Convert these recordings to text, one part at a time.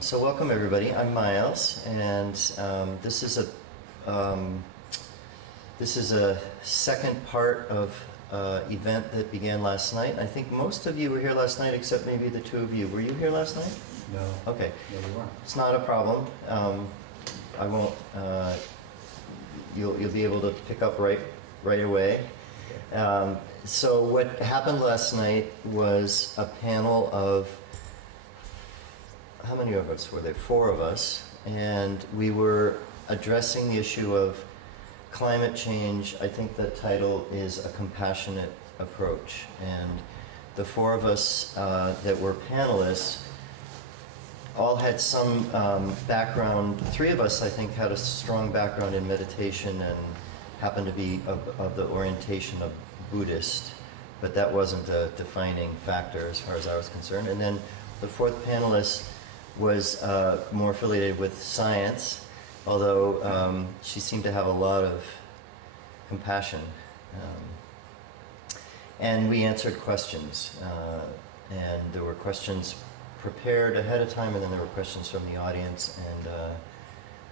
So welcome everybody. I'm Miles, and this is a second part of event that began last night. I think most of you were here last night, except maybe the two of you. Were you here last night? No. Okay. No, we weren't. It's not a problem. I won't. You'll be able to pick up right away. So what happened last night was a panel of, how many of us were there? 4 of us, and we were addressing the issue of climate change. I think the title is A Compassionate Approach, and the 4 of us that were panelists all had some background. 3 of us, I think, had a strong background in meditation and happened to be of the orientation of Buddhist, but that wasn't a defining factor as far as I was concerned. And then the 4th panelist was more affiliated with science, although she seemed to have a lot of compassion. And we answered questions, and there were questions prepared ahead of time, and then there were questions from the audience, and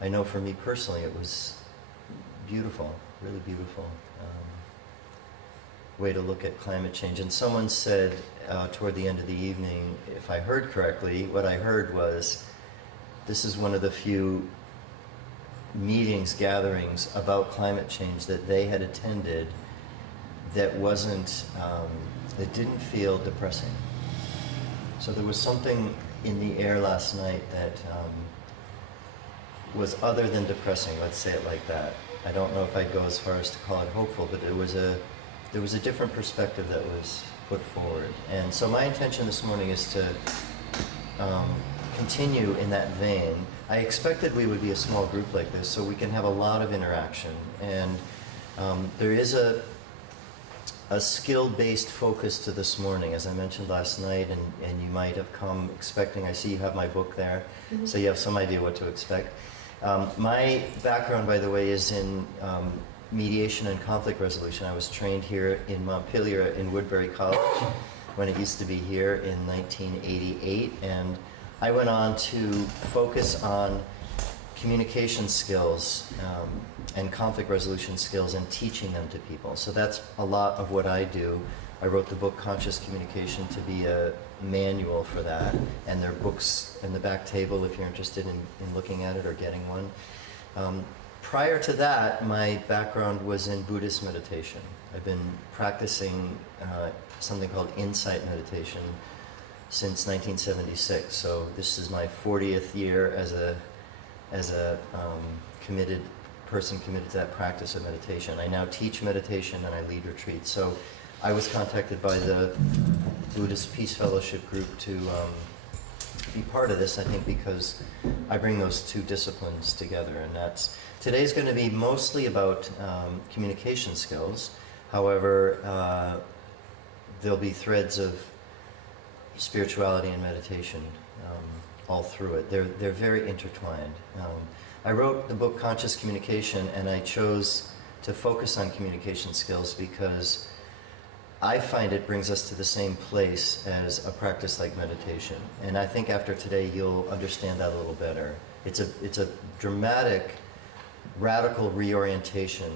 I know for me personally it was beautiful, really beautiful way to look at climate change. And someone said toward the end of the evening, if I heard correctly, what I heard was, this is one of the few meetings, gatherings about climate change that they had attended that wasn't, that didn't feel depressing. So there was something in the air last night that was other than depressing, let's say it like that. I don't know if I'd go as far as to call it hopeful, but there was a different perspective that was put forward. And so my intention this morning is to continue in that vein. I expected we would be a small group like this so we can have a lot of interaction. And there is a skill-based focus to this morning, as I mentioned last night, and you might have come expecting, I see you have my book there, so you have some idea what to expect. My background, by the way, is in mediation and conflict resolution. I was trained here in Montpelier in Woodbury College when it used to be here in 1988, and I went on to focus on communication skills and conflict resolution skills and teaching them to people. So that's a lot of what I do. I wrote the book Conscious Communication to be a manual for that, and there are books in the back table if you're interested in looking at it or getting one. Prior to that, my background was in Buddhist meditation. I've been practicing something called insight meditation since 1976. So this is my 40th year as a committed person committed to that practice of meditation. I now teach meditation and I lead retreats. So I was contacted by the Buddhist Peace Fellowship group to be part of this, I think, because I bring those 2 disciplines together, and today's going to be mostly about communication skills. However, there'll be threads of spirituality and meditation all through it. They're very intertwined. I wrote the book Conscious Communication, and I chose to focus on communication skills because I find it brings us to the same place as a practice like meditation. And I think after today you'll understand that a little better. It's a dramatic, radical reorientation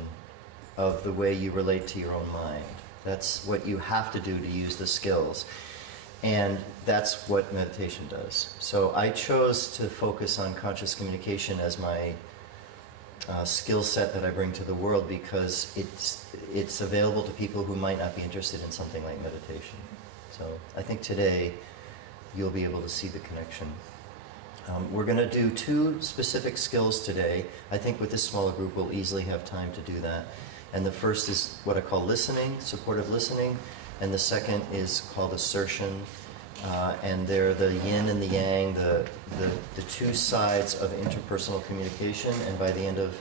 of the way you relate to your own mind. That's what you have to do to use the skills. And that's what meditation does. So I chose to focus on conscious communication as my skill set that I bring to the world because it's available to people who might not be interested in something like meditation. So I think today you'll be able to see the connection. We're going to do 2 specific skills today. I think with this smaller group we'll easily have time to do that. And the first is what I call listening, supportive listening, and the second is called assertion. And they're the yin and the yang, the 2 sides of interpersonal communication, and by the end of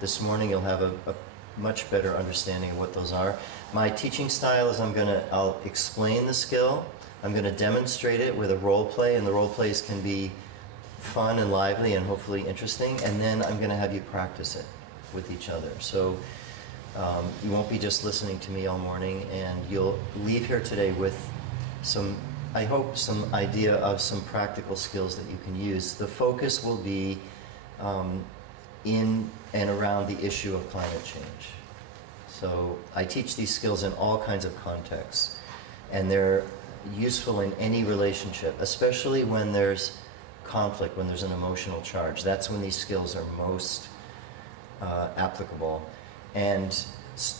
this morning you'll have a much better understanding of what those are. My teaching style is I'll explain the skill, I'm going to demonstrate it with a role play, and the role plays can be fun and lively and hopefully interesting, and then I'm going to have you practice it with each other. So you won't be just listening to me all morning, and you'll leave here today with some I hope, some idea of some practical skills that you can use. The focus will be in and around the issue of climate change. So I teach these skills in all kinds of contexts, and they're useful in any relationship, especially when there's conflict, when there's an emotional charge. That's when these skills are most applicable. And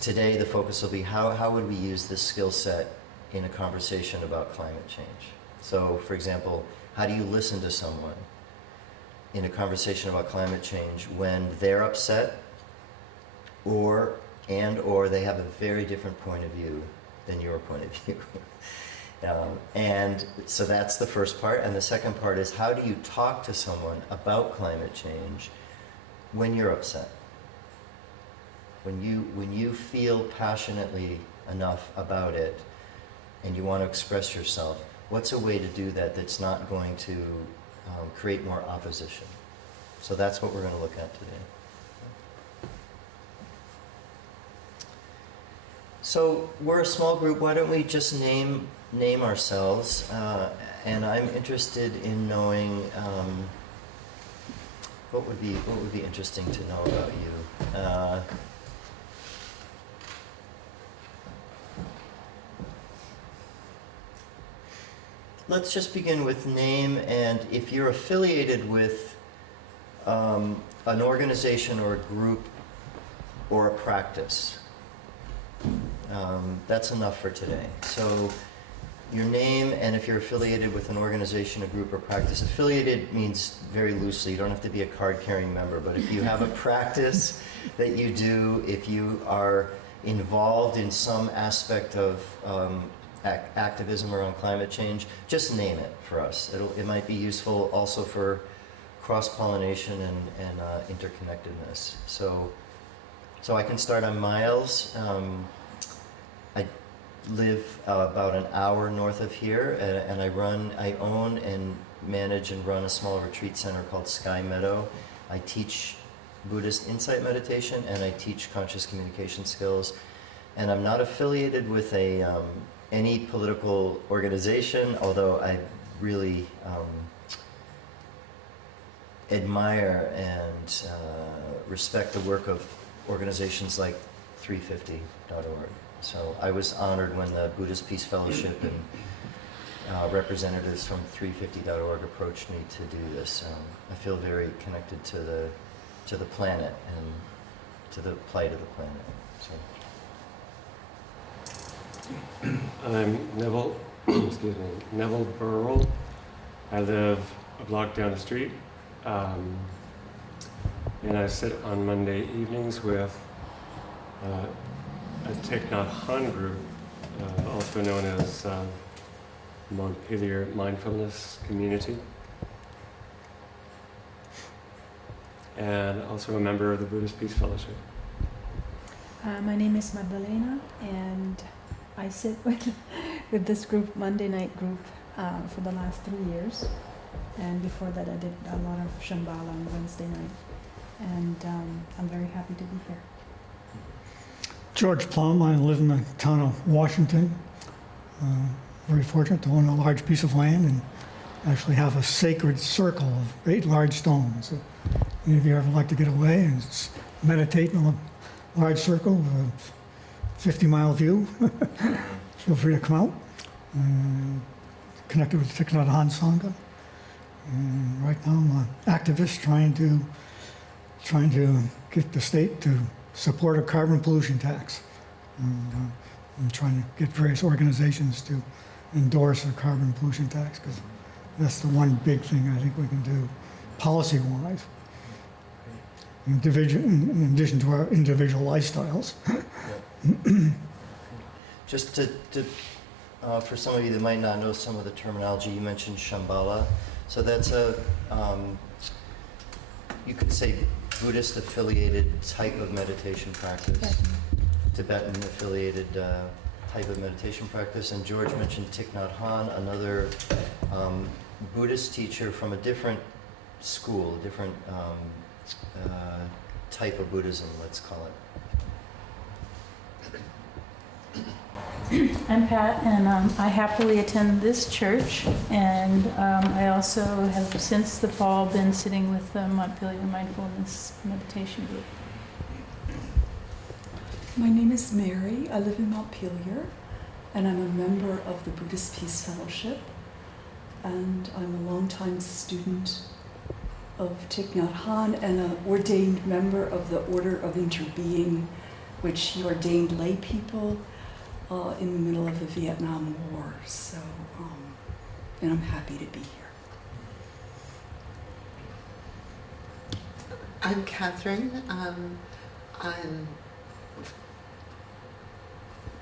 today the focus will be how would we use this skill set in a conversation about climate change. So, for example, how do you listen to someone in a conversation about climate change when they're upset or they have a very different point of view than your point of view? And so that's the first part. And the second part is, how do you talk to someone about climate change when you're upset? When you feel passionately enough about it and you want to express yourself, what's a way to do that that's not going to create more opposition? So that's what we're going to look at today. So we're a small group. Why don't we just name ourselves? And I'm interested in knowing what would be interesting to know about you. Let's just begin with name, and if you're affiliated with an organization or a group or a practice, that's enough for today. So your name, and if you're affiliated with an organization, a group, or practice. Affiliated means very loosely, you don't have to be a card-carrying member, but if you have a practice that you do, if you are involved in some aspect of activism around climate change, just name it for us. It might be useful also for cross-pollination and interconnectedness. So I can start. I'm Miles. I live about an hour north of here, and I own and manage and run a small retreat center called Sky Meadow. I teach Buddhist insight meditation, and I teach conscious communication skills. And I'm not affiliated with any political organization, although I really admire and respect the work of organizations like 350.org. So I was honored when the Buddhist Peace Fellowship and representatives from 350.org approached me to do this. I feel very connected to the planet and to the plight of the planet. So. I'm Neville, Neville Burrell. I live a block down the street, and I sit on Monday evenings with a Thich Nhat Hanh group, also known as Montpelier Mindfulness Community, and also a member of the Buddhist Peace Fellowship. My name is Magdalena, and I sit with this group, Monday night group, for the last 3 years. And before that, I did a lot of Shambhala on Wednesday night. And I'm very happy to be here. George Plum. I live in the town of Washington. Very fortunate to own a large piece of land and actually have a sacred circle of 8 large stones. So if you ever like to get away and meditate in a large circle with a 50-mile view, feel free to come out. Connected with Thich Nhat Hanh Sangha. And right now I'm an activist trying to get the state to support a carbon pollution tax. And I'm trying to get various organizations to endorse a carbon pollution tax, because that's the one big thing I think we can do policy-wise. In addition to our individual lifestyles. Just for some of you that might not know some of the terminology, you mentioned Shambhala. So that's you could say Buddhist affiliated type of meditation practice. Tibetan affiliated type of meditation practice. And George mentioned Thich Nhat Hanh, another Buddhist teacher from a different school, a different type of Buddhism, let's call it. I'm Pat, and I happily attend this church, and I also have since the fall been sitting with the Montpelier Mindfulness Meditation Group. My name is Mary. I live in Montpelier, and I'm a member of the Buddhist Peace Fellowship, and I'm a longtime student of Thich Nhat Hanh and an ordained member of the Order of Interbeing, which he ordained lay people in the middle of the Vietnam War. So, and I'm happy to be here. I'm Catherine. I'm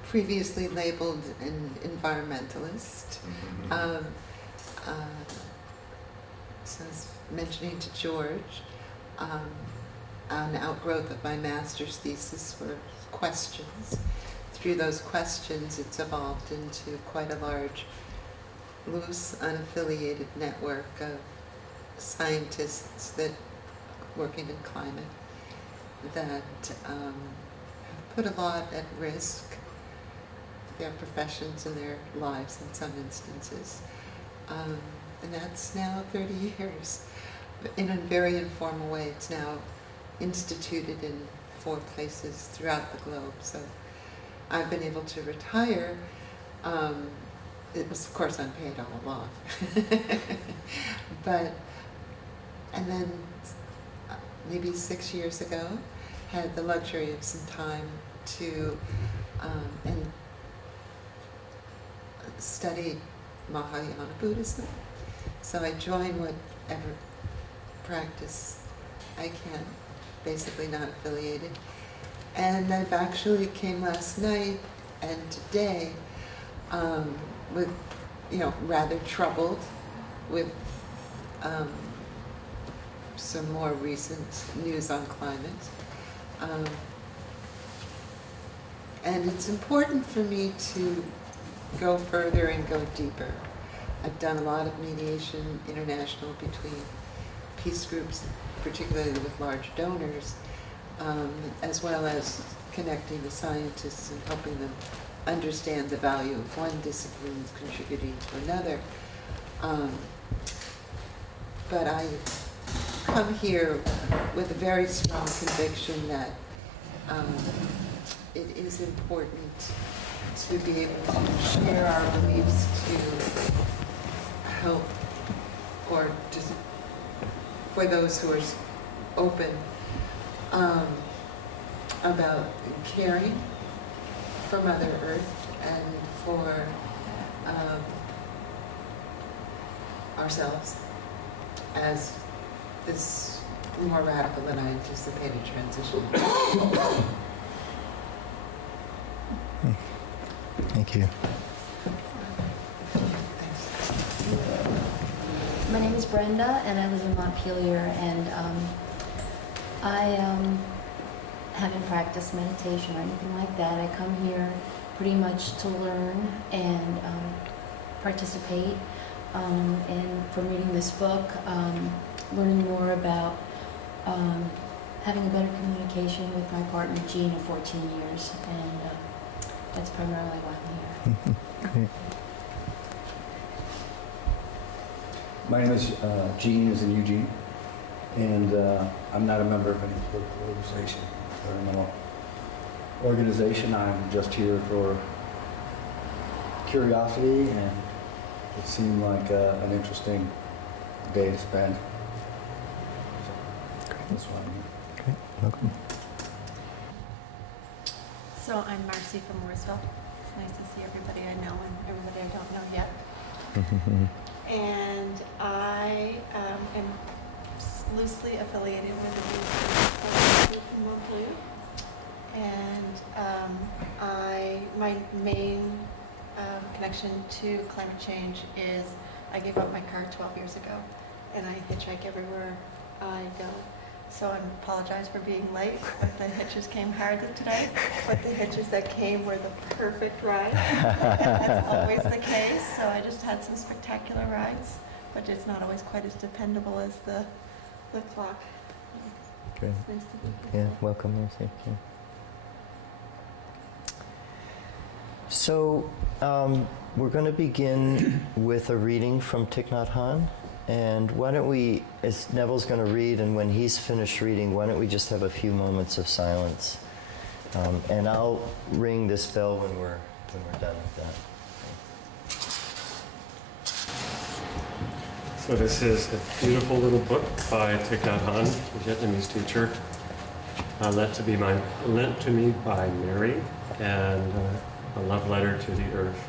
previously labeled an environmentalist. So I was mentioning to George, an outgrowth of my master's thesis were questions. Through those questions, it's evolved into quite a large, loose, unaffiliated network of scientists that working in climate that have put a lot at risk, their professions and their lives in some instances. And that's now 30 years. In a very informal way, it's now instituted in 4 places throughout the globe. So I've been able to retire. It was, of course, unpaid all along. And then maybe 6 years ago, had the luxury of some time to and study Mahayana Buddhism. So I join whatever practice I can, basically not affiliated. And I've actually came last night and today with, rather troubled with some more recent news on climate. And it's important for me to go further and go deeper. I've done a lot of mediation international between peace groups, particularly with large donors, as well as connecting the scientists and helping them understand the value of one discipline contributing to another. But I come here with a very strong conviction that it is important to be able to share our beliefs to help, or just for those who are open about caring for Mother Earth and for ourselves as this more radical than I anticipated transition. Thank you. My name is Brenda, and I live in Montpelier, and I haven't practiced meditation or anything like that. I come here pretty much to learn and participate, and from reading this book, learning more about having a better communication with my partner, Jean, of 14 years, and that's primarily why I'm here. Great. My name is Gene, is in Eugene, and I'm not a member of any political organization, governmental organization. I'm just here for curiosity, and it seemed like an interesting day to spend. So that's why I'm here. Great. Welcome. So I'm Marcy from Mooresville. It's nice to see everybody I know and everybody I don't know yet. And I am loosely affiliated with the youth group in Montpelier. And my main connection to climate change is I gave up my car 12 years ago, and I hitchhike everywhere I go. So I apologize for being late, but the hitches came hard today. But the hitches that came were the perfect ride. That's always the case. So I just had some spectacular rides, but it's not always quite as dependable as the clock. Good. It's nice to be here. Yeah, welcome, Mercy. Yeah. So we're going to begin with a reading from Thich Nhat Hanh. And why don't we, as Neville's going to read, and when he's finished reading, why don't we just have a few moments of silence? And I'll ring this bell when we're done with that. So this is a beautiful little book by Thich Nhat Hanh, a Vietnamese teacher, lent to me by Mary, and a love letter to the earth.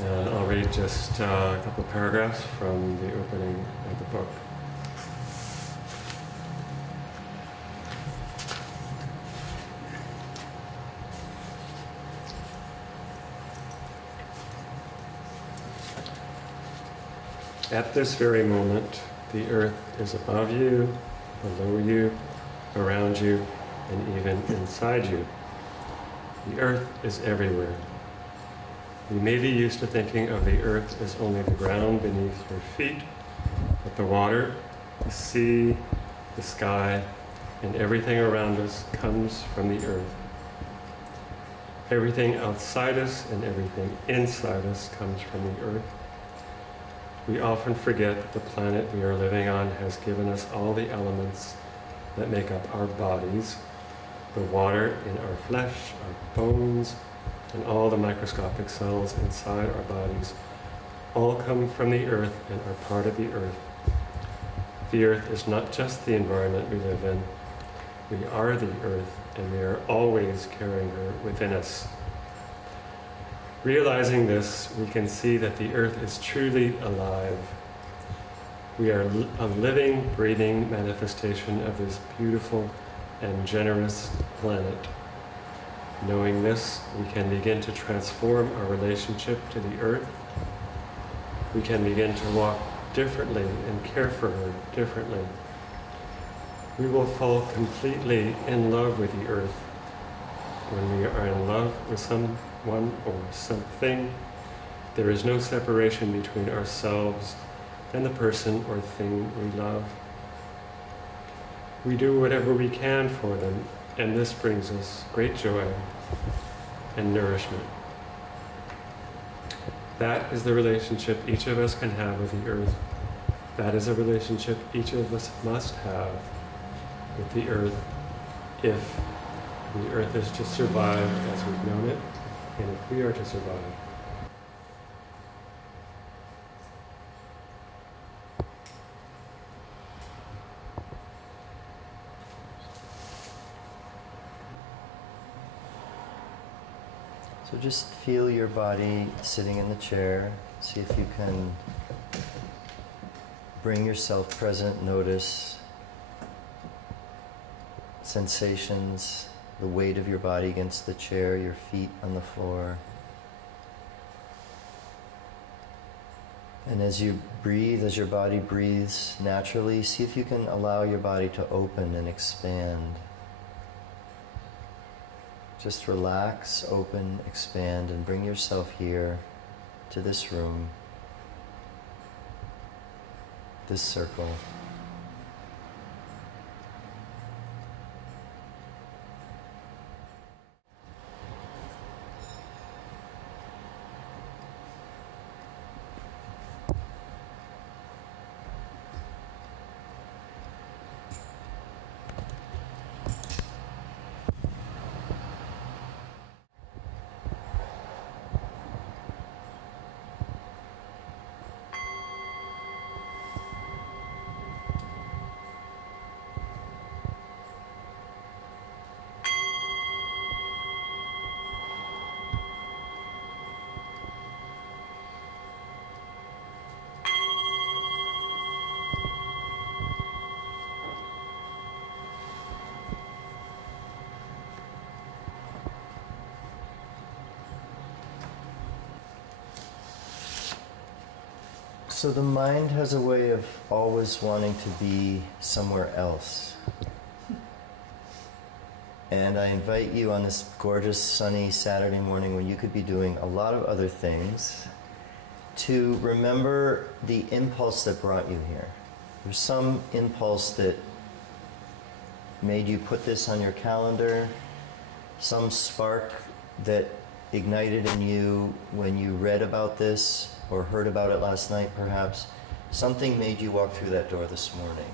And I'll read just a couple of paragraphs from the opening of the book. At this very moment, the earth is above you, below you, around you, and even inside you. The earth is everywhere. We may be used to thinking of the earth as only the ground beneath your feet, but the water, the sea, the sky, and everything around us comes from the earth. Everything outside us and everything inside us comes from the earth. We often forget that the planet we are living on has given us all the elements that make up our bodies, the water in our flesh, our bones, and all the microscopic cells inside our bodies all come from the earth and are part of the earth. The earth is not just the environment we live in. We are the earth, and we are always carrying her within us. Realizing this, we can see that the earth is truly alive. We are a living, breathing manifestation of this beautiful and generous planet. Knowing this, we can begin to transform our relationship to the earth. We can begin to walk differently and care for her differently. We will fall completely in love with the earth. When we are in love with someone or something, there is no separation between ourselves and the person or thing we love. We do whatever we can for them, and this brings us great joy and nourishment. That is the relationship each of us can have with the earth. That is a relationship each of us must have with the earth if the earth is to survive as we've known it, and if we are to survive. So just feel your body sitting in the chair. See if you can bring yourself present, notice sensations, the weight of your body against the chair, your feet on the floor. And as you breathe, as your body breathes naturally, see if you can allow your body to open and expand. Just relax, open, expand, and bring yourself here to this room, this circle. So the mind has a way of always wanting to be somewhere else. And I invite you on this gorgeous sunny Saturday morning when you could be doing a lot of other things to remember the impulse that brought you here. There's some impulse that made you put this on your calendar, some spark that ignited in you when you read about this or heard about it last night, perhaps. Something made you walk through that door this morning.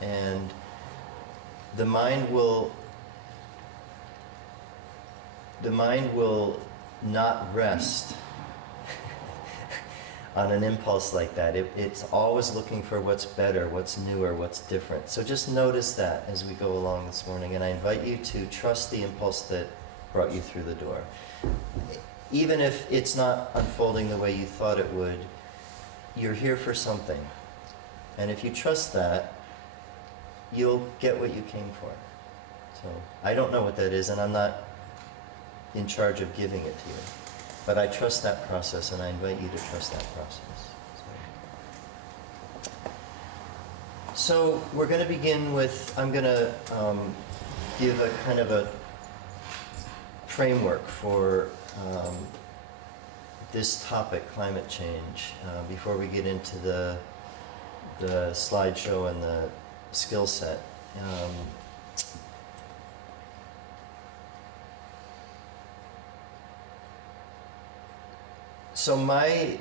And the mind will not rest on an impulse like that. It's always looking for what's better, what's newer, what's different. So just notice that as we go along this morning, and I invite you to trust the impulse that brought you through the door. Even if it's not unfolding the way you thought it would, you're here for something. And if you trust that, you'll get what you came for. So I don't know what that is, and I'm not in charge of giving it to you. But I trust that process, and I invite you to trust that process. So we're going to begin with, I'm going to give a kind of a framework for this topic, climate change, before we get into the slideshow and the skill set. So my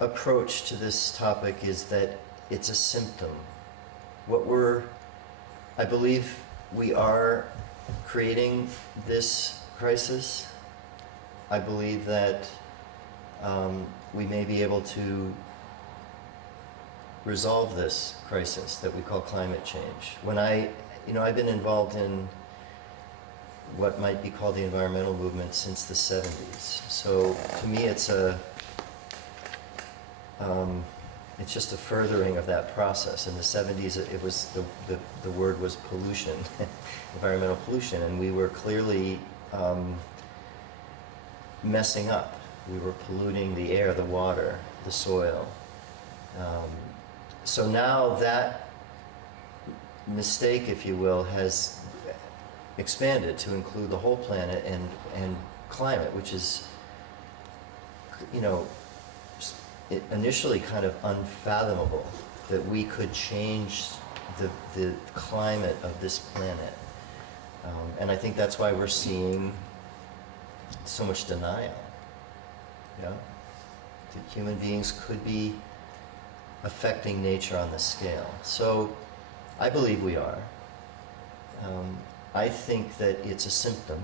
approach to this topic is that it's a symptom. I believe we are creating this crisis. I believe that we may be able to resolve this crisis that we call climate change. I've been involved in what might be called the environmental movement since the 70s. So to me, it's just a furthering of that process. In the 70s, it was the word was pollution, environmental pollution, and we were clearly messing up. We were polluting the air, the water, the soil. So now that mistake, if you will, has expanded to include the whole planet and climate, which is, initially kind of unfathomable that we could change the climate of this planet. And I think that's why we're seeing so much denial. Yeah? That human beings could be affecting nature on this scale. So I believe we are. I think that it's a symptom.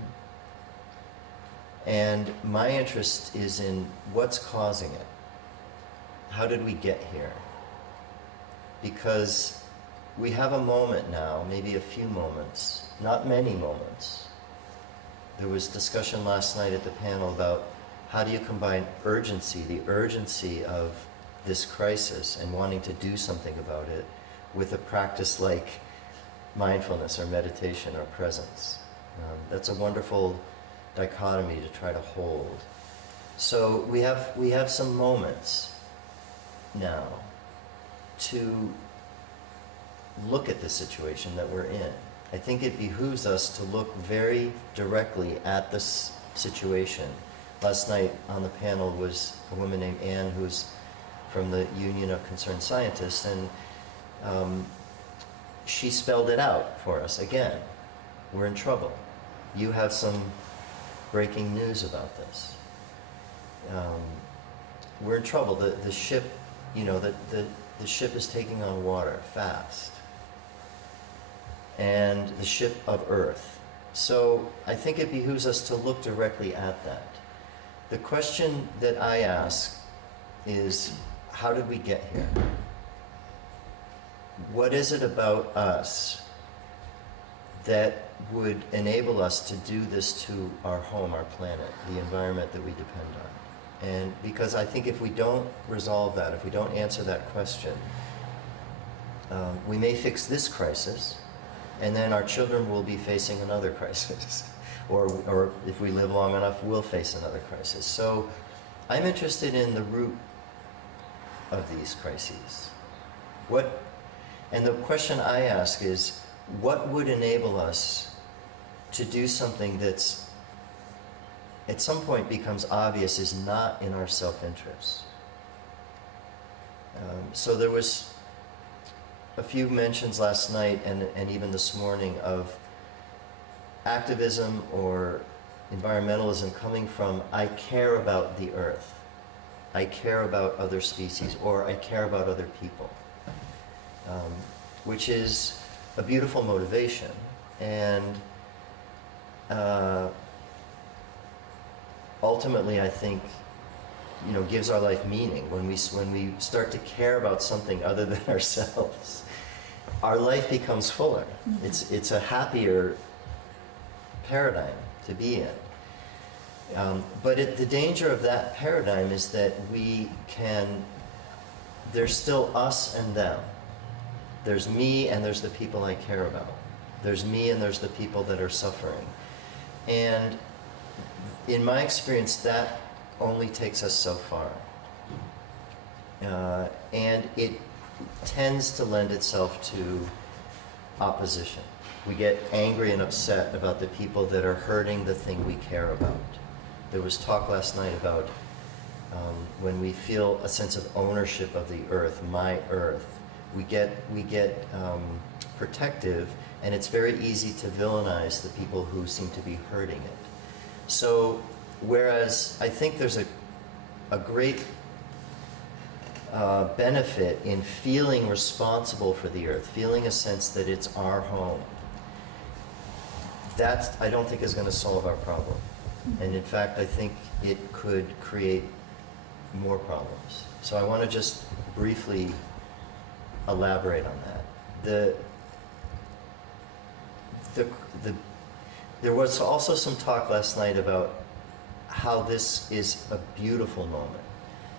And my interest is in what's causing it. How did we get here? Because we have a moment now, maybe a few moments, not many moments. There was discussion last night at the panel about how do you combine urgency, the urgency of this crisis and wanting to do something about it, with a practice like mindfulness or meditation or presence. That's a wonderful dichotomy to try to hold. So we have some moments now to look at the situation that we're in. I think it behooves us to look very directly at this situation. Last night on the panel was a woman named Anne, who's from the Union of Concerned Scientists, and she spelled it out for us. Again, we're in trouble. You have some breaking news about this. We're in trouble. The ship, the ship is taking on water fast. And the ship of Earth. So I think it behooves us to look directly at that. The question that I ask is, how did we get here? What is it about us that would enable us to do this to our home, our planet, the environment that we depend on? And because I think if we don't resolve that, if we don't answer that question, we may fix this crisis, and then our children will be facing another crisis. Or if we live long enough, we'll face another crisis. So I'm interested in the root of these crises. And the question I ask is, what would enable us to do something that's at some point becomes obvious is not in our self-interest? So there was a few mentions last night and even this morning of activism or environmentalism coming from I care about the earth, I care about other species, or I care about other people, which is a beautiful motivation, and ultimately I think, you know, gives our life meaning. When we start to care about something other than ourselves, our life becomes fuller. It's a happier paradigm to be in. But the danger of that paradigm is that there's still us and them. There's me and there's the people I care about. There's me and there's the people that are suffering. And in my experience, that only takes us so far. And it tends to lend itself to opposition. We get angry and upset about the people that are hurting the thing we care about. There was talk last night about when we feel a sense of ownership of the earth, my earth, we get protective, and it's very easy to villainize the people who seem to be hurting it. So, whereas I think there's a great benefit in feeling responsible for the earth, feeling a sense that it's our home, that I don't think is going to solve our problem. And in fact, I think it could create more problems. So I want to just briefly elaborate on that. There was also some talk last night about how this is a beautiful moment,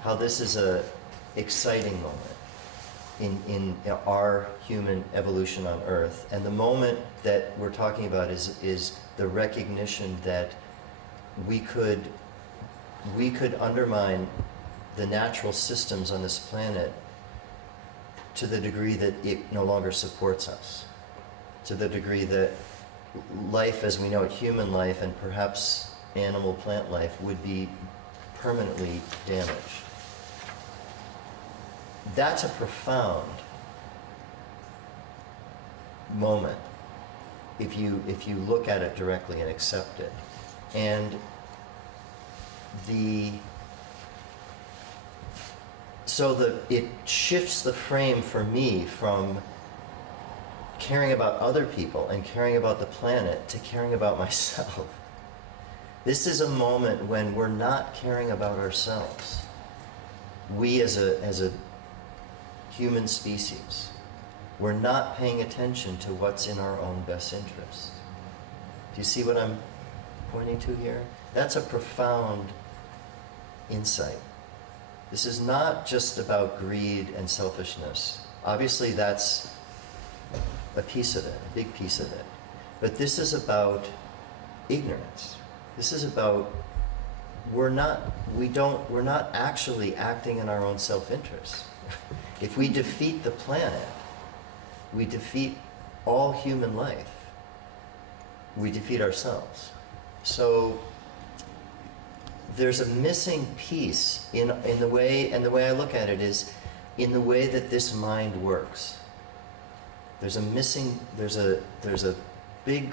how this is a exciting moment in our human evolution on Earth. And the moment that we're talking about is the recognition that we could undermine the natural systems on this planet to the degree that it no longer supports us, to the degree that life as we know it, human life and perhaps animal plant life, would be permanently damaged. That's a profound moment if you look at it directly and accept it. And it shifts the frame for me from caring about other people and caring about the planet to caring about myself. This is a moment when we're not caring about ourselves. We as a human species, we're not paying attention to what's in our own best interest. Do you see what I'm pointing to here? That's a profound insight. This is not just about greed and selfishness. Obviously that's a piece of it, a big piece of it. But this is about ignorance. This is about we're not actually acting in our own self-interest. If we defeat the planet, we defeat all human life. We defeat ourselves. So there's a missing piece in the way, and the way I look at it is in the way that this mind works. There's a big,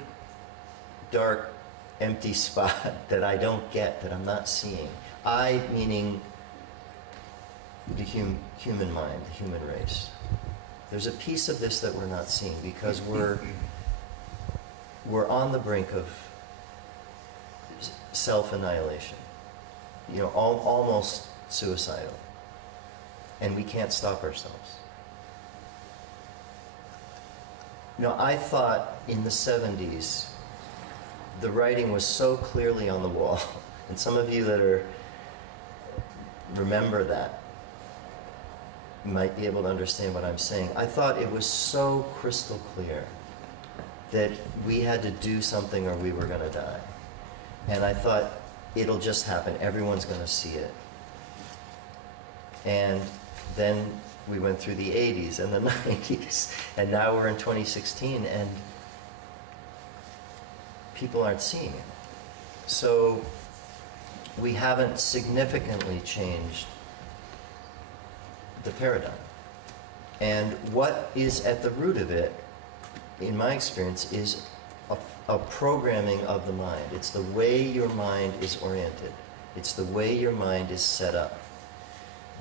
dark, empty spot that I don't get, that I'm not seeing. I meaning the human mind, the human race. There's a piece of this that we're not seeing because we're on the brink of self-annihilation. You know, almost suicidal. And we can't stop ourselves. You know, I thought in the 70s, the writing was so clearly on the wall, and some of you that remember that might be able to understand what I'm saying. I thought it was so crystal clear that we had to do something or we were going to die. And I thought, it'll just happen. Everyone's going to see it. And then we went through the 80s and the 90s, and now we're in 2016, and people aren't seeing it. So we haven't significantly changed the paradigm. And what is at the root of it, in my experience, is a programming of the mind. It's the way your mind is oriented. It's the way your mind is set up.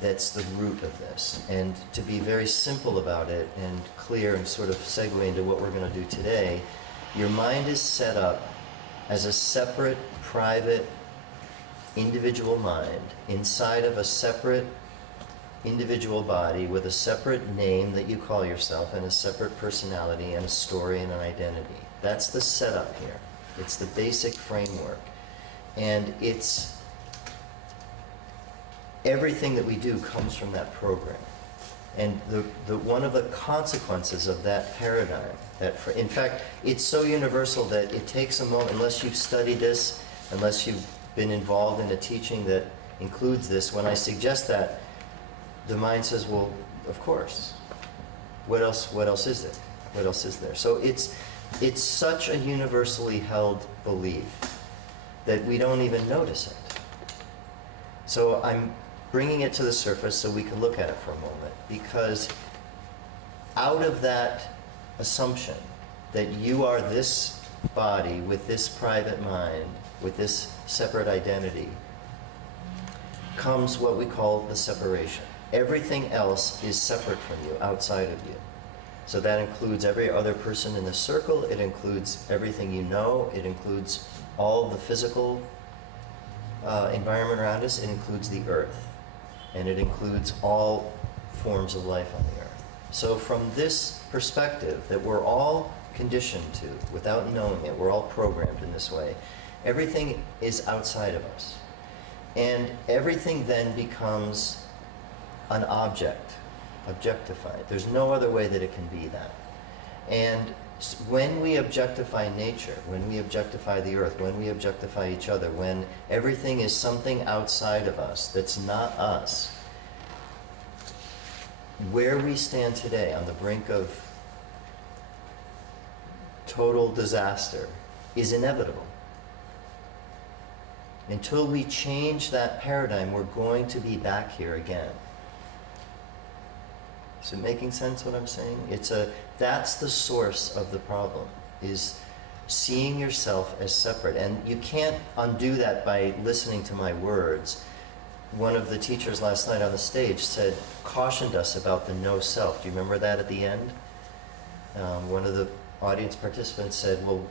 That's the root of this. And to be very simple about it and clear and sort of segue into what we're going to do today, your mind is set up as a separate, private, individual mind inside of a separate individual body with a separate name that you call yourself and a separate personality and a story and an identity. That's the setup here. It's the basic framework. And it's everything that we do comes from that program. And the one of the consequences of that paradigm, in fact, it's so universal that it takes a moment, unless you've studied this, unless you've been involved in a teaching that includes this, when I suggest that, the mind says, well, of course. What else is there? What else is there? So it's such a universally held belief that we don't even notice it. So I'm bringing it to the surface so we can look at it for a moment, because out of that assumption that you are this body with this private mind, with this separate identity, comes what we call the separation. Everything else is separate from you, outside of you. So that includes every other person in the circle, it includes everything you know, it includes all the physical environment around us, it includes the earth, and it includes all forms of life on the earth. So from this perspective that we're all conditioned to, without knowing it, we're all programmed in this way, everything is outside of us. And everything then becomes an object, objectified. There's no other way that it can be that. And when we objectify nature, when we objectify the earth, when we objectify each other, when everything is something outside of us that's not us, where we stand today on the brink of total disaster is inevitable. Until we change that paradigm, we're going to be back here again. Is it making sense what I'm saying? That's the source of the problem, is seeing yourself as separate. And you can't undo that by listening to my words. One of the teachers last night on the stage cautioned us about the no self. Do you remember that at the end? One of the audience participants said, well,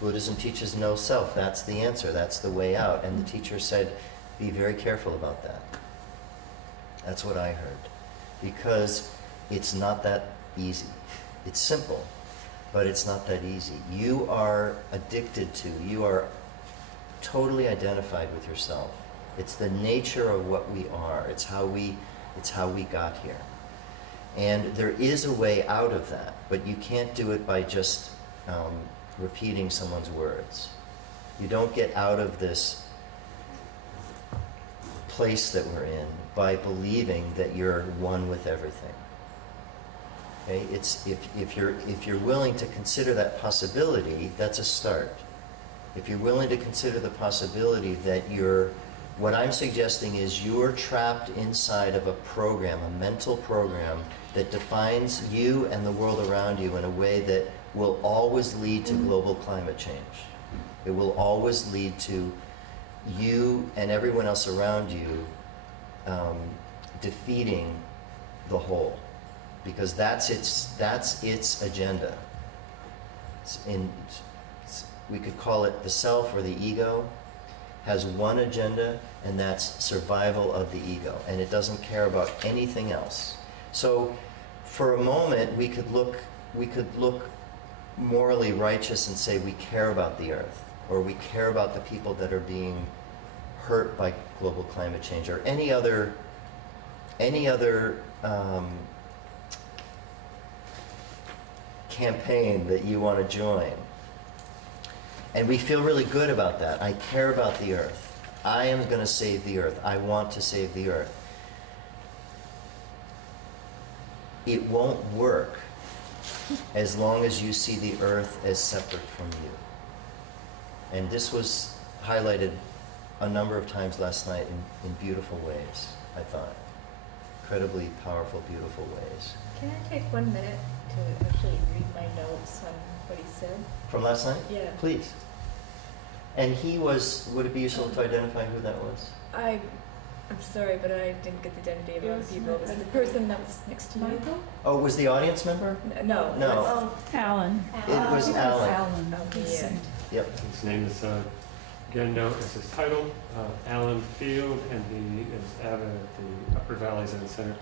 Buddhism teaches no self. That's the answer. That's the way out. And the teacher said, be very careful about that. That's what I heard. Because it's not that easy. It's simple, but it's not that easy. You are addicted to, you are totally identified with yourself. It's the nature of what we are. It's how we got here. And there is a way out of that, but you can't do it by just repeating someone's words. You don't get out of this place that we're in by believing that you're one with everything. Okay? It's if you're willing to consider that possibility, that's a start. If you're willing to consider the possibility that what I'm suggesting is you're trapped inside of a program, a mental program that defines you and the world around you in a way that will always lead to global climate change. It will always lead to you and everyone else around you defeating the whole, because that's its agenda. We could call it the self or the ego, has one agenda, and that's survival of the ego, and it doesn't care about anything else. So for a moment we could look morally righteous and say we care about the earth, or we care about the people that are being hurt by global climate change, or any other campaign that you want to join. And we feel really good about that. I care about the earth. I am going to save the earth. I want to save the earth. It won't work as long as you see the earth as separate from you. And this was highlighted a number of times last night in beautiful ways, I thought. incredibly powerful, beautiful ways. Can I take 1 minute to actually read my notes on what he said? From last night? Yeah. Please. And he was, would it be useful to identify who that was? I'm sorry, but I didn't get the identity of the other people. It was the person that was next to you. Michael? Oh, was the audience member? No. No. Alan. It was Alan. Oh, yeah. Yep. His name is, again, no, it's his title, Alan Field, and he is avid at the Upper Valley Zen Center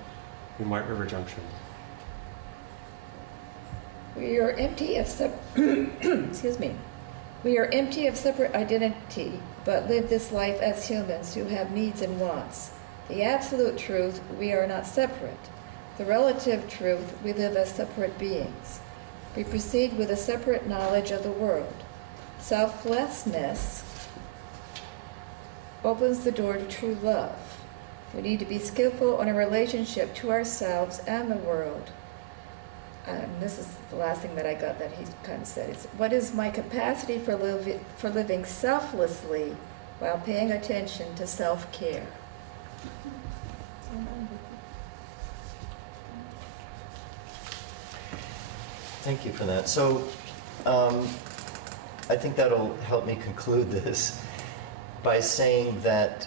in White River Junction. We are empty of excuse me. We are empty of separate identity, but live this life as humans who have needs and wants. The absolute truth, we are not separate. The relative truth, we live as separate beings. We proceed with a separate knowledge of the world. Selflessness opens the door to true love. We need to be skillful in a relationship to ourselves and the world. This is the last thing that I got that he kind of said. Is, what is my capacity for living selflessly while paying attention to self-care? Thank you for that. So I think that'll help me conclude this by saying that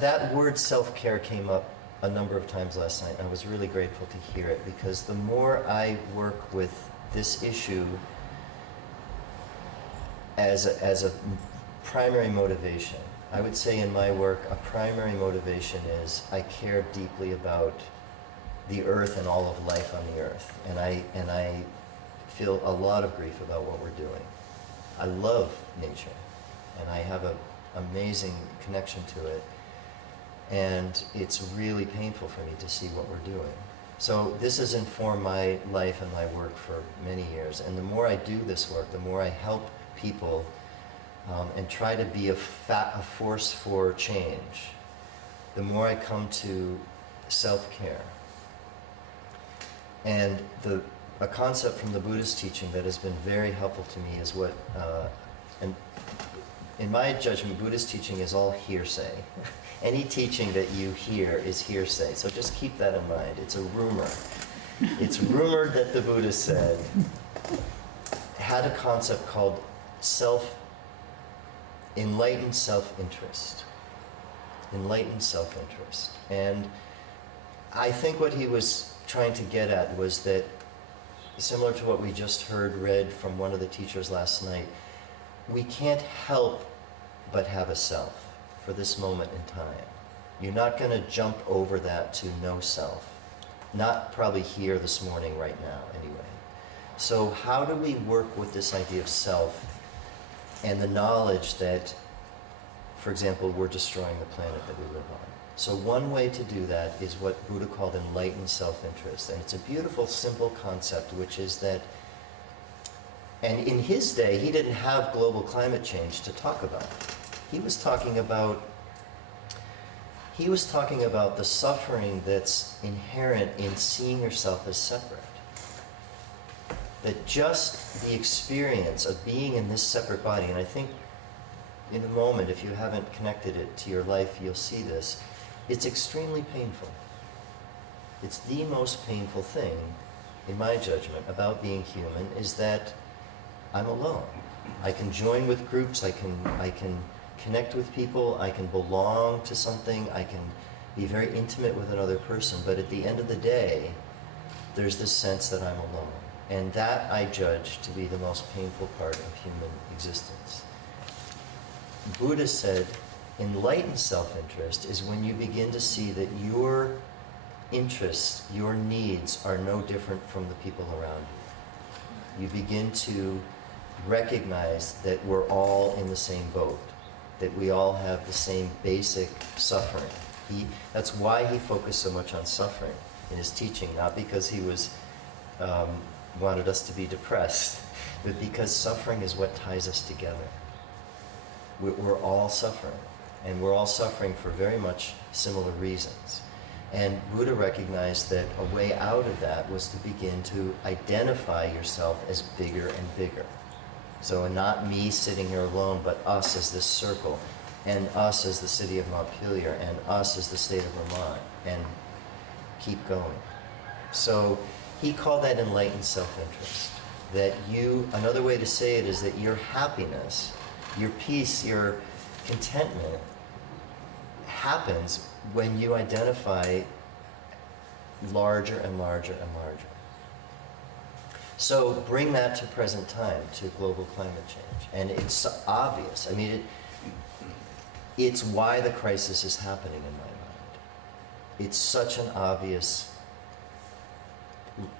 that word self-care came up a number of times last night. I was really grateful to hear it, because the more I work with this issue as a primary motivation, I would say in my work a primary motivation is I care deeply about the earth and all of life on the earth, and I feel a lot of grief about what we're doing. I love nature, and I have an amazing connection to it. And it's really painful for me to see what we're doing. So this has informed my life and my work for many years. And the more I do this work, the more I help people and try to be a force for change, the more I come to self-care. And a concept from the Buddhist teaching that has been very helpful to me is what, and in my judgment, Buddhist teaching is all hearsay. Any teaching that you hear is hearsay, so just keep that in mind. It's a rumor. It's rumored that the Buddha said, had a concept called enlightened self-interest. Enlightened self-interest. And I think what he was trying to get at was that, similar to what we just read from one of the teachers last night, we can't help but have a self for this moment in time. You're not going to jump over that to no self. Not probably here this morning, right now, anyway. So how do we work with this idea of self and the knowledge that, for example, we're destroying the planet that we live on? So one way to do that is what Buddha called enlightened self-interest. And it's a beautiful, simple concept, which is that, and in his day, he didn't have global climate change to talk about. He was talking about the suffering that's inherent in seeing yourself as separate. That just the experience of being in this separate body, and I think in a moment, if you haven't connected it to your life, you'll see this, it's extremely painful. It's the most painful thing, in my judgment, about being human, is that I'm alone. I can join with groups, I can connect with people, I can belong to something, I can be very intimate with another person, but at the end of the day, there's this sense that I'm alone. And that I judge to be the most painful part of human existence. Buddha said, enlightened self-interest is when you begin to see that your interests, your needs are no different from the people around you. You begin to recognize that we're all in the same boat, that we all have the same basic suffering. That's why he focused so much on suffering in his teaching, not because he wanted us to be depressed, but because suffering is what ties us together. We're all suffering, and we're all suffering for very much similar reasons. And Buddha recognized that a way out of that was to begin to identify yourself as bigger and bigger. So not me sitting here alone, but us as this circle, and us as the city of Montpelier, and us as the state of Vermont, and keep going. So he called that enlightened self-interest. That another way to say it is that your happiness, your peace, your contentment happens when you identify larger and larger and larger. So bring that to present time, to global climate change. And it's obvious. I mean, it's why the crisis is happening in my mind. It's such an obvious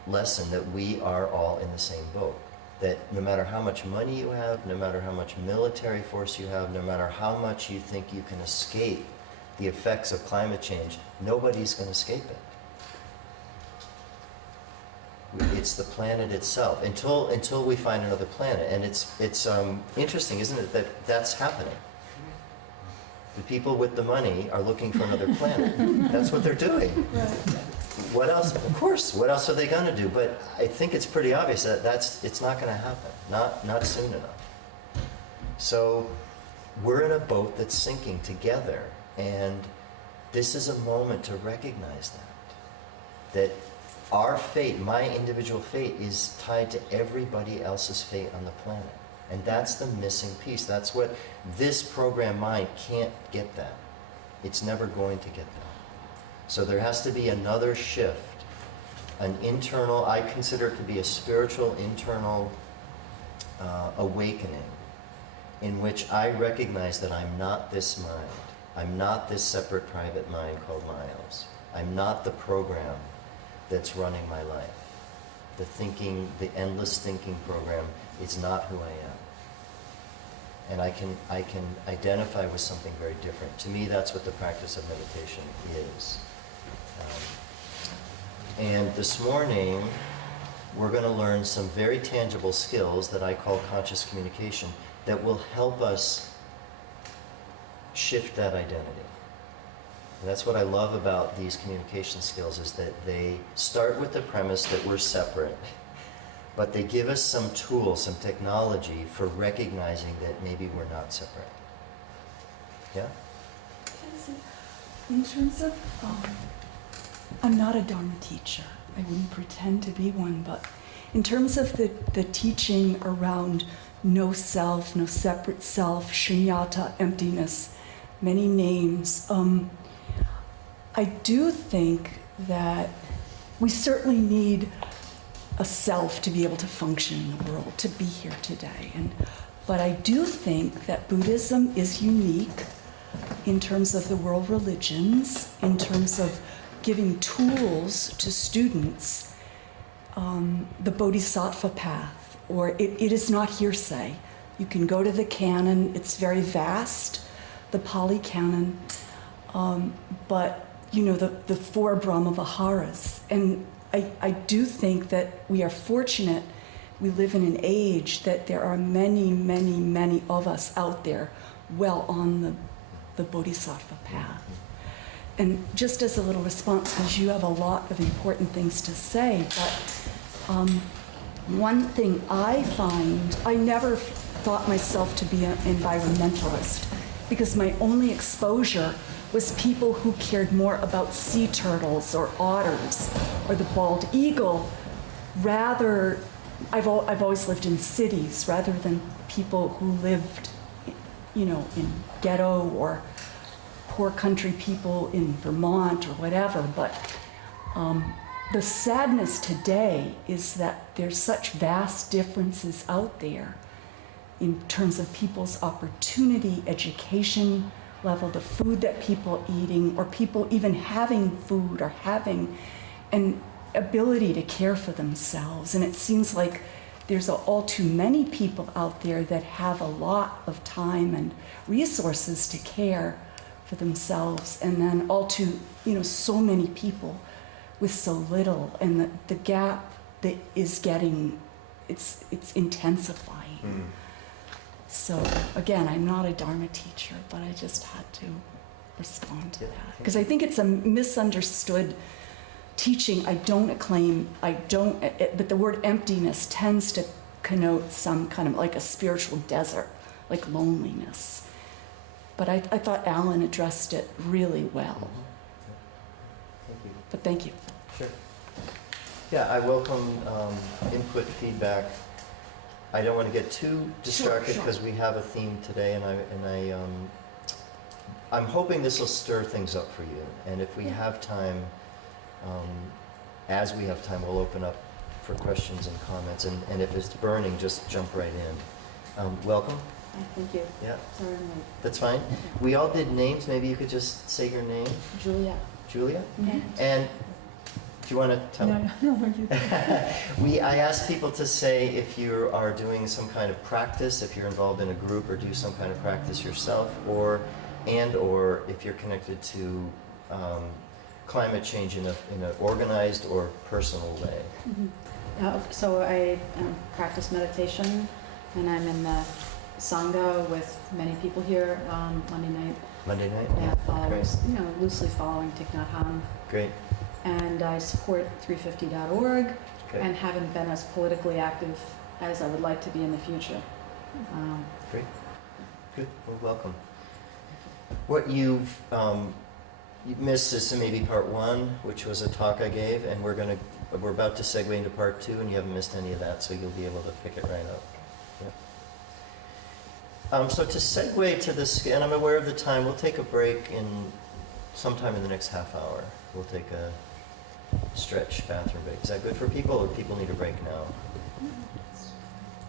lesson that we are all in the same boat. That no matter how much money you have, no matter how much military force you have, no matter how much you think you can escape the effects of climate change, nobody's going to escape it. It's the planet itself until we find another planet. And it's interesting, isn't it, that that's happening. The people with the money are looking for another planet. That's what they're doing. What else? Of course. What else are they going to do? But I think it's pretty obvious that it's not going to happen. Not soon enough. So we're in a boat that's sinking together, and this is a moment to recognize that our fate, my individual fate, is tied to everybody else's fate on the planet. And that's the missing piece. That's what this program mind can't get that. It's never going to get that. So there has to be another shift, an internal, I consider it to be a spiritual internal awakening in which I recognize that I'm not this mind. I'm not this separate private mind called Miles. I'm not the program that's running my life. The thinking, the endless thinking program is not who I am. And I can identify with something very different. To me, that's what the practice of meditation is. And this morning, we're going to learn some very tangible skills that I call conscious communication that will help us shift that identity. And that's what I love about these communication skills, is that they start with the premise that we're separate, but they give us some tools, some technology for recognizing that maybe we're not separate. Yeah? In terms of, I'm not a Dharma teacher. I wouldn't pretend to be one, but in terms of the teaching around no self, no separate self, shunyata, emptiness, many names, I do think that we certainly need a self to be able to function in the world, to be here today. But I do think that Buddhism is unique in terms of the world religions, in terms of giving tools to students, the Bodhisattva path, or it is not hearsay. You can go to the canon, it's very vast, the Pali canon, but you know, the four Brahma Viharas. And I do think that we are fortunate, we live in an age that there are many, many, many of us out there well on the Bodhisattva path. And just as a little response, because you have a lot of important things to say, but one thing I find, I never thought myself to be an environmentalist, because my only exposure was people who cared more about sea turtles or otters or the bald eagle. Rather, I've always lived in cities rather than people who lived, you know, in ghetto or poor country people in Vermont or whatever. But the sadness today is that there's such vast differences out there in terms of people's opportunity, education level, the food that people are eating, or people even having food or having an ability to care for themselves. And it seems like there's all too many people out there that have a lot of time and resources to care for themselves, and then all too, you know, so many people with so little, and the gap that is getting, it's intensifying. Mm. So again, I'm not a Dharma teacher, but I just had to respond to that. Because I think it's a misunderstood teaching. I don't claim, but the word emptiness tends to connote some kind of like a spiritual desert, like loneliness. But I thought Alan addressed it really well. Thank you. But thank you. Sure. Yeah, I welcome input, feedback. I don't want to get too distracted sure. because we have a theme today, and I'm hoping this will stir things up for you. And if we Yeah. have time, as we have time, we'll open up for questions and comments. And if it's burning, just jump right in. Welcome. Thank you. Yeah, Sorry, I'm late. that's fine. We all did names. Maybe you could just say your name, Julia. Julia. Mhm. And do you want to tell? No, you. I ask people to say if you are doing some kind of practice, if you're involved in a group or do some kind of practice yourself, or if you're connected to climate change in an organized or personal way. So I practice meditation, and I'm in the Sangha with many people here Monday night. Monday night? Yeah, Great. loosely following Thich Nhat Hanh. Great. And I support 350.org Okay. and haven't been as politically active as I would like to be in the future. Great. Good. Well, welcome. What you missed is maybe part one, which was a talk I gave, and we're about to segue into part two, and you haven't missed any of that, so you'll be able to pick it right up. Yep. So to segue to this, and I'm aware of the time, we'll take a break sometime in the next half hour. We'll take a stretch bathroom break. Is that good for people, or people need a break now?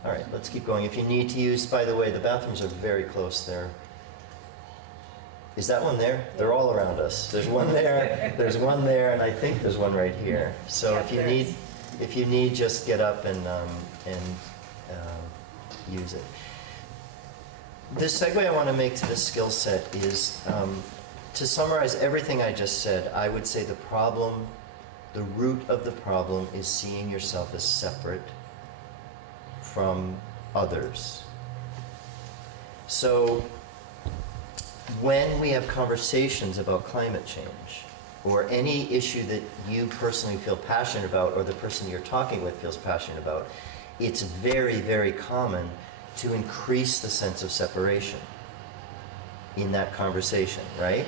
All right, let's keep going. If you need to use, by the way, the bathrooms are very close there. Is that one there? They're all around us. There's one there, there's one there, and I think there's one right here. So if you need, just get up and use it. The segue I want to make to this skill set is, to summarize everything I just said, I would say the root of the problem is seeing yourself as separate from others. So when we have conversations about climate change, or any issue that you personally feel passionate about, or the person you're talking with feels passionate about, it's very, very common to increase the sense of separation in that conversation, right?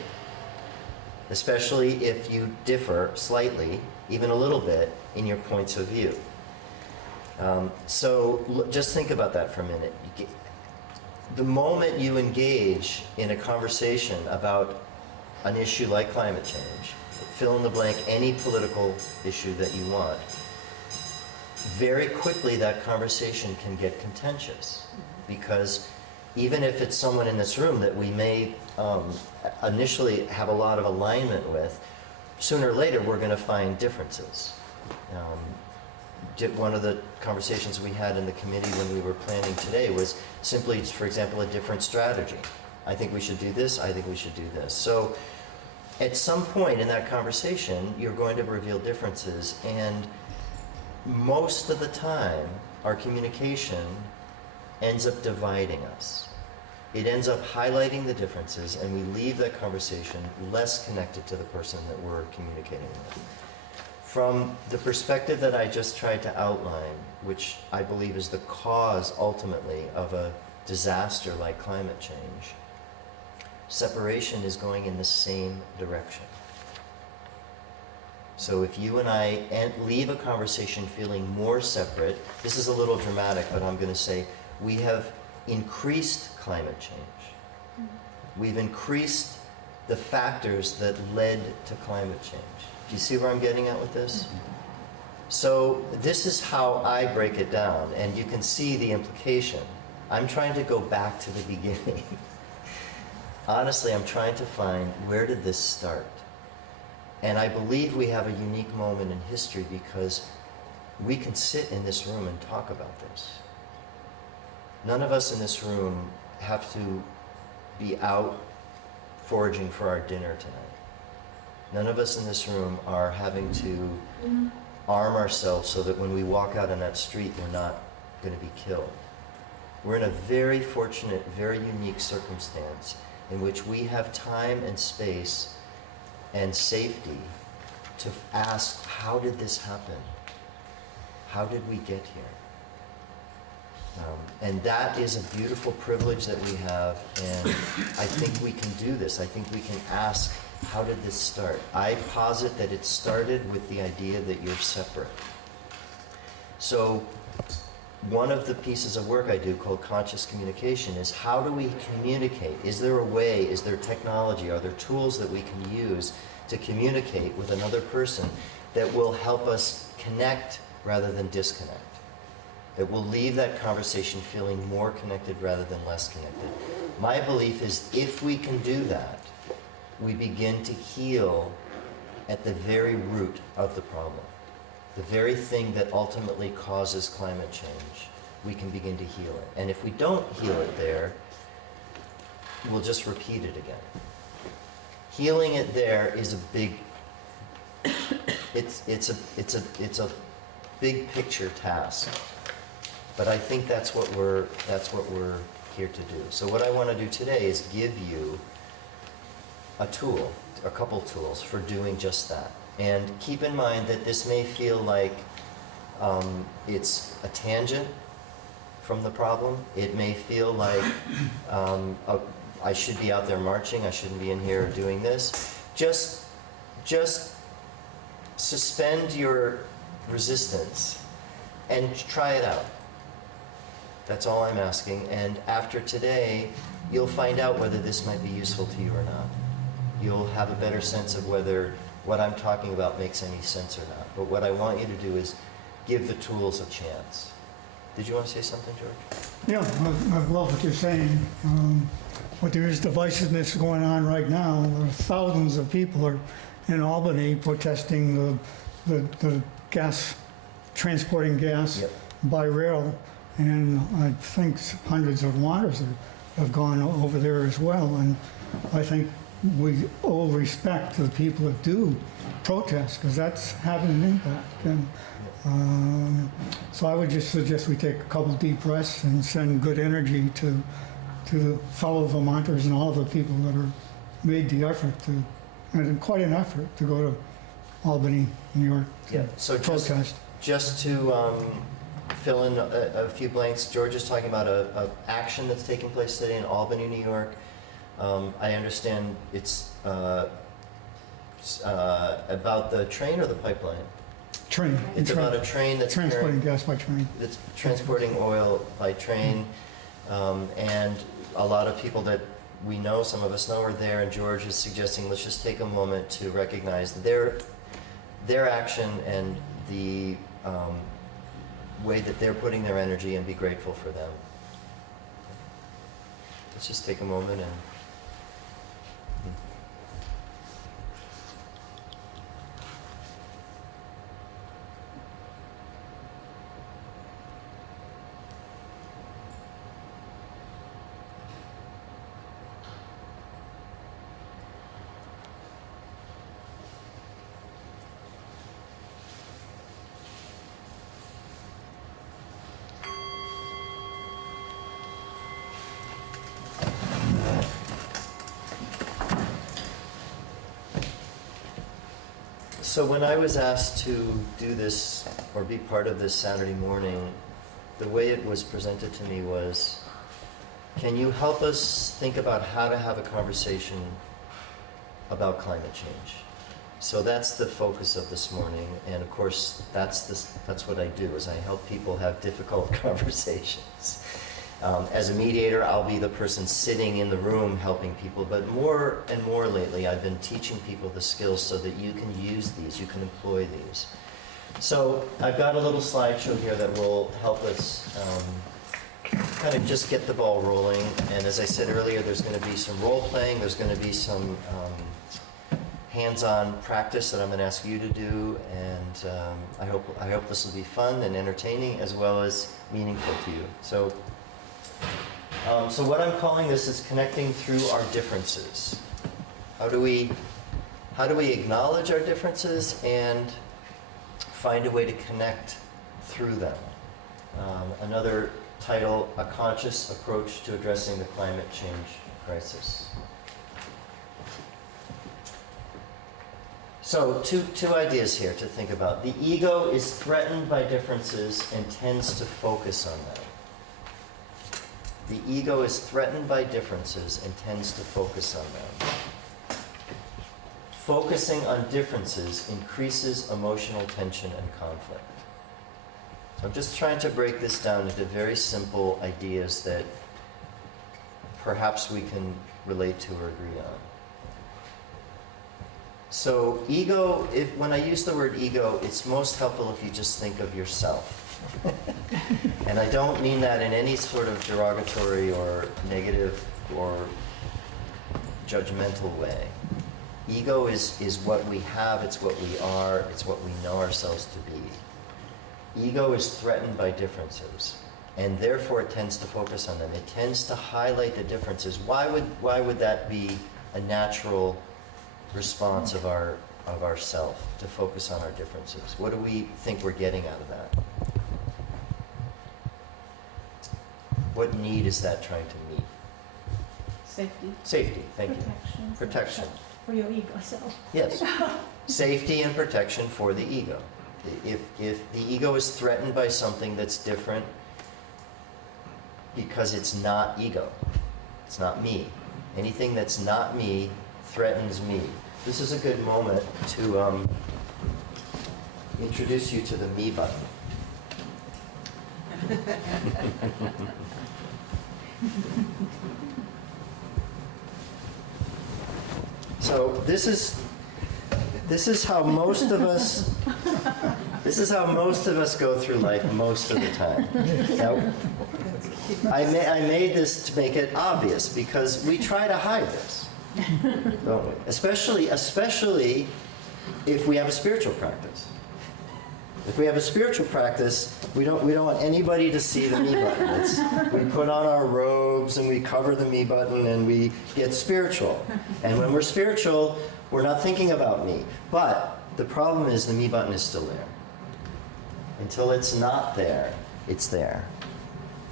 Especially if you differ slightly, even a little bit, in your points of view. So just think about that for a minute. The moment you engage in a conversation about an issue like climate change, fill in the blank, any political issue that you want, very quickly that conversation can get contentious. Because even if it's someone in this room that we may initially have a lot of alignment with, sooner or later we're going to find differences. One of the conversations we had in the committee when we were planning today was simply, for example, a different strategy. I think we should do this, I think we should do this. So at some point in that conversation, you're going to reveal differences, and most of the time, our communication ends up dividing us. It ends up highlighting the differences, and we leave that conversation less connected to the person that we're communicating with. From the perspective that I just tried to outline, which I believe is the cause ultimately of a disaster like climate change, separation is going in the same direction. So if you and I leave a conversation feeling more separate, this is a little dramatic, but I'm going to say we have increased climate change. We've increased the factors that led to climate change. Do you see where I'm getting at with this? So this is how I break it down, and you can see the implication. I'm trying to go back to the beginning. Honestly, I'm trying to find, where did this start? And I believe we have a unique moment in history because we can sit in this room and talk about this. None of us in this room have to be out foraging for our dinner tonight. None of us in this room are having to arm ourselves so that when we walk out on that street, we're not going to be killed. We're in a very fortunate, very unique circumstance in which we have time and space and safety to ask, how did this happen? How did we get here? And that is a beautiful privilege that we have, and I think we can do this. I think we can ask how did this start? I posit that it started with the idea that you're separate. So one of the pieces of work I do called conscious communication is how do we communicate? Is there a way, is there technology, are there tools that we can use to communicate with another person that will help us connect rather than disconnect? That will leave that conversation feeling more connected rather than less connected. My belief is if we can do that, we begin to heal at the very root of the problem. The very thing that ultimately causes climate change, we can begin to heal it. And if we don't heal it there, we'll just repeat it again. Healing it there is a big, it's a big picture task. But I think that's what we're here to do. So what I want to do today is give you a tool, a couple tools for doing just that. And keep in mind that this may feel like it's a tangent from the problem. It may feel like I should be out there marching, I shouldn't be in here doing this. Just suspend your resistance and try it out. That's all I'm asking. And after today, you'll find out whether this might be useful to you or not. You'll have a better sense of whether what I'm talking about makes any sense or not. But what I want you to do is give the tools a chance. Did you want to say something, George? Yeah, I love what you're saying. But there is divisiveness going on right now. There are thousands of people are in Albany protesting the gas, transporting gas by rail. And I think hundreds of waters have gone over there as well. And I think we owe respect to the people that do protest, because that's having an impact. And so I would just suggest we take a couple deep breaths and send good energy to the fellow Vermonters and all the people that are made the effort to, and quite an effort to go to Albany, New York to So protest. just to fill in a few blanks, George is talking about a action that's taking place today in Albany, New York. I understand it's about the train or the pipeline? Train. It's about a train that's transporting gas by train. That's transporting oil by train. And a lot of people that we know, some of us know, are there, and George is suggesting let's just take a moment to recognize their action and the way that they're putting their energy and be grateful for them. Let's just take a moment and So when I was asked to do this or be part of this Saturday morning, the way it was presented to me was, can you help us think about how to have a conversation about climate change? So that's the focus of this morning, and of course that's what I do, is I help people have difficult conversations. As a mediator, I'll be the person sitting in the room helping people, but more and more lately, I've been teaching people the skills so that you can use these, you can employ these. So I've got a little slideshow here that will help us kind of just get the ball rolling. And as I said earlier, there's going to be some role playing, there's going to be some hands-on practice that I'm going to ask you to do, and I hope this will be fun and entertaining as well as meaningful to you. So what I'm calling this is connecting through our differences. How do we acknowledge our differences and find a way to connect through them? Another title, A Conscious Approach to Addressing the Climate Change Crisis. So two ideas here to think about. The ego is threatened by differences and tends to focus on them. The ego is threatened by differences and tends to focus on them. focusing on differences increases emotional tension and conflict. So I'm just trying to break this down into very simple ideas that perhaps we can relate to or agree on. So ego, when I use the word ego, it's most helpful if you just think of yourself. And I don't mean that in any sort of derogatory or negative or judgmental way. Ego is what we have, it's what we are, it's what we know ourselves to be. Ego is threatened by differences, and therefore it tends to focus on them. It tends to highlight the differences. Why would that be a natural response of our self, to focus on our differences? What do we think we're getting out of that? What need is that trying to meet? Safety. Safety, thank you. Protection. Protection. For your ego self. Yes. Safety and protection for the ego. If the ego is threatened by something that's different because it's not ego, it's not me. Anything that's not me threatens me. This is a good moment to introduce you to the me button. So this is how most of us go through life most of the time. Now, I made this to make it obvious because we try to hide this, don't we? Especially if we have a spiritual practice. If we have a spiritual practice, we don't want anybody to see the me button. We put on our robes and we cover the me button and we get spiritual. And when we're spiritual, we're not thinking about me. But the problem is the me button is still there. Until it's not there, it's there.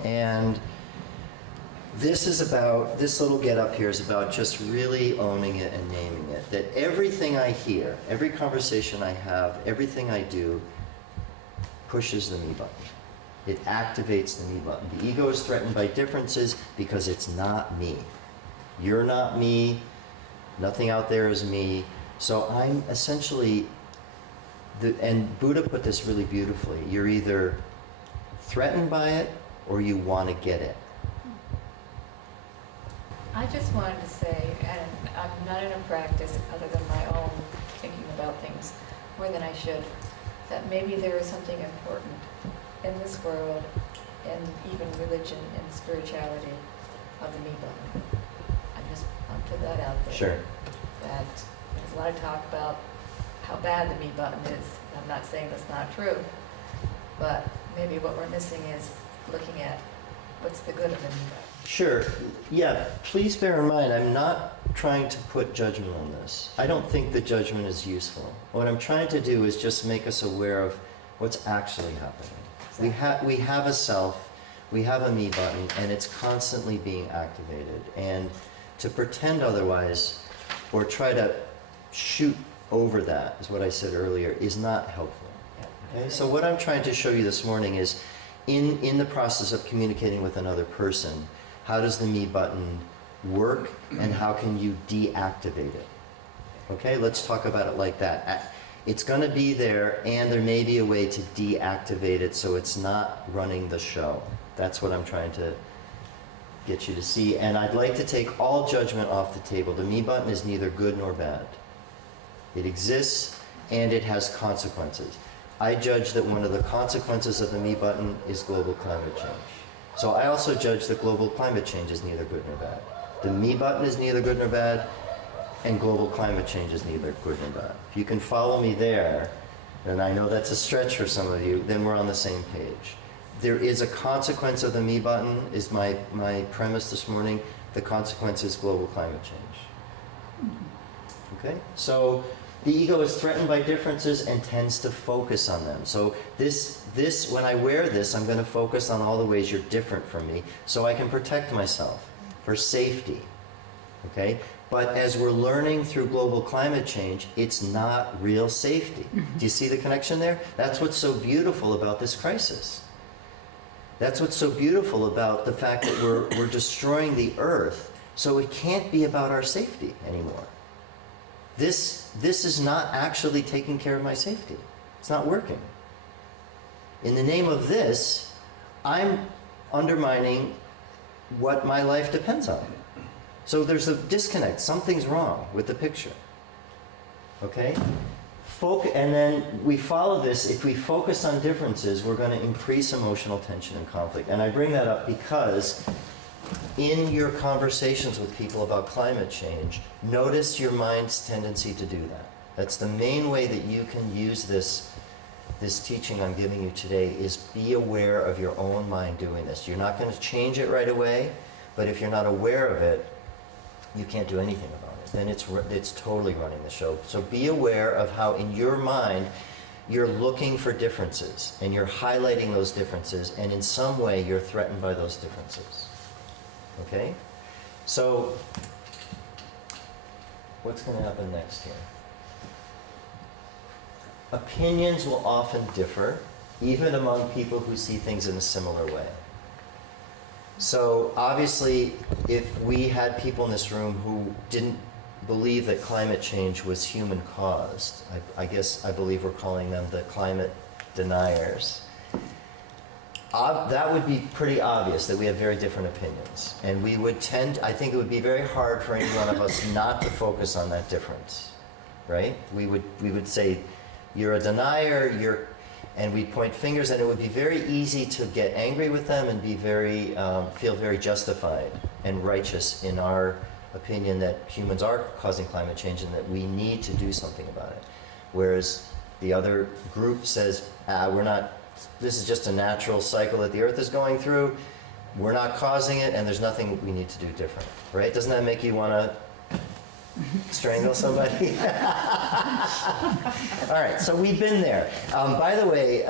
And this little get up here is about just really owning it and naming it. That everything I hear, every conversation I have, everything I do, pushes the me button. It activates the me button. The ego is threatened by differences because it's not me. You're not me. Nothing out there is me. So I'm essentially, and Buddha put this really beautifully, you're either threatened by it or you want to get it. I just wanted to say, and I'm not in a practice other than my own thinking about things more than I should, that maybe there is something important in this world, and even religion and spirituality, of the me button. I'll put that out there. Sure. That there's a lot of talk about how bad the me button is. I'm not saying that's not true, but maybe what we're missing is looking at what's the good of the me button. Sure. Yeah, please bear in mind, I'm not trying to put judgment on this. I don't think the judgment is useful. What I'm trying to do is just make us aware of what's actually happening. We have a self, we have a me button, and it's constantly being activated. And to pretend otherwise, or try to shoot over that, is what I said earlier, is not helpful. Okay? So what I'm trying to show you this morning is, in the process of communicating with another person, how does the me button work, and how can you deactivate it? Okay, let's talk about it like that. It's going to be there, and there may be a way to deactivate it so it's not running the show. That's what I'm trying to get you to see. And I'd like to take all judgment off the table. The me button is neither good nor bad. It exists, and it has consequences. I judge that one of the consequences of the me button is global climate change. So I also judge that global climate change is neither good nor bad. The me button is neither good nor bad, and global climate change is neither good nor bad. If you can follow me there, and I know that's a stretch for some of you, then we're on the same page. There is a consequence of the me button, is my premise this morning. The consequence is global climate change. Okay? So the ego is threatened by differences and tends to focus on them. So when I wear this, I'm going to focus on all the ways you're different from me so I can protect myself for safety. Okay? But as we're learning through global climate change, it's not real safety. Do you see the connection there? That's what's so beautiful about this crisis. That's what's so beautiful about the fact that we're destroying the earth, so it can't be about our safety anymore. this is not actually taking care of my safety. It's not working. In the name of this, I'm undermining what my life depends on. So there's a disconnect. Something's wrong with the picture. Okay? And then we follow this. If we focus on differences, we're going to increase emotional tension and conflict. And I bring that up because in your conversations with people about climate change, notice your mind's tendency to do that. That's the main way that you can use this teaching I'm giving you today, is be aware of your own mind doing this. You're not going to change it right away, but if you're not aware of it, you can't do anything about it. Then it's totally running the show. So be aware of how in your mind you're looking for differences, and you're highlighting those differences, and in some way you're threatened by those differences. Okay? So what's going to happen next here? Opinions will often differ, even among people who see things in a similar way. So obviously, if we had people in this room who didn't believe that climate change was human caused, I believe we're calling them the climate deniers, that would be pretty obvious that we have very different opinions. And we would I think it would be very hard for any one of us not to focus on that difference, right? We would say, you're a denier, and we'd point fingers, and it would be very easy to get angry with them and be feel very justified and righteous in our opinion that humans are causing climate change and that we need to do something about it. Whereas the other group says, this is just a natural cycle that the Earth is going through, we're not causing it, and there's nothing we need to do different, right? Doesn't that make you want to strangle somebody? All right, so we've been there. By the way,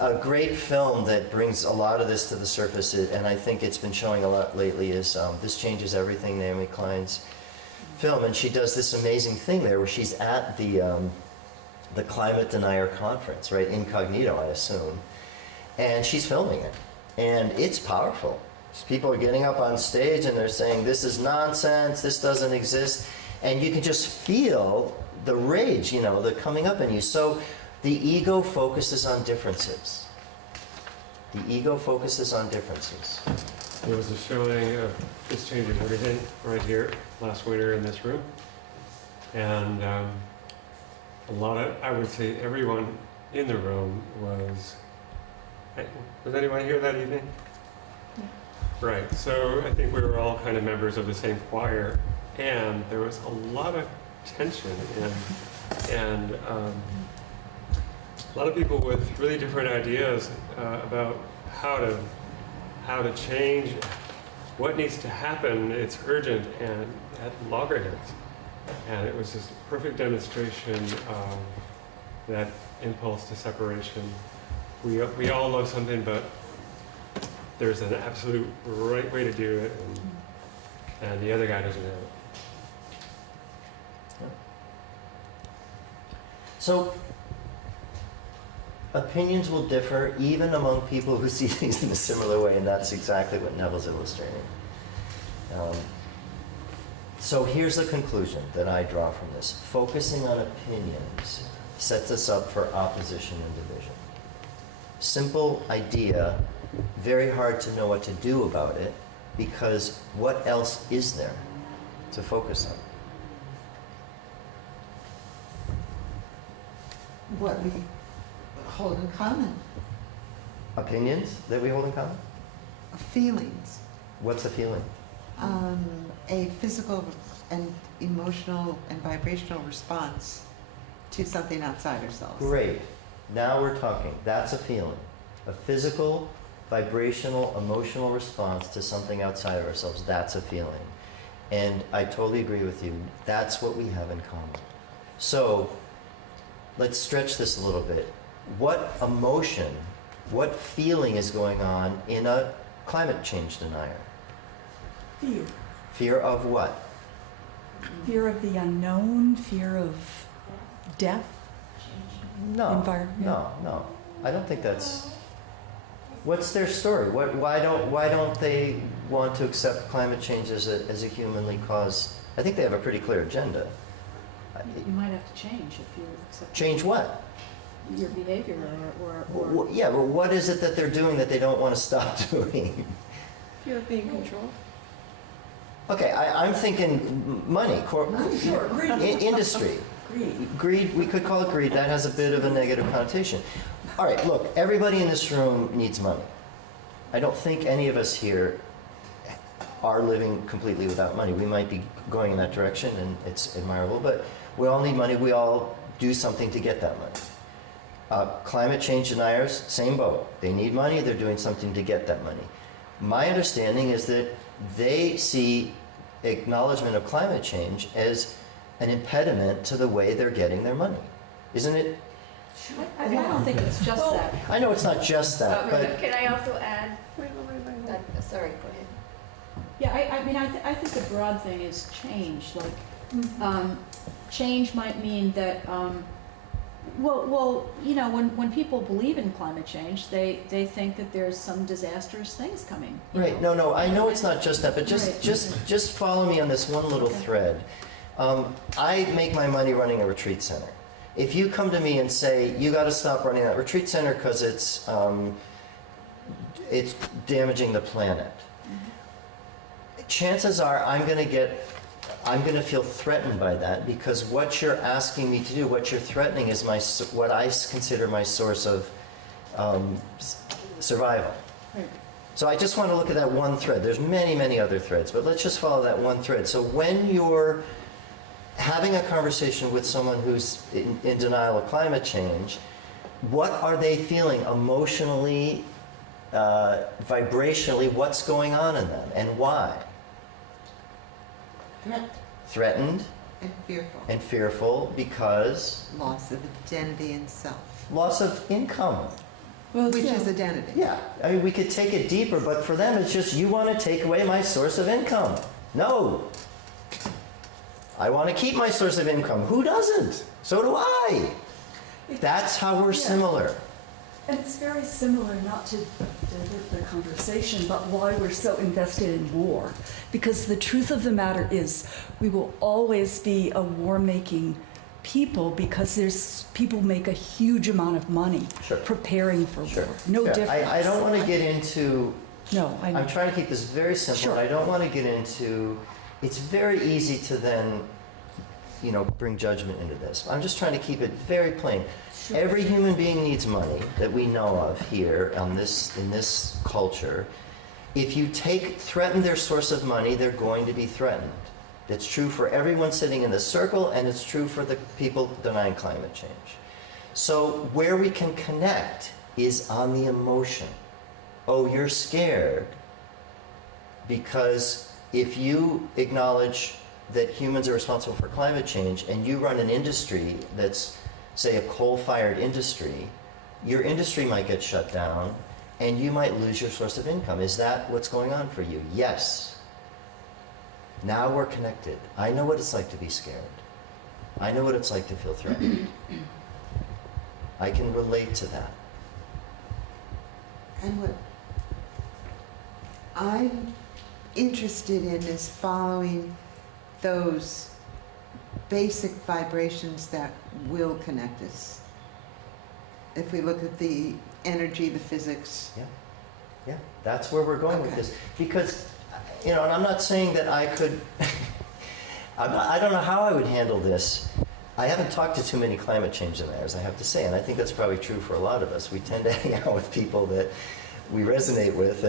a great film that brings a lot of this to the surface, and I think it's been showing a lot lately, is This Changes Everything, Naomi Klein's film. And she does this amazing thing there where she's at the climate denier conference, right? Incognito, I assume. And she's filming it. And it's powerful. People are getting up on stage and they're saying, this is nonsense, this doesn't exist. And you can just feel the rage, the coming up in you. So the ego focuses on differences. The ego focuses on differences. There was a showing of This Changes Everything right here last winter in this room. And I would say everyone in the room was anyone here that evening? Yeah. Right, so I think we were all kind of members of the same choir, and there was a lot of tension and a lot of people with really different ideas about how to change, what needs to happen. It's urgent and at loggerheads, and it was just a perfect demonstration of that impulse to separation. We all love something, but there's an absolute right way to do it, and the other guy doesn't have it. So opinions will differ even among people who see things in a similar way, and that's exactly what Neville's illustrating. So here's the conclusion that I draw from this. Focusing on opinions sets us up for opposition and division. Simple idea, very hard to know what to do about it, because what else is there to focus on? What we hold in common. Opinions that we hold in common? Feelings. What's a feeling? A physical and emotional and vibrational response to something outside ourselves. Great. Now we're talking. That's a feeling. A physical, vibrational, emotional response to something outside of ourselves. That's a feeling. And I totally agree with you. That's what we have in common. So let's stretch this a little bit. What emotion, what feeling is going on in a climate change denier? Fear. Fear of what? Fear of the unknown, fear of death. No, no. I don't think that's... What's their story? Why don't they want to accept climate change as a humanly caused I think they have a pretty clear agenda. You might have to change if you accept. Change what? Your behavior or. Yeah, but what is it that they're doing that they don't want to stop doing? Fear of being controlled. Okay, I'm thinking money, Sure, greed. industry. Greed. Greed, we could call it greed. That has a bit of a negative connotation. All right, look, everybody in this room needs money. I don't think any of us here are living completely without money. We might be going in that direction, and it's admirable, but we all need money. We all do something to get that money. Climate change deniers, same boat. They need money, they're doing something to get that money. My understanding is that they see acknowledgement of climate change as an impediment to the way they're getting their money. Isn't it? I don't think it's just that. I know it's not just that, but Can I also add? Sorry, go ahead. Yeah, I mean, I think the broad thing is change. Like, change might mean that, well, you know, when people believe in climate change, they think that there's some disastrous things coming. you right, know? no, I know it's not just that, but Right. just follow me on this one little Okay. thread. I make my money running a retreat center. If you come to me and say, you got to stop running that retreat center because it's damaging the planet, chances are I'm going to feel threatened by that, because what you're asking me to do, what you're threatening is what I consider my source of survival. Right. So I just want to look at that one thread. There's many, many other threads, but let's just follow that one thread. So when you're having a conversation with someone who's in denial of climate change, what are they feeling emotionally, vibrationally? What's going on in them, and why? Threatened And fearful. and fearful because Loss of identity and self, loss of income. Well, which yeah. is identity. Yeah, I mean, we could take it deeper, but for them, it's just, you want to take away my source of income. No. I want to keep my source of income. Who doesn't? So do I. That's how we're Yeah. similar. And it's very similar, not to divert the conversation, but why we're so invested in war. Because the truth of the matter is, we will always be a war-making people, because people make a huge amount of money Sure. preparing for Sure. war. No Sure. difference. I don't want to get into, No, I know. I'm trying to keep this very simple. Sure. I don't want to get into, it's very easy to then, bring judgment into this. I'm just trying to keep it very plain. Sure. Every human being needs money that we know of here in this culture. If you threaten their source of money, they're going to be threatened. It's true for everyone sitting in this circle, and it's true for the people denying climate change. So where we can connect is on the emotion. Oh, you're scared because if you acknowledge that humans are responsible for climate change and you run an industry that's, say, a coal-fired industry, your industry might get shut down and you might lose your source of income. Is that what's going on for you? Yes. Now we're connected. I know what it's like to be scared. I know what it's like to feel threatened. I can relate to that. And what I'm interested in is following those basic vibrations that will connect us. If we look at the energy, the physics. Yeah, that's where we're going with Okay. this. Because, and I'm not saying that I could, I don't know how I would handle this. I haven't talked to too many climate change deniers, I have to say, and I think that's probably true for a lot of us. We tend to hang out with people that we resonate with,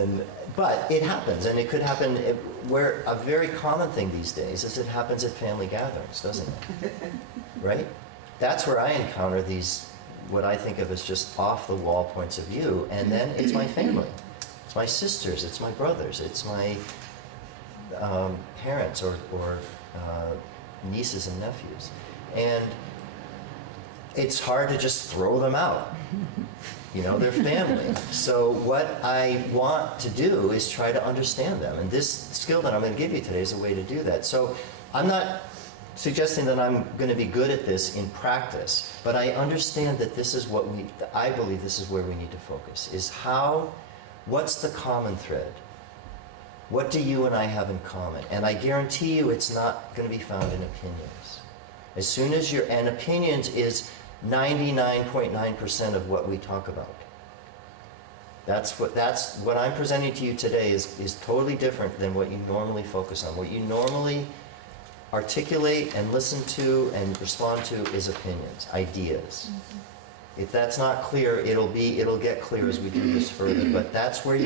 but it happens, and it could happen where a very common thing these days is it happens at family gatherings, doesn't it? Right? That's where I encounter these, what I think of as just off-the-wall points of view, and then it's my family. It's my sisters, it's my brothers, it's my parents or nieces and nephews. And it's hard to just throw them out. They're family. So what I want to do is try to understand them. And this skill that I'm going to give you today is a way to do that. So I'm not suggesting that I'm going to be good at this in practice, but I understand that this is I believe this is where we need to focus, is what's the common thread What do you and I have in common? And I guarantee you it's not going to be found in opinions. As soon as and opinions is 99.9% of what we talk about. That's what I'm presenting to you today is totally different than what you normally focus on. What you normally articulate and listen to and respond to is opinions, ideas. If that's not clear, it'll get clear as we do this further. But that's where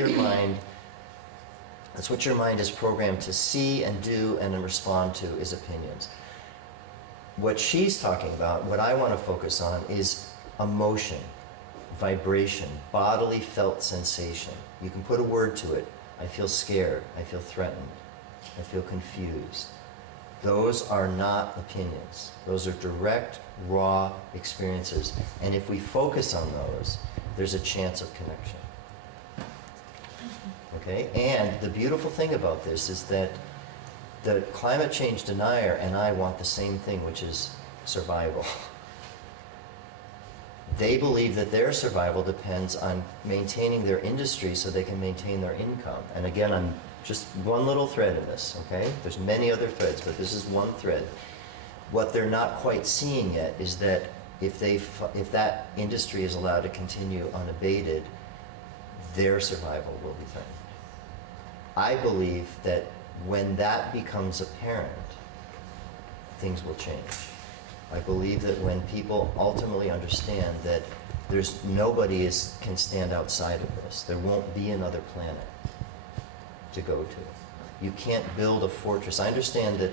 that's what your mind is programmed to see and do and respond to is opinions. What she's talking about, what I want to focus on, is emotion, vibration, bodily felt sensation. You can put a word to it. I feel scared. I feel threatened. I feel confused. Those are not opinions. Those are direct, raw experiences. And if we focus on those, there's a chance of connection. Okay? And the beautiful thing about this is that the climate change denier and I want the same thing, which is survival. They believe that their survival depends on maintaining their industry so they can maintain their income. And again, I'm just one little thread in this, okay? There's many other threads, but this is one thread. What they're not quite seeing yet is that if that industry is allowed to continue unabated, their survival will be threatened. I believe that when that becomes apparent, things will change. I believe that when people ultimately understand that nobody can stand outside of this, there won't be another planet to go to. You can't build a fortress. I understand that,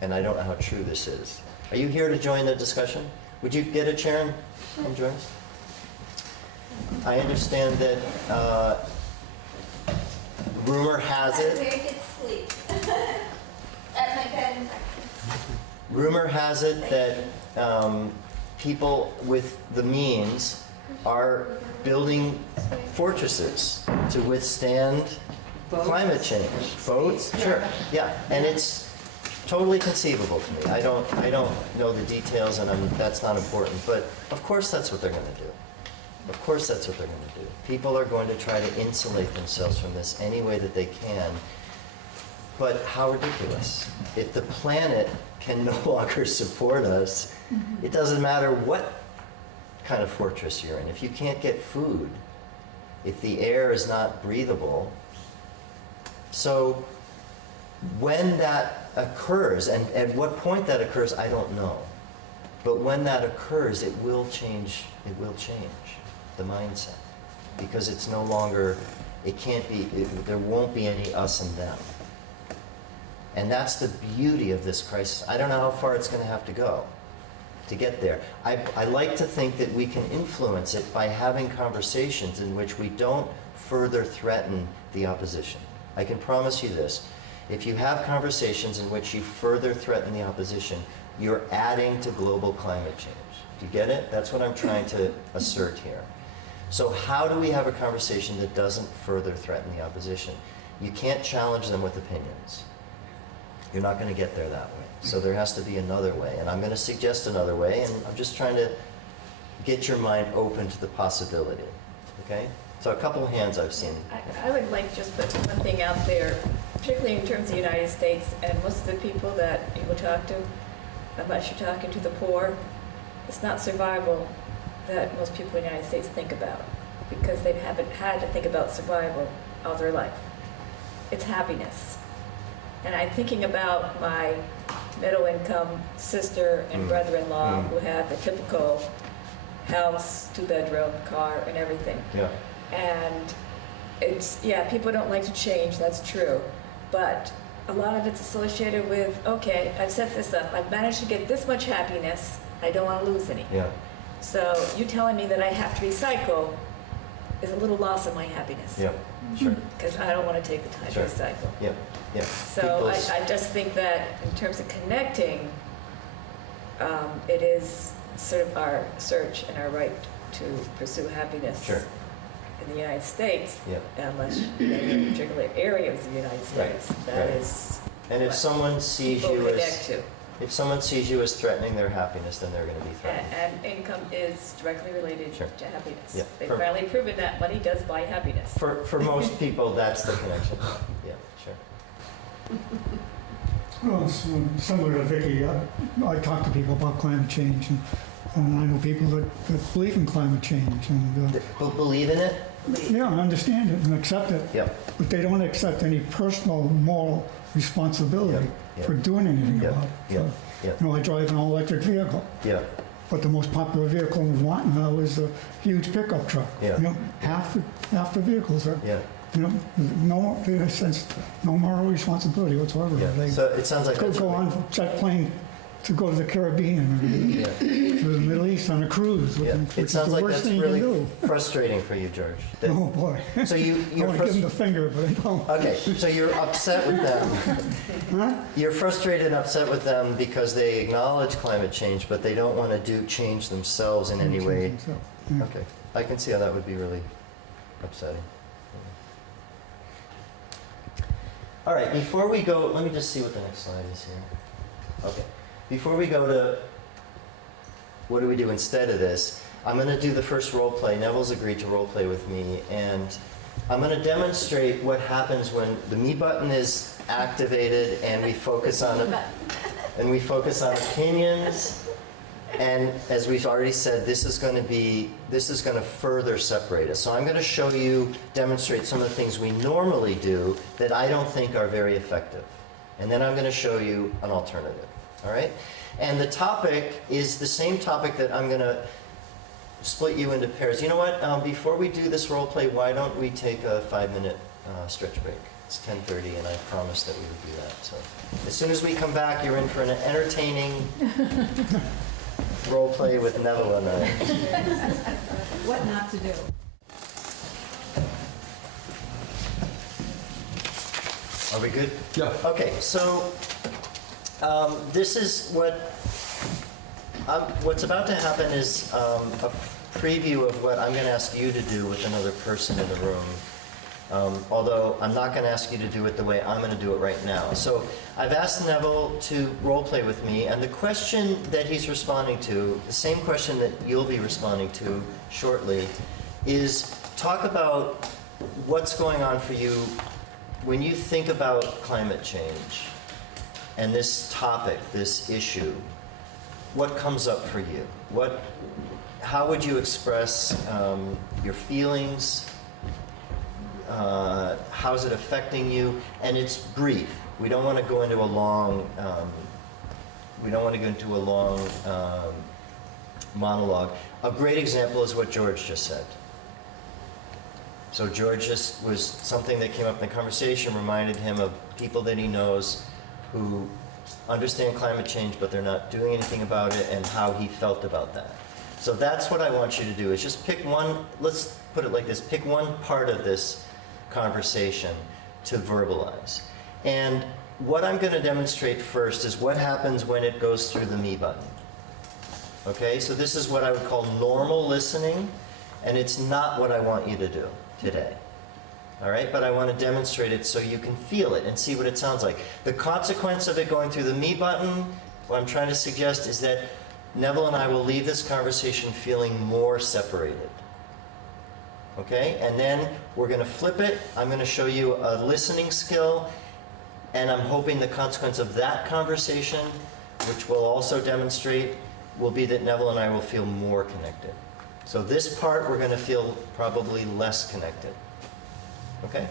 and I don't know how true this is. Are you here to join the discussion? Would you get a chair and join us? I understand that rumor has it. Where did sleep? At my bed and breakfast. Rumor has it that people with the means are building fortresses to withstand climate change. Boats? Sure. Yeah, and it's totally conceivable to me. I don't know the details, and that's not important. But of course, that's what they're going to do. Of course, that's what they're going to do. People are going to try to insulate themselves from this any way that they can. But how ridiculous. If the planet can no longer support us, it doesn't matter what kind of fortress you're in. If you can't get food, if the air is not breathable. So when that occurs, and at what point that occurs, I don't know. But when that occurs, it will change the mindset. Because it's no longer, there won't be any us and them. And that's the beauty of this crisis. I don't know how far it's going to have to go to get there. I like to think that we can influence it by having conversations in which we don't further threaten the opposition. I can promise you this. If you have conversations in which you further threaten the opposition, you're adding to global climate change. Do you get it? That's what I'm trying to assert here. So how do we have a conversation that doesn't further threaten the opposition? You can't challenge them with opinions. You're not going to get there that way. So there has to be another way. And I'm going to suggest another way, and I'm just trying to get your mind open to the possibility. Okay? So a couple of hands I've seen. I would like just put one thing out there, particularly in terms of the United States, and most of the people that you will talk to, unless you're talking to the poor, it's not survival that most people in the United States think about, because they haven't had to think about survival all their life. It's happiness. And I'm thinking about my middle-income sister and brother-in-law who have a typical house, 2-bedroom, car, and everything. Yeah. And people don't like to change, that's true. But a lot of it's associated with, okay, I've set this up, I've managed to get this much happiness, I don't want to lose any. Yeah. So you telling me that I have to recycle is a little loss of my happiness. Yeah. Sure. Because I don't want to take the time to recycle. Yeah. Yeah. So I just think that in terms of connecting, it is sort of our search and our right to pursue happiness in the United States, unless you're in particular areas of the United States. That is and if someone sees people you connect as to. If someone sees you as threatening their happiness, then they're going to be threatened. And income is directly related Sure. to happiness. Yeah. They've For- finally proven that money does buy happiness. For most people, that's the connection. Yeah, sure. Well, it's, similar to Vicky, I talk to people about climate change, and I know people that believe in climate change, and Believe in it? yeah, understand it and accept it, Yep. but they don't accept any personal moral responsibility Yep. for doing anything Yep. about it. Yep. Yep. You know, I drive an all-electric vehicle, Yeah. but the most popular vehicle in Vermont now is a huge pickup truck. Yeah. You know, half the vehicles are, Yeah. you know, no, in a sense, no moral responsibility whatsoever. Yeah. They So it sounds like could that's go on jet plane to go to the Caribbean or Yeah. to the Middle East on a cruise, Yeah. which It is sounds the like worst that's thing you really can do. frustrating for you, George. That- Oh, boy. So I you're want to give them the frust- finger, but I don't. Okay, so you're upset with them. Huh? You're frustrated and upset with them because they acknowledge climate change, but they don't want to do change themselves in any way. Yeah. Okay, I can see how that would be really upsetting. All right, before we go, let me just see what the next slide is here. Okay, before we go to what do we do instead of this, I'm going to do the first role play. Neville's agreed to role play with me, and I'm going to demonstrate what happens when the me button is activated and we focus on opinions. And as we've already said, this is going to further separate us. So I'm going to show you, demonstrate some of the things we normally do that I don't think are very effective. And then I'm going to show you an alternative. All right? And the topic is the same topic that I'm going to split you into pairs. You know what? Before we do this role play, why don't we take a 5-minute stretch break? It's 10:30, and I promised that we would do that. So as soon as we come back, you're in for an entertaining role play with Neville and I. What not to do. Are we good? Yeah. Okay, so this is what's about to happen is a preview of what I'm going to ask you to do with another person in the room. Although I'm not going to ask you to do it the way I'm going to do it right now. So I've asked Neville to role play with me, and the question that he's responding to, the same question that you'll be responding to shortly, is talk about what's going on for you when you think about climate change and this topic, this issue. What comes up for you? How would you express your feelings? How's it affecting you? And it's brief. We don't want to go into a long. Monologue. A great example is what George just said. So George just was something that came up in the conversation, reminded him of people that he knows who understand climate change, but they're not doing anything about it, and how he felt about that. So that's what I want you to do, is just pick one, let's put it like this, pick one part of this conversation to verbalize. And what I'm going to demonstrate first is what happens when it goes through the me button. Okay, so this is what I would call normal listening, and it's not what I want you to do today. All right, but I want to demonstrate it so you can feel it and see what it sounds like. The consequence of it going through the me button, what I'm trying to suggest is that Neville and I will leave this conversation feeling more separated. Okay, and then we're going to flip it. I'm going to show you a listening skill, and I'm hoping the consequence of that conversation, which we'll also demonstrate, will be that Neville and I will feel more connected. So this part, we're going to feel probably less connected. Okay?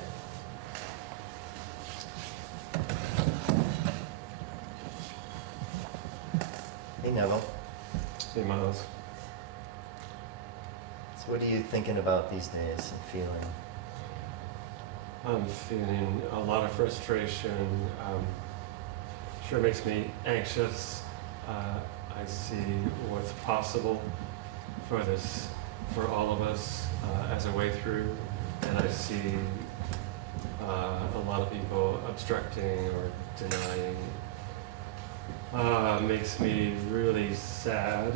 Hey, Neville. Hey, Miles. So what are you thinking about these days and feeling? I'm feeling a lot of frustration. Sure makes me anxious. I see what's possible for all of us as a way through, and I see a lot of people obstructing or denying. Makes me really sad.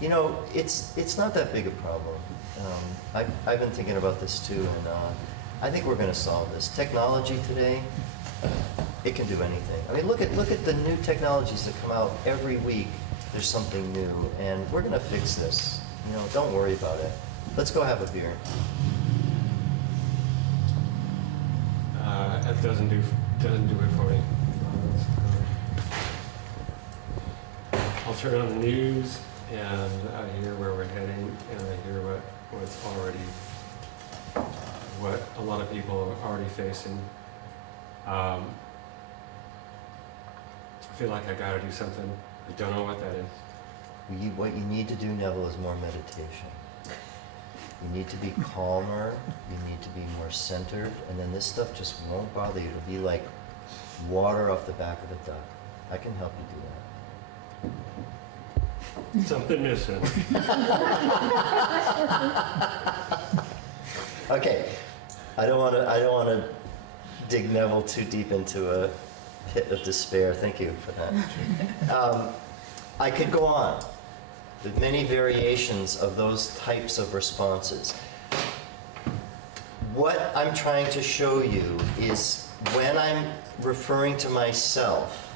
You know, it's not that big a problem. I've been thinking about this too, and I think we're going to solve this. Technology today It can do anything. I mean, look at the new technologies that come out every week. There's something new, and we're gonna fix this. You know, don't worry about it. Let's go have a beer. It doesn't do it for me. I'll turn on the news and I hear where we're heading, and I hear what's already what a lot of people are already facing. I feel like I gotta do something. I don't know what that is. What you need to do, Neville, is more meditation. You need to be calmer, you need to be more centered, and then this stuff just won't bother you. It'll be like water off the back of a duck. I can help you do that. Something missing. Okay, I don't want to dig Neville too deep into a pit of despair. Thank you for that. I could go on. There's many variations of those types of responses. What I'm trying to show you is when I'm referring to myself,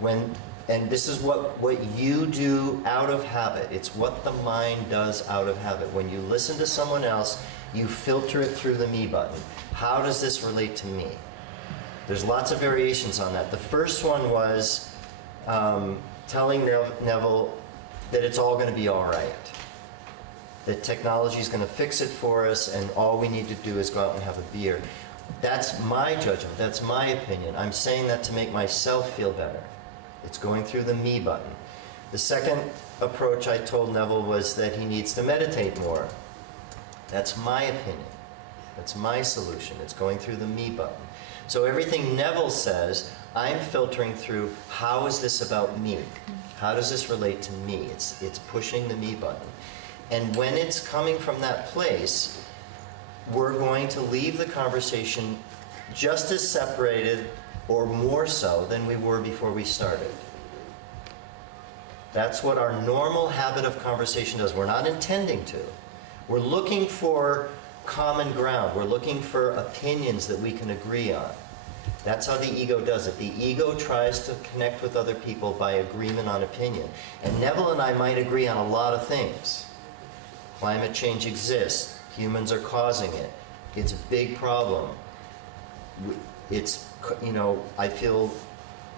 and this is what you do out of habit. It's what the mind does out of habit. When you listen to someone else, you filter it through the me button. How does this relate to me? There's lots of variations on that. The first one was telling Neville that it's all going to be all right. That technology is going to fix it for us, and all we need to do is go out and have a beer. That's my judgment. That's my opinion. I'm saying that to make myself feel better. It's going through the me button. The second approach I told Neville was that he needs to meditate more. That's my opinion. That's my solution. It's going through the me button. So everything Neville says, I'm filtering through, how is this about me? How does this relate to me? It's pushing the me button. And when it's coming from that place, we're going to leave the conversation just as separated or more so than we were before we started. That's what our normal habit of conversation does. We're not intending to. We're looking for common ground. We're looking for opinions that we can agree on. That's how the ego does it. The ego tries to connect with other people by agreement on opinion. And Neville and I might agree on a lot of things. Climate change exists. Humans are causing it. It's a big problem. It's, I feel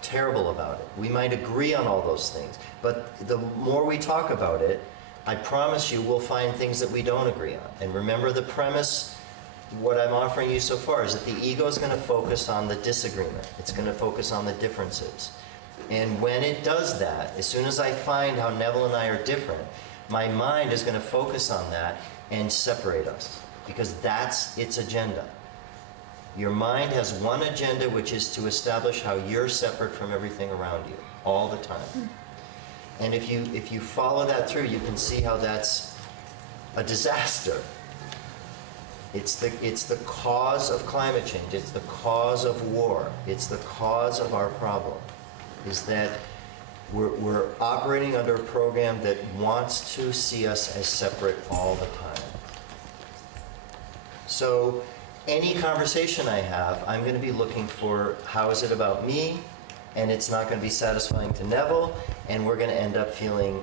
terrible about it. We might agree on all those things. But the more we talk about it, I promise you we'll find things that we don't agree on. And remember the premise, what I'm offering you so far is that the ego is going to focus on the disagreement. It's going to focus on the differences. And when it does that, as soon as I find how Neville and I are different, my mind is going to focus on that and separate us, because that's its agenda. Your mind has one agenda, which is to establish how you're separate from everything around you all the time. And if you follow that through, you can see how that's a disaster. It's the cause of climate change. It's the cause of war. It's the cause of our problem. Is that we're operating under a program that wants to see us as separate all the time. So any conversation I have, I'm going to be looking for how is it about me, and it's not going to be satisfying to Neville, and we're going to end up feeling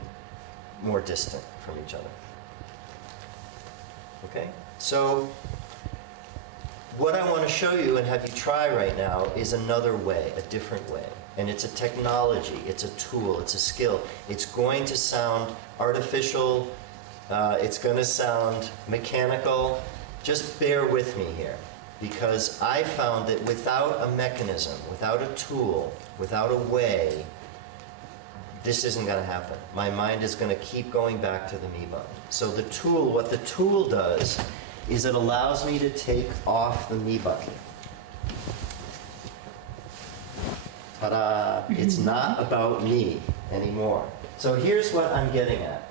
more distant from each other. Okay? So what I want to show you and have you try right now is another way, a different way. And it's a technology, it's a tool, it's a skill. It's going to sound artificial, it's going to sound mechanical. Just bear with me here, because I found that without a mechanism, without a tool, without a way, this isn't going to happen. My mind is going to keep going back to the me button. So the tool, what the tool does is it allows me to take off the me button. Ta-da! It's not about me anymore. So here's what I'm getting at.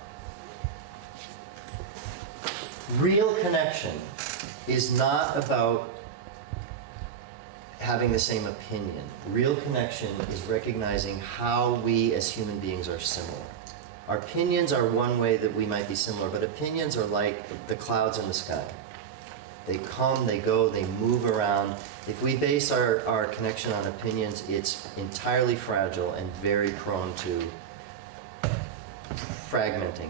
Real connection is not about having the same opinion. Real connection is recognizing how we as human beings are similar. Our opinions are one way that we might be similar, but opinions are like the clouds in the sky. They come, they go, they move around. If we base our connection on opinions, it's entirely fragile and very prone to fragmenting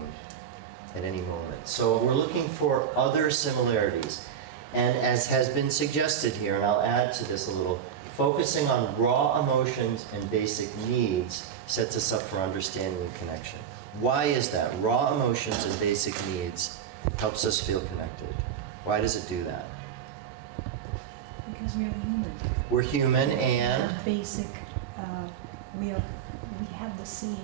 at any moment. So we're looking for other similarities. And as has been suggested here, and I'll add to this a little, focusing on raw emotions and basic needs sets us up for understanding and connection. Why is that? Raw emotions and basic needs helps us feel connected. Why does it do that? Because we are human. We're human We and have basic, we have the same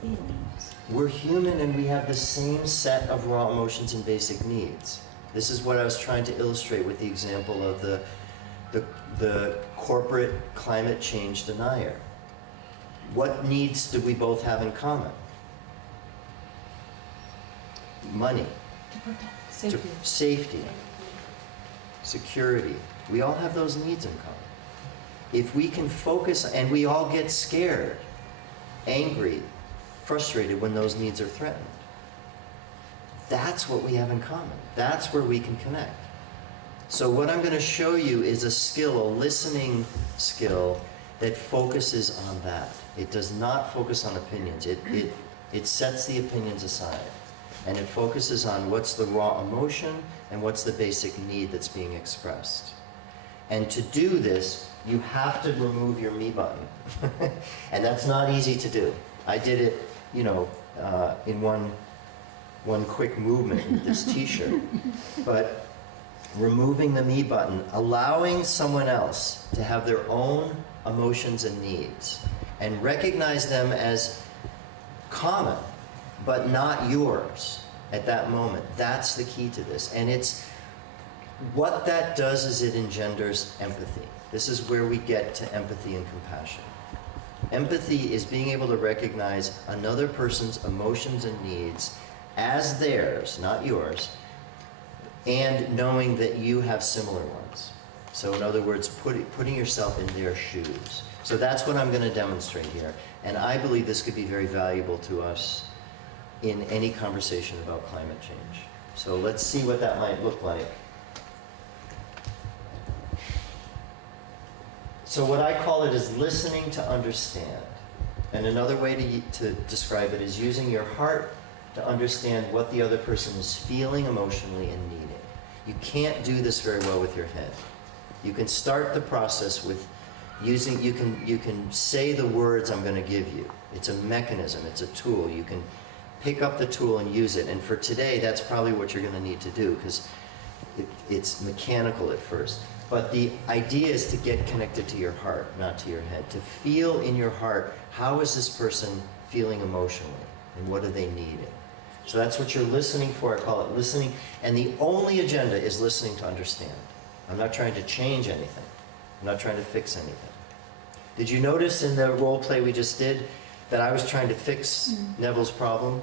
feelings. we're human and we have the same set of raw emotions and basic needs. This is what I was trying to illustrate with the example of the corporate climate change denier. What needs do we both have in common? Money, safety, security. We all have those needs in common. If we can focus, and we all get scared, angry, frustrated when those needs are threatened. That's what we have in common. That's where we can connect. So what I'm going to show you is a skill, a listening skill that focuses on that. It does not focus on opinions. It sets the opinions aside. And it focuses on what's the raw emotion and what's the basic need that's being expressed. And to do this, you have to remove your me button. And that's not easy to do. I did it, in one quick movement with this t-shirt. But removing the me button, allowing someone else to have their own emotions and needs and recognize them as common, but not yours at that moment. That's the key to this. And what that does is it engenders empathy. This is where we get to empathy and compassion. Empathy is being able to recognize another person's emotions and needs as theirs, not yours, and knowing that you have similar ones. So in other words, putting yourself in their shoes. So that's what I'm going to demonstrate here. And I believe this could be very valuable to us in any conversation about climate change. So let's see what that might look like. So what I call it is listening to understand. And another way to describe it is using your heart to understand what the other person is feeling emotionally and needing. You can't do this very well with your head. You can start the process with using, you can say the words I'm going to give you. It's a mechanism, it's a tool. You can pick up the tool and use it. And for today, that's probably what you're going to need to do because it's mechanical at first. But the idea is to get connected to your heart, not to your head. To feel in your heart, how is this person feeling emotionally and what are they needing? So that's what you're listening for. I call it listening. And the only agenda is listening to understand. I'm not trying to change anything. I'm not trying to fix anything. Did you notice in the role play we just did that I was trying to fix Neville's problem?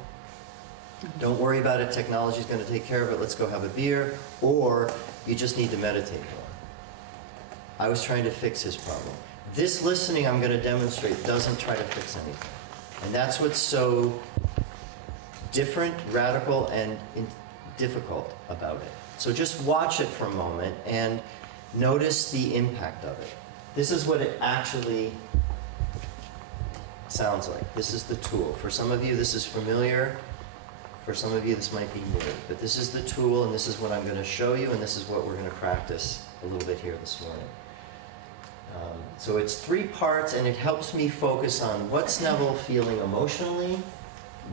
Don't worry about it. Technology's going to take care of it. Let's go have a beer. Or you just need to meditate more. I was trying to fix his problem. This listening I'm going to demonstrate doesn't try to fix anything. And that's what's so different, radical, and difficult about it. So just watch it for a moment and notice the impact of it. This is what it actually sounds like. This is the tool. For some of you, this is familiar. For some of you, this might be new. But this is the tool, and this is what I'm going to show you, and this is what we're going to practice a little bit here this morning. So it's 3 parts, and it helps me focus on what's Neville feeling emotionally,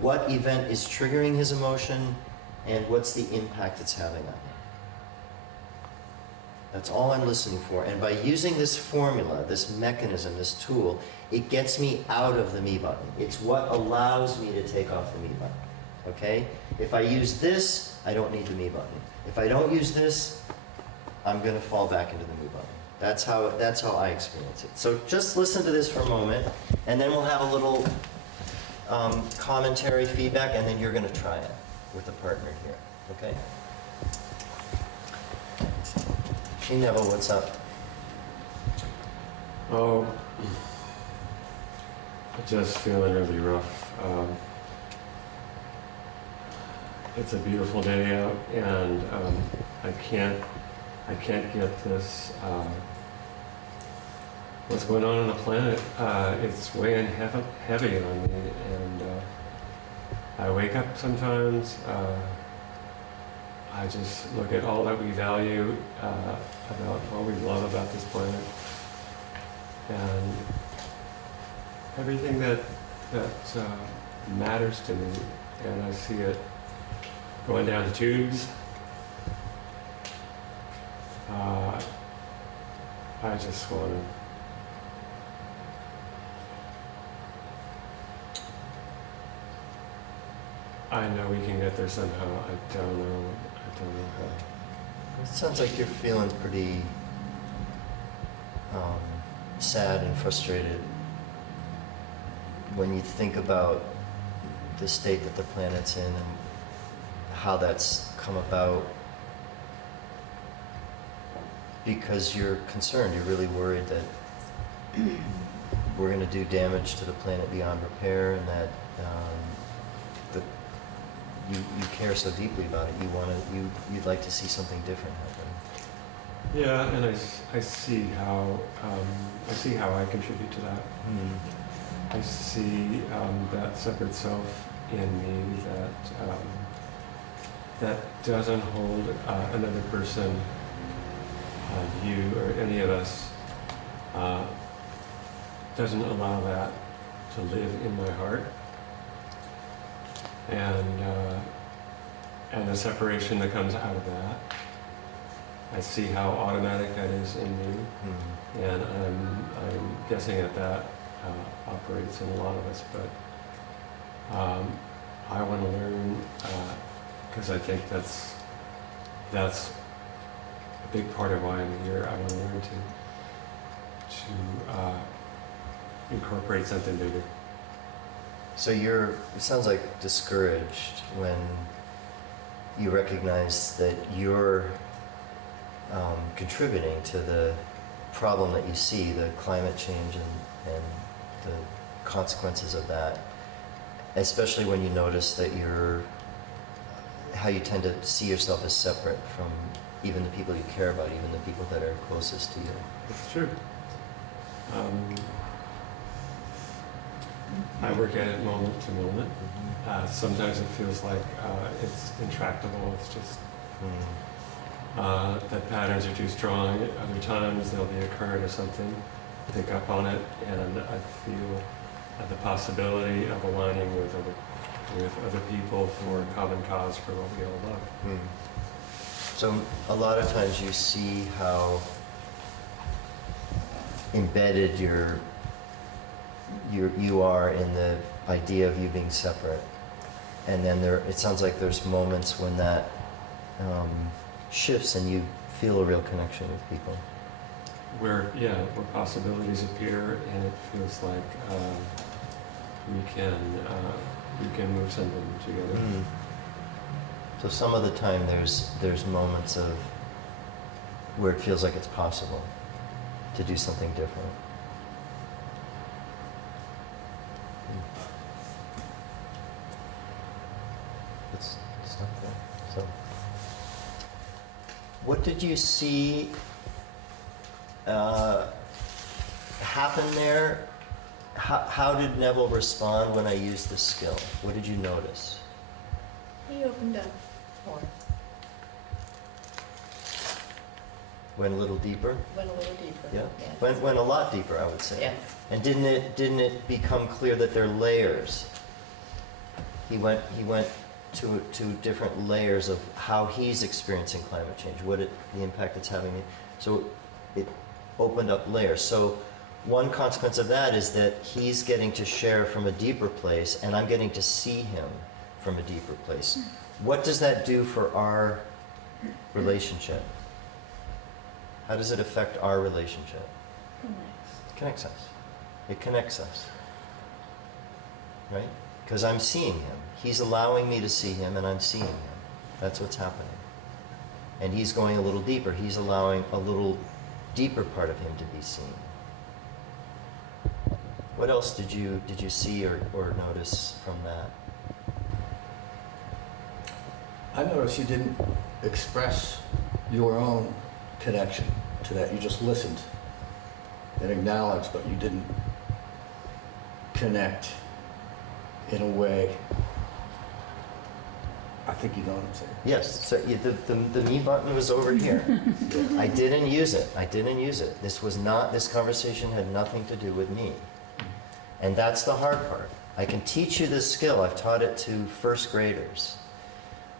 what event is triggering his emotion, and what's the impact it's having on him. That's all I'm listening for. And by using this formula, this mechanism, this tool, it gets me out of the me button. It's what allows me to take off the me button. Okay? If I use this, I don't need the me button. If I don't use this, I'm going to fall back into the me button. That's how I experience it. So just listen to this for a moment, and then we'll have a little commentary, feedback, and then you're going to try it with a partner here. Okay? Hey Neville, what's up? Oh, just feeling really rough. it's a beautiful day out, and I can't get this. What's going on the planet? It's weighing heavy on me, and I wake up sometimes. I just look at all that we value, about what we love about this planet, and everything that matters to me, and I see it going down the tubes. I just want to. I know we can get there somehow. I don't know how. It sounds like you're feeling pretty sad and frustrated when you think about the state that the planet's in and how that's come about, because you're concerned, you're really worried that we're going to do damage to the planet beyond repair, and that you care so deeply about it. You'd like to see something different happen. Yeah, and I see how I contribute to that. I see that separate self in me that doesn't hold another person, you or any of us, doesn't allow that to live in my heart, and the separation that comes out of that. I see how automatic that is in me, and I'm guessing that operates in a lot of us, but I want to learn, because I think that's a big part of why I'm here. I want to learn to incorporate something bigger. So it sounds like discouraged when you recognize that you're contributing to the problem that you see, the climate change and the consequences of that, especially when you notice that how you tend to see yourself as separate from even the people you care about, even the people that are closest to you. It's true. I work at it moment to moment. Sometimes it feels like it's intractable. It's just that patterns are too strong. Other times there'll be a current or something, pick up on it, and I feel the possibility of aligning with other people for a common cause for what we all love. So a lot of times you see how embedded you are in the idea of you being separate, and then it sounds like there's moments when that shifts and you feel a real connection with people. Where possibilities appear, and it feels like we can move something together. So some of the time there's moments of where it feels like it's possible to do something different. Let's stop there. So, what did you see happen there? How did Neville respond when I used this skill? What did you notice? He opened up more. Went a little deeper? Went a little deeper. Yeah. Yes. Went a lot deeper, I would say. Yes. And didn't it become clear that there are layers? He went to different layers of how he's experiencing climate change, the impact it's having. So it opened up layers. So one consequence of that is that he's getting to share from a deeper place, and I'm getting to see him from a deeper place. What does that do for our relationship? How does it affect our relationship? It connects us. It connects us. Right? Because I'm seeing him. He's allowing me to see him, and I'm seeing him. That's what's happening. And he's going a little deeper. He's allowing a little deeper part of him to be seen. What else did you see or notice from that? I noticed you didn't express your own connection to that. You just listened and acknowledged, but you didn't connect in a way. I think you know what I'm saying. Yes, so the me button was over here. I didn't use it. I didn't use it. This conversation had nothing to do with me. And that's the hard part. I can teach you this skill. I've taught it to first graders.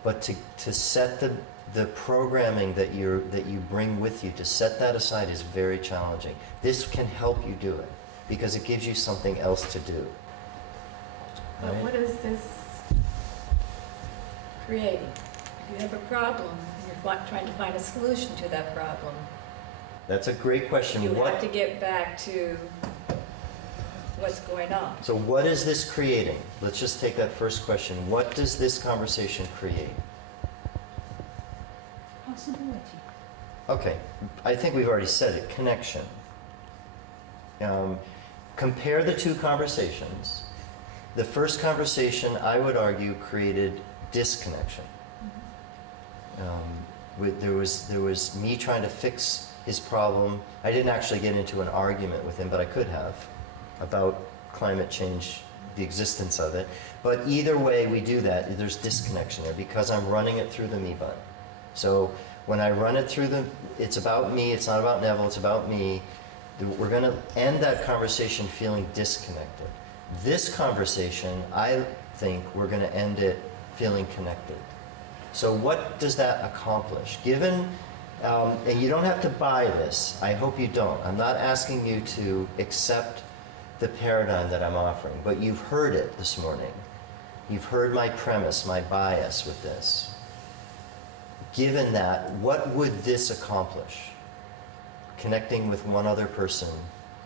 But to set the programming that you bring with you, to set that aside is very challenging. This can help you do it because it gives you something else to do. But Right? what is this creating? If you have a problem, and you're trying to find a solution to that problem, That's a great question. you have to get back to what's going on. So what is this creating? Let's just take that first question. What does this conversation create? Possibility. Okay, I think we've already said it, connection. Compare the two conversations. The first conversation, I would argue, created disconnection. There was me trying to fix his problem. I didn't actually get into an argument with him, but I could have, about climate change, the existence of it. But either way we do that, there's disconnection there because I'm running it through the me button. So when I run it through it's about me, it's not about Neville, it's about me. We're going to end that conversation feeling disconnected. This conversation, I think we're going to end it feeling connected. So what does that accomplish? Given, and you don't have to buy this, I hope you don't. I'm not asking you to accept the paradigm that I'm offering, but you've heard it this morning. You've heard my premise, my bias with this. Given that, what would this accomplish? Connecting with one other person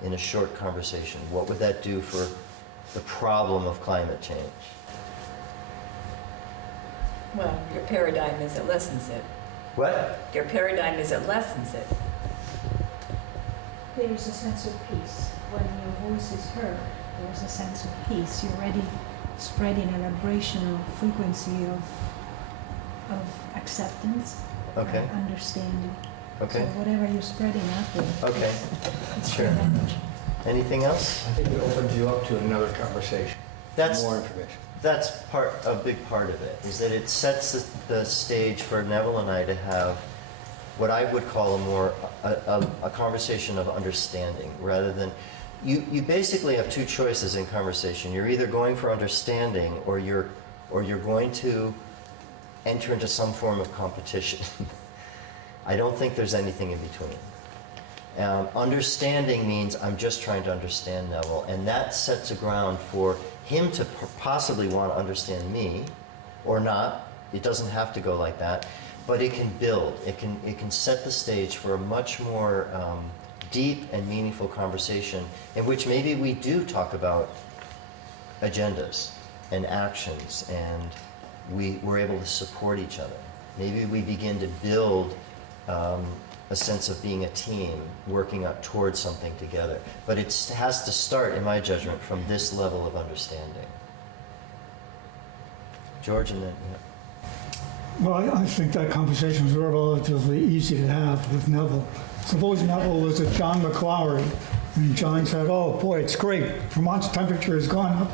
in a short conversation, what would that do for the problem of climate change? Well, your paradigm is it lessens it. What? Your paradigm is it lessens it. There is a sense of peace. When your voice is heard, there is a sense of peace. You're already spreading a vibrational frequency of acceptance, Okay. and understanding. Okay. So whatever you're spreading out there, Okay. it's Sure. good energy. Anything else? I think it opens you up to another conversation. That's More information. That's a big part of it, is that it sets the stage for Neville and I to have what I would call a conversation of understanding, rather than, you basically have two choices in conversation. You're either going for understanding or you're going to enter into some form of competition. I don't think there's anything in between. Understanding means I'm just trying to understand Neville, and that sets a ground for him to possibly want to understand me, or not. It doesn't have to go like that, but it can build. It can set the stage for a much more deep and meaningful conversation in which maybe we do talk about agendas and actions, and we're able to support each other. Maybe we begin to build a sense of being a team, working up towards something together. But it has to start, in my judgment, from this level of understanding. George, and then, Well, I think that conversation was relatively easy to have with Neville. Suppose Neville was at John McLaury, and John said, "Oh boy, it's great. Vermont's temperature has gone up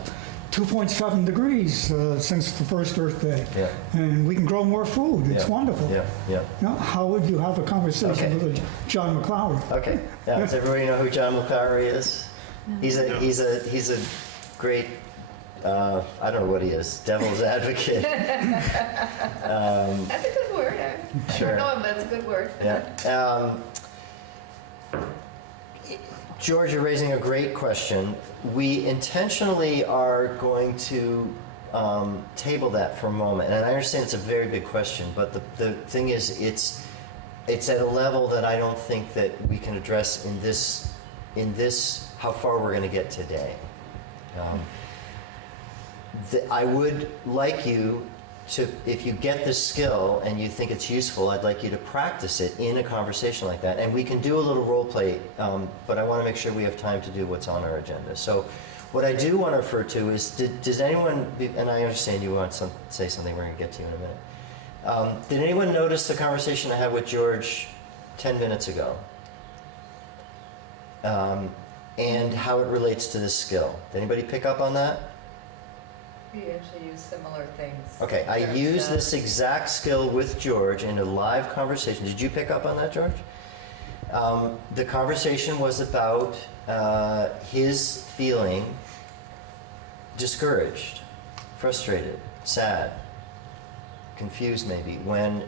2.7 degrees since the first Earth Day, Yeah. and we can grow more food. It's Yeah. wonderful." Yeah, yeah. Now, how would you have a conversation Okay. with John McLaury? Okay. Now, does everybody know who John McLaury is? He's a great, I don't know what he is, devil's advocate. That's a good word. I Sure. don't know him, but it's a good word. Yeah. George, you're raising a great question. We intentionally are going to table that for a moment. And I understand it's a very big question, but the thing is, it's at a level that I don't think that we can address in this how far we're going to get today. I would like you to, if you get this skill and you think it's useful, I'd like you to practice it in a conversation like that. And we can do a little role play, but I want to make sure we have time to do what's on our agenda. So what I do want to refer to is, does anyone, and I understand you want to say something, we're going to get to you in a minute. Did anyone notice the conversation I had with George 10 minutes ago? And how it relates to this skill. Did anybody pick up on that? We actually use similar things. Okay, I used this exact skill with George in a live conversation. Did you pick up on that, George? The conversation was about his feeling discouraged, frustrated, sad, confused maybe, when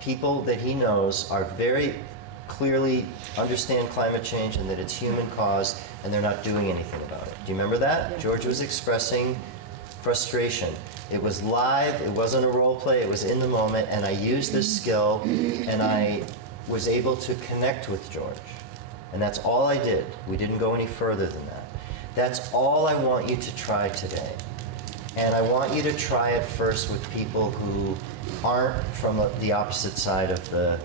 people that he knows are very clearly understand climate change and that it's human caused and they're not doing anything about it. Do you remember that? Yeah. George was expressing frustration. It was live, it wasn't a role play, it was in the moment, and I used this skill and I was able to connect with George. And that's all I did. We didn't go any further than that. That's all I want you to try today. And I want you to try it first with people who aren't from the opposite side of the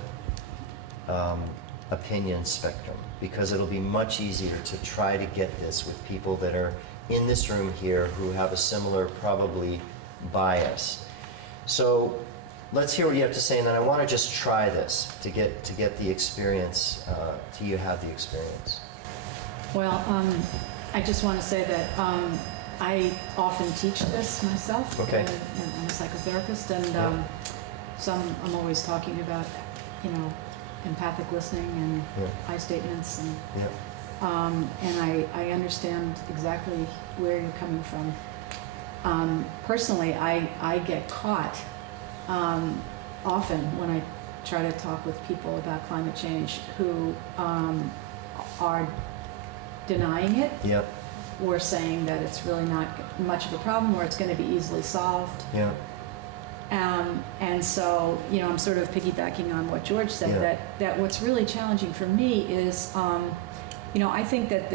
opinion spectrum, because it'll be much easier to try to get this with people that are in this room here who have a similar, probably, bias. So let's hear what you have to say, and then I want to just try this to get the experience, till you have the experience. Well, I just want to say that I often teach this myself. Okay. And I'm a psychotherapist, and Yeah. I'm always talking about, empathic listening and Yeah. I statements, and Yeah. I understand exactly where you're coming from. Personally, I get caught often when I try to talk with people about climate change who are denying it, Yep. or saying that it's really not much of a problem, or it's going to be easily solved. Yeah. And so, I'm sort of piggybacking on what George said, Yeah. that what's really challenging for me is, I think that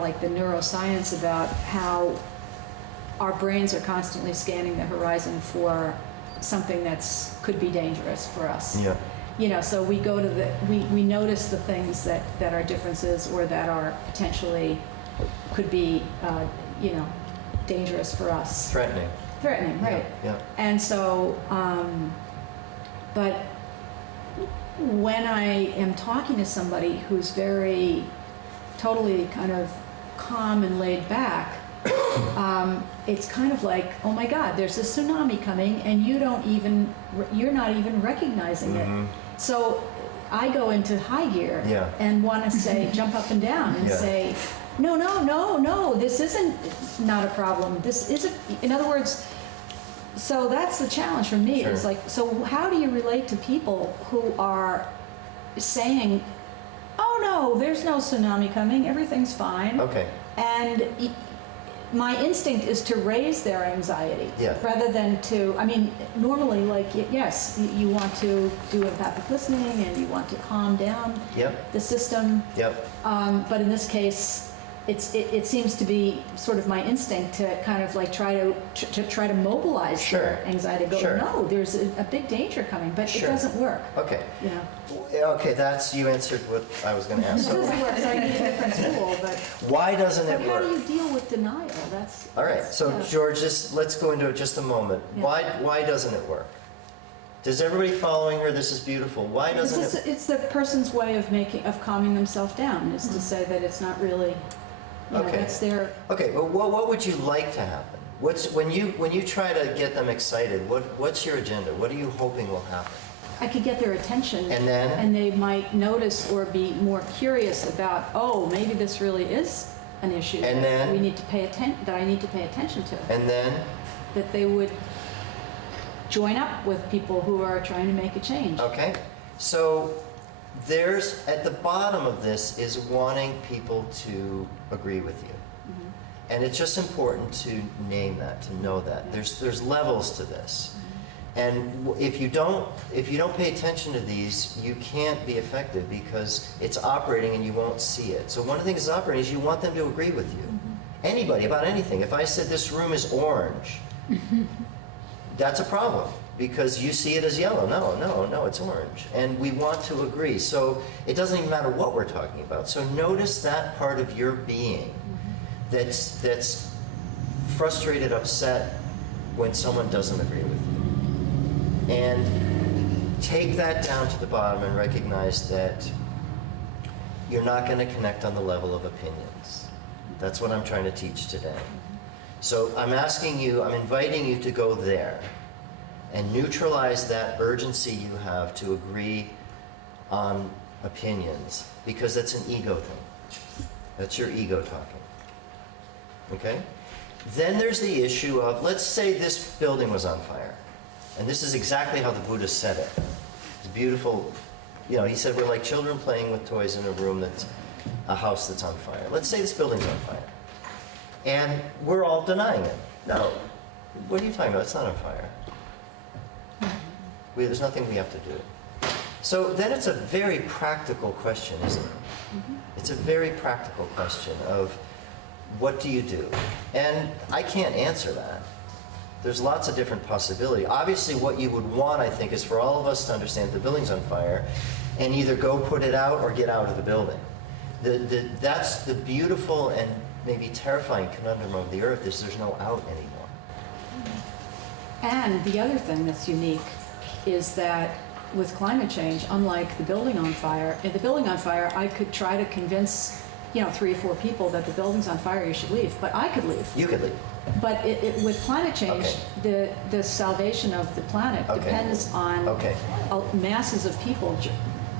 like the neuroscience about how our brains are constantly scanning the horizon for something could be dangerous for us. Yeah. So we go to we notice the things that are differences, or that are potentially could be, dangerous for us. Threatening, right. Yeah. And so, but when I am talking to somebody who's totally kind of calm and laid back, it's kind of like, oh my God, there's a tsunami coming, and you're not even recognizing Mhm. it. So I go into high gear Yeah. and want to say, jump up and down and Yeah. say, no, this isn't not a problem. This is in other words, so that's the challenge for me. Sure. Is like, so how do you relate to people who are saying, oh no, there's no tsunami coming, everything's fine. Okay. And my instinct is to raise their anxiety, Yeah. rather than normally, like, yes, you want to do empathic listening and you want to calm down Yep. the system. Yep. But in this case, it seems to be sort of my instinct to kind of like try to mobilize Sure. their anxiety. Go, Sure. no, there's a big danger coming, but Sure. it doesn't work. Okay. You Okay, you answered what I was going to ask. it So doesn't work. So I need a different tool, but why doesn't it how work? do you deal with denial? That's All right, so yeah. George, let's go into it just a moment. Yeah. Why doesn't it work? Does everybody following her? This is beautiful. Why doesn't it? It's the person's way of calming themselves down, is to say that it's not really. Okay. That's their. Okay, but what would you like to happen? When you try to get them excited? What's your agenda? What are you hoping will happen? I could get their attention, And then? and they might notice or be more curious about, oh, maybe this really is an issue And that then? we need to pay that I need to pay attention to. And then? That they would join up with people who are trying to make a change. Okay, so there's at the bottom of this is wanting people to agree with you. Mhm. And it's just important to name that, to know that. There's levels to this. And if you don't pay attention to these, you can't be effective because it's operating and you won't see it. So one of the things that's operating is you want them to agree with you. Anybody, about anything. If I said this room is orange, that's a problem because you see it as yellow. No, it's orange. And we want to agree. So it doesn't even matter what we're talking about. So notice that part of your being that's frustrated, upset when someone doesn't agree with you. And take that down to the bottom and recognize that you're not going to connect on the level of opinions. That's what I'm trying to teach today. So I'm inviting you to go there and neutralize that urgency you have to agree on opinions, because that's an ego thing. That's your ego talking. Okay? Then there's the issue of, let's say this building was on fire. And this is exactly how the Buddha said it. It's beautiful. You know, he said we're like children playing with toys in a room that's a house that's on fire. Let's say this building's on fire. And we're all denying it. No. What are you talking about? It's not on fire. There's nothing we have to do. So then it's a very practical question, isn't it? It's a very practical question of what do you do? And I can't answer that. There's lots of different possibilities. Obviously, what you would want, I think, is for all of us to understand the building's on fire and either go put it out or get out of the building. That's the beautiful and maybe terrifying conundrum of the earth, is there's no out anymore. And the other thing that's unique is that with climate change, unlike the building on fire, in the building on fire, I could try to convince, 3 or 4 people that the building's on fire, you should leave, but I could leave. You could leave. But with climate change, Okay. the salvation of the planet Okay. depends on masses of people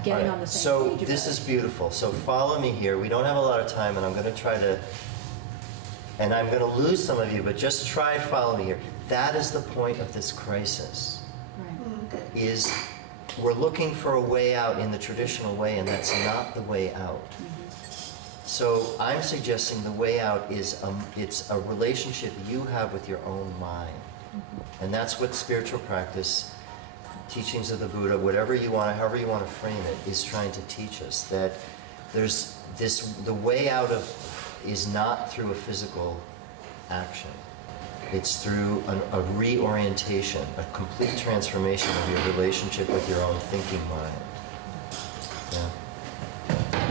getting All right, on the same so page. this is beautiful. So follow me here. We don't have a lot of time, and I'm going to try to, and I'm going to lose some of you, but just try follow me here. That is the point of this crisis, Right. is we're looking for a way out in the traditional way, and that's not the way out. So I'm suggesting the way out is it's a relationship you have with your own mind. And that's what spiritual practice, teachings of the Buddha, whatever you want, however you want to frame it, is trying to teach us. That there's the way out of is not through a physical action. It's through a reorientation, a complete transformation of your relationship with your own thinking mind. Yeah.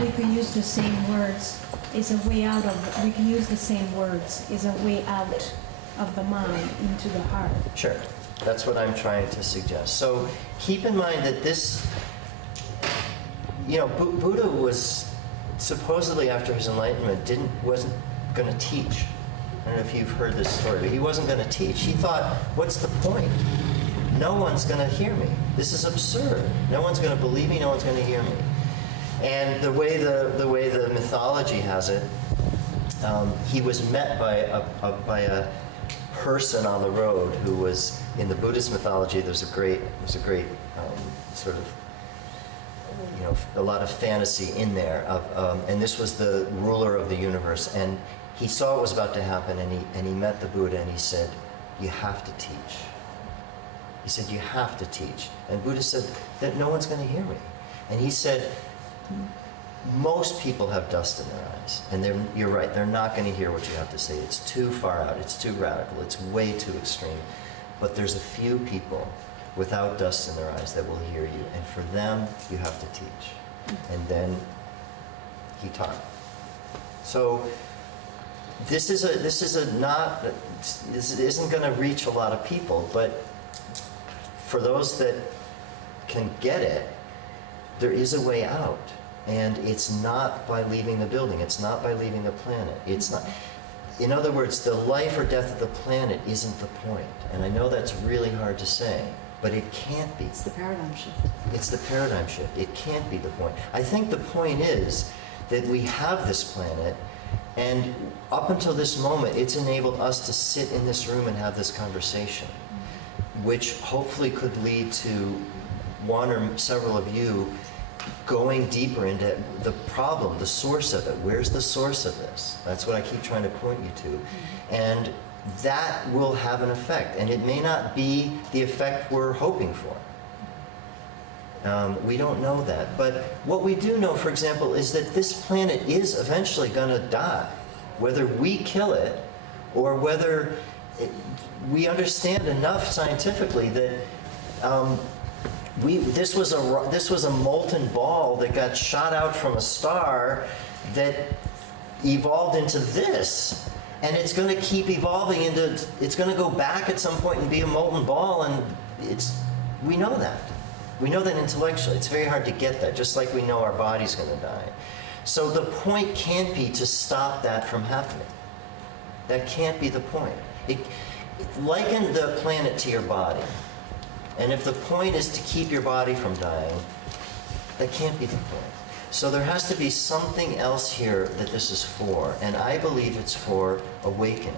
We could use the same words. Is a way out of. We can use the same words. Is a way out of the mind into the heart. Sure. That's what I'm trying to suggest. So keep in mind that this, Buddha was supposedly after his enlightenment wasn't going to teach. I don't know if you've heard this story, but he wasn't going to teach. He thought, what's the point? No one's going to hear me. This is absurd. No one's going to believe me. No one's going to hear me. And the way the mythology has it, he was met by a person on the road who was, in the Buddhist mythology, there's a great sort of, a lot of fantasy in there. And this was the ruler of the universe, and he saw what was about to happen, and he met the Buddha, and he said, "You have to teach." He said, "You have to teach." And Buddha said that no one's going to hear me. And he said, most people have dust in their eyes, and you're right, they're not going to hear what you have to say. It's too far out, it's too radical, it's way too extreme. But there's a few people without dust in their eyes that will hear you, and for them, you have to teach. And then he taught. So this isn't going to reach a lot of people, but for those that can get it, there is a way out. And it's not by leaving the building. It's not by leaving the planet. It's not. In other words, the life or death of the planet isn't the point. And I know that's really hard to say, but it can't be. It's the paradigm shift. It's the paradigm shift. It can't be the point. I think the point is that we have this planet, and up until this moment, it's enabled us to sit in this room and have this conversation, which hopefully could lead to one or several of you going deeper into the problem, the source of it. Where's the source of this? That's what I keep trying to point you to. And that will have an effect. And it may not be the effect we're hoping for. We don't know that. But what we do know, for example, is that this planet is eventually going to die. Whether we kill it or whether we understand enough scientifically that this was a molten ball that got shot out from a star that evolved into this, and it's going to keep evolving it's going to go back at some point and be a molten ball, and we know that. We know that intellectually. It's very hard to get that, just like we know our body's going to die. So the point can't be to stop that from happening. That can't be the point. Liken the planet to your body. And if the point is to keep your body from dying, that can't be the point. So there has to be something else here that this is for, and I believe it's for awakening.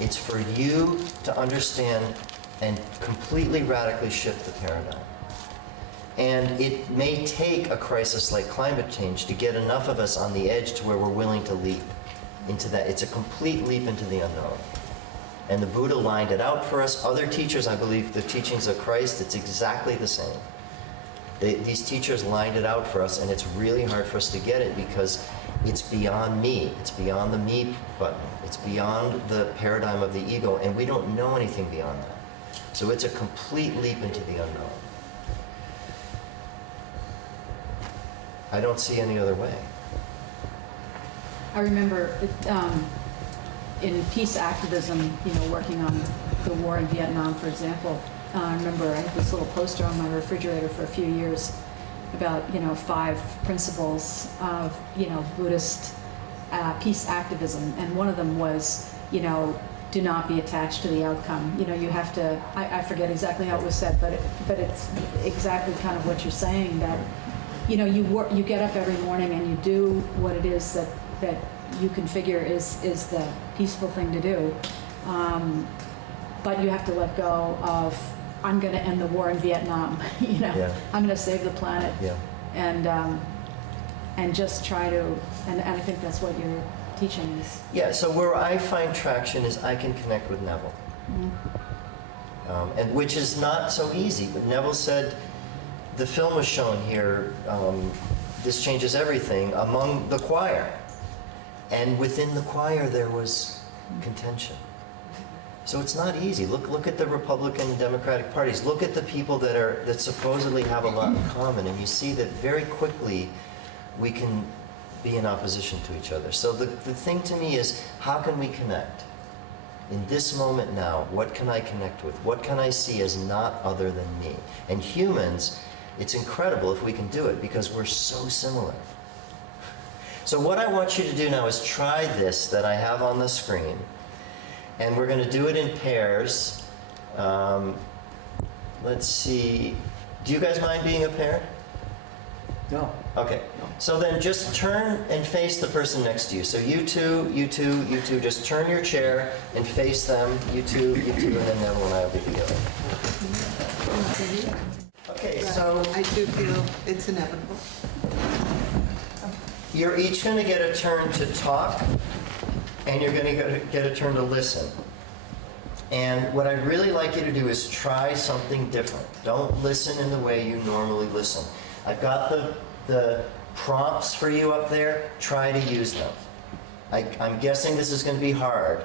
It's for you to understand and completely radically shift the paradigm. And it may take a crisis like climate change to get enough of us on the edge to where we're willing to leap into that. It's a complete leap into the unknown. And the Buddha lined it out for us. Other teachers, I believe, the teachings of Christ, it's exactly the same. These teachers lined it out for us, and it's really hard for us to get it because it's beyond me. It's beyond the me button. It's beyond the paradigm of the ego, and we don't know anything beyond that. So it's a complete leap into the unknown. I don't see any other way. I remember in peace activism, working on the war in Vietnam, for example. I remember I had this little poster on my refrigerator for a few years about, 5 principles of, Buddhist peace activism. And one of them was, do not be attached to the outcome. You have to, I forget exactly how it was said, but it's exactly kind of what you're saying, that, you get up every morning and you do what it is that you can figure is the peaceful thing to do. But you have to let go of, I'm going to end the war in Vietnam, Yeah. I'm going to save the planet. Yeah. And just try to, and I think that's what your teaching is. Yeah, so where I find traction is I can connect with Neville. Mm-hmm. And which is not so easy, but Neville said, the film was shown here, this changes everything, among the choir. And within the choir there was contention. So it's not easy. Look at the Republican and Democratic parties. Look at the people that supposedly have a lot in common, and you see that very quickly we can be in opposition to each other. So the thing to me is, how can we connect? In this moment now, what can I connect with? What can I see as not other than me? And humans, it's incredible if we can do it because we're so similar. So what I want you to do now is try this that I have on the screen. And we're going to do it in pairs. Let's see. Do you guys mind being a pair? No. Okay. So then just turn and face the person next to you. So you two, just turn your chair and face them. You two, and then Neville and I will be together. Okay, so I do feel it's inevitable. you're each going to get a turn to talk, and you're going to get a turn to listen. And what I'd really like you to do is try something different. Don't listen in the way you normally listen. I've got the prompts for you up there. Try to use them. I'm guessing this is going to be hard.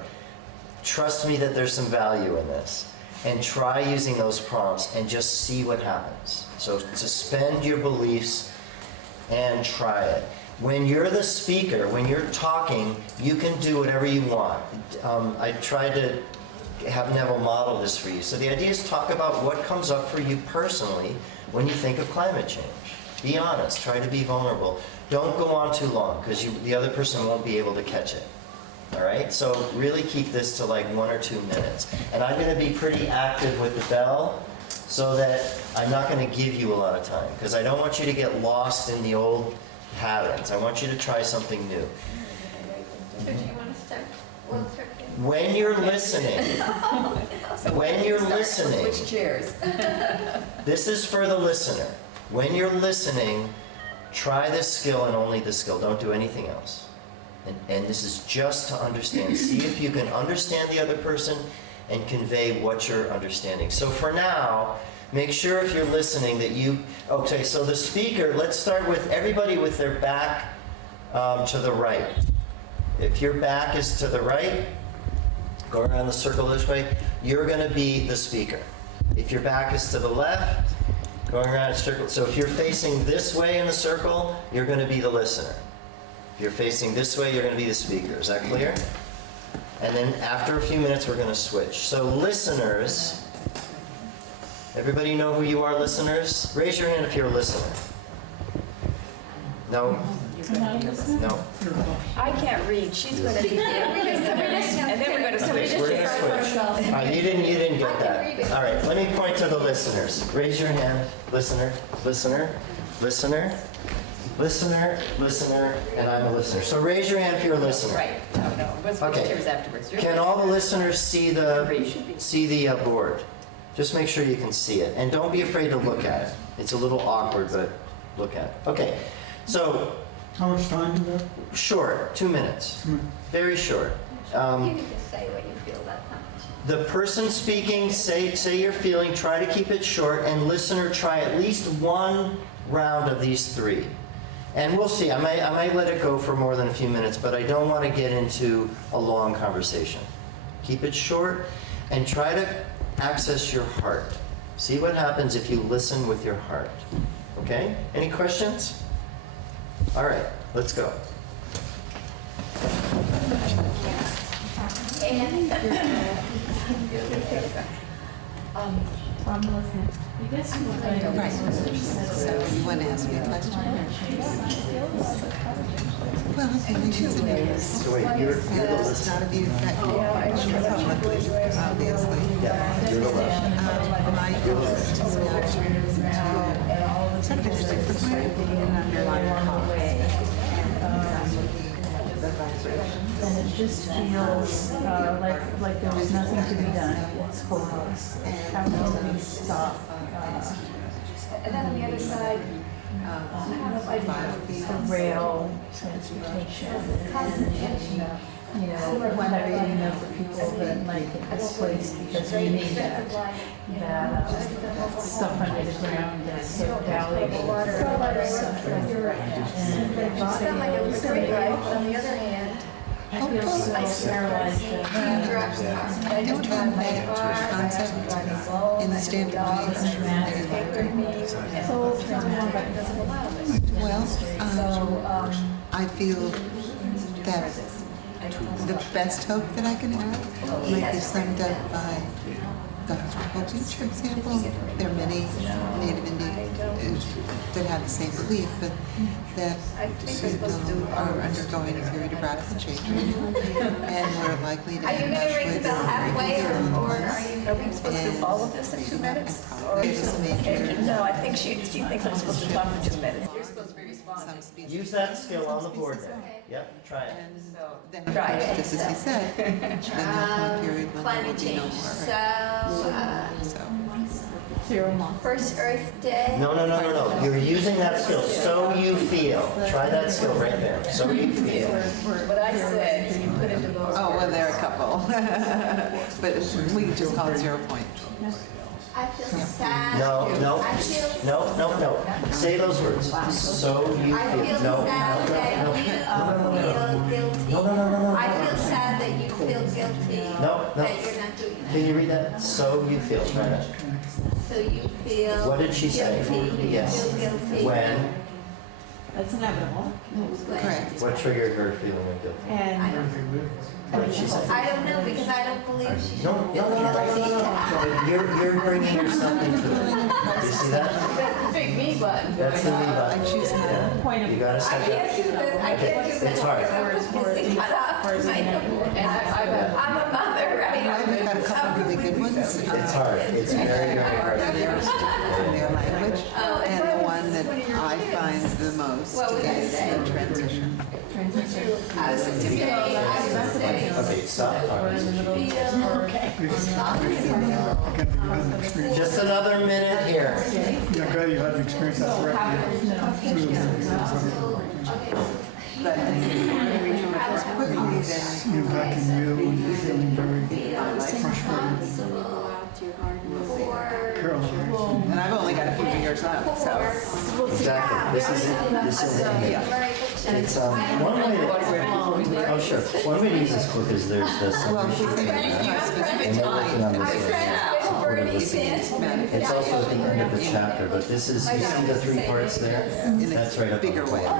Trust me that there's some value in this. And try using those prompts and just see what happens. So suspend your beliefs and try it. When you're the speaker, when you're talking, you can do whatever you want. I tried to have Neville model this for you. So the idea is talk about what comes up for you personally when you think of climate change. Be honest. Try to be vulnerable. Don't go on too long because the other person won't be able to catch it. All right? So really keep this to like 1 or 2 minutes. And I'm going to be pretty active with the bell so that I'm not going to give you a lot of time because I don't want you to get lost in the old patterns. I want you to try something new. So do you want to start? We'll start. When you're listening, Switch chairs. this is for the listener. When you're listening, try this skill and only this skill. Don't do anything else. And this is just to understand. See if you can understand the other person and convey what you're understanding. So for now, make sure if you're listening that you... Okay, so the speaker, let's start with everybody with their back to the right. If your back is to the right, go around the circle this way, you're going to be the speaker. If your back is to the left, going around a circle. So if you're facing this way in the circle, you're going to be the listener. If you're facing this way, you're going to be the speaker. Is that clear? And then after a few minutes, we're going to switch. So listeners, Everybody know who you are, listeners? Raise your hand if you're a listener. No? No. I can't read, she's gonna be there. And then we're gonna switch. We're gonna switch. You didn't get that. All right, let me point to the listeners. Raise your hand. Listener, listener, listener, listener, listener, and I'm a listener. So raise your hand if you're a listener. Right, no, let's switch Okay. chairs afterwards. Can all the listeners see the board? Just make sure you can see it. And don't be afraid to look at it. It's a little awkward, but look at it. Okay, so How much time do we have? short, 2 minutes. Very short. You can just say what you feel that time. The person speaking, say your feeling, try to keep it short, and listener, try at least one round of these 3. And we'll see, I might let it go for more than a few minutes, but I don't want to get into a long conversation. Keep it short, and try to access your heart. See what happens if you listen with your heart. Okay? Any questions? All right, let's go. I'm listening. Right. So you want to ask me a question? Well, I think it's a news. So wait, you're the It's listener. not a view that publicly, obviously. Yeah, you're the left. My goal is to sort of different and underline cause. And it just feels like there's nothing to be done. It's hopeless. How can we stop? And then on the other side, The rail transportation and, you know, protecting of the people that might get displaced because we need that stuff under the ground that's so valuable for others. sound like it was a great life, but on the other hand, I feel so paralyzed. I don't have that concept in the standard ways. Well, I feel that the best hope that I can have might be summed up by Dr. Hopkins, for example. There are many Native Indians that have the same belief, but that are undergoing a period of radical change and we're likely to Are you end going to up ring the with bell halfway, or are we supposed to do all of this in 2 minutes? Or It is a major no, I think she thinks I'm supposed to talk for 2 minutes. You're supposed to be responding. some species. Use that skill on the board there. Yep, try it. And then, of course, just as he said, then there'll come a period when there will climate be no change. more. So, 0 month. first Earth Day. No. You're using that skill. So you feel. Try that skill right there. So you feel. What I said, you put into those. Oh, well, there are a couple. But we can just call it 0 point. I feel sad. No. I feel No. Say those words. So you I feel. feel No. sad that you feel guilty. No. I feel sad that you feel guilty. No. That you're not doing that. Can you read that? So you feel. Try that. So you feel. What did she say? Guilty. Yes. You feel guilty. When? That's inevitable. Correct. What triggered her feeling of guilt? And What did she say? I don't know because I don't believe she should No. feel guilty. You're bringing yourself into it. You see that? That's the big me button. That's the me button. I choose not. Yeah. point of You gotta I set that. can't do this. I can't do this. It's hard. It's cut off. I'm a mother. I mean, I've got a couple of really good ones. It's hard. It's very hard. From their language. And the one that I find the most is the transition. I would say, Okay, stop talking. Just another minute here. Yeah, glad you had the experience that's But quickly then, impacting you and you're feeling very frustrated. Carol, and I've only got a few fingers left, so. Exactly. This is it. Yeah. It's one way to, oh sure, one way to use this book is there's the Well, summary she's sheet thinking and then working on this supportive listening. It's also at the end of the chapter, but this is, you see the 3 parts there? That's right up on the bigger way. board. Yeah.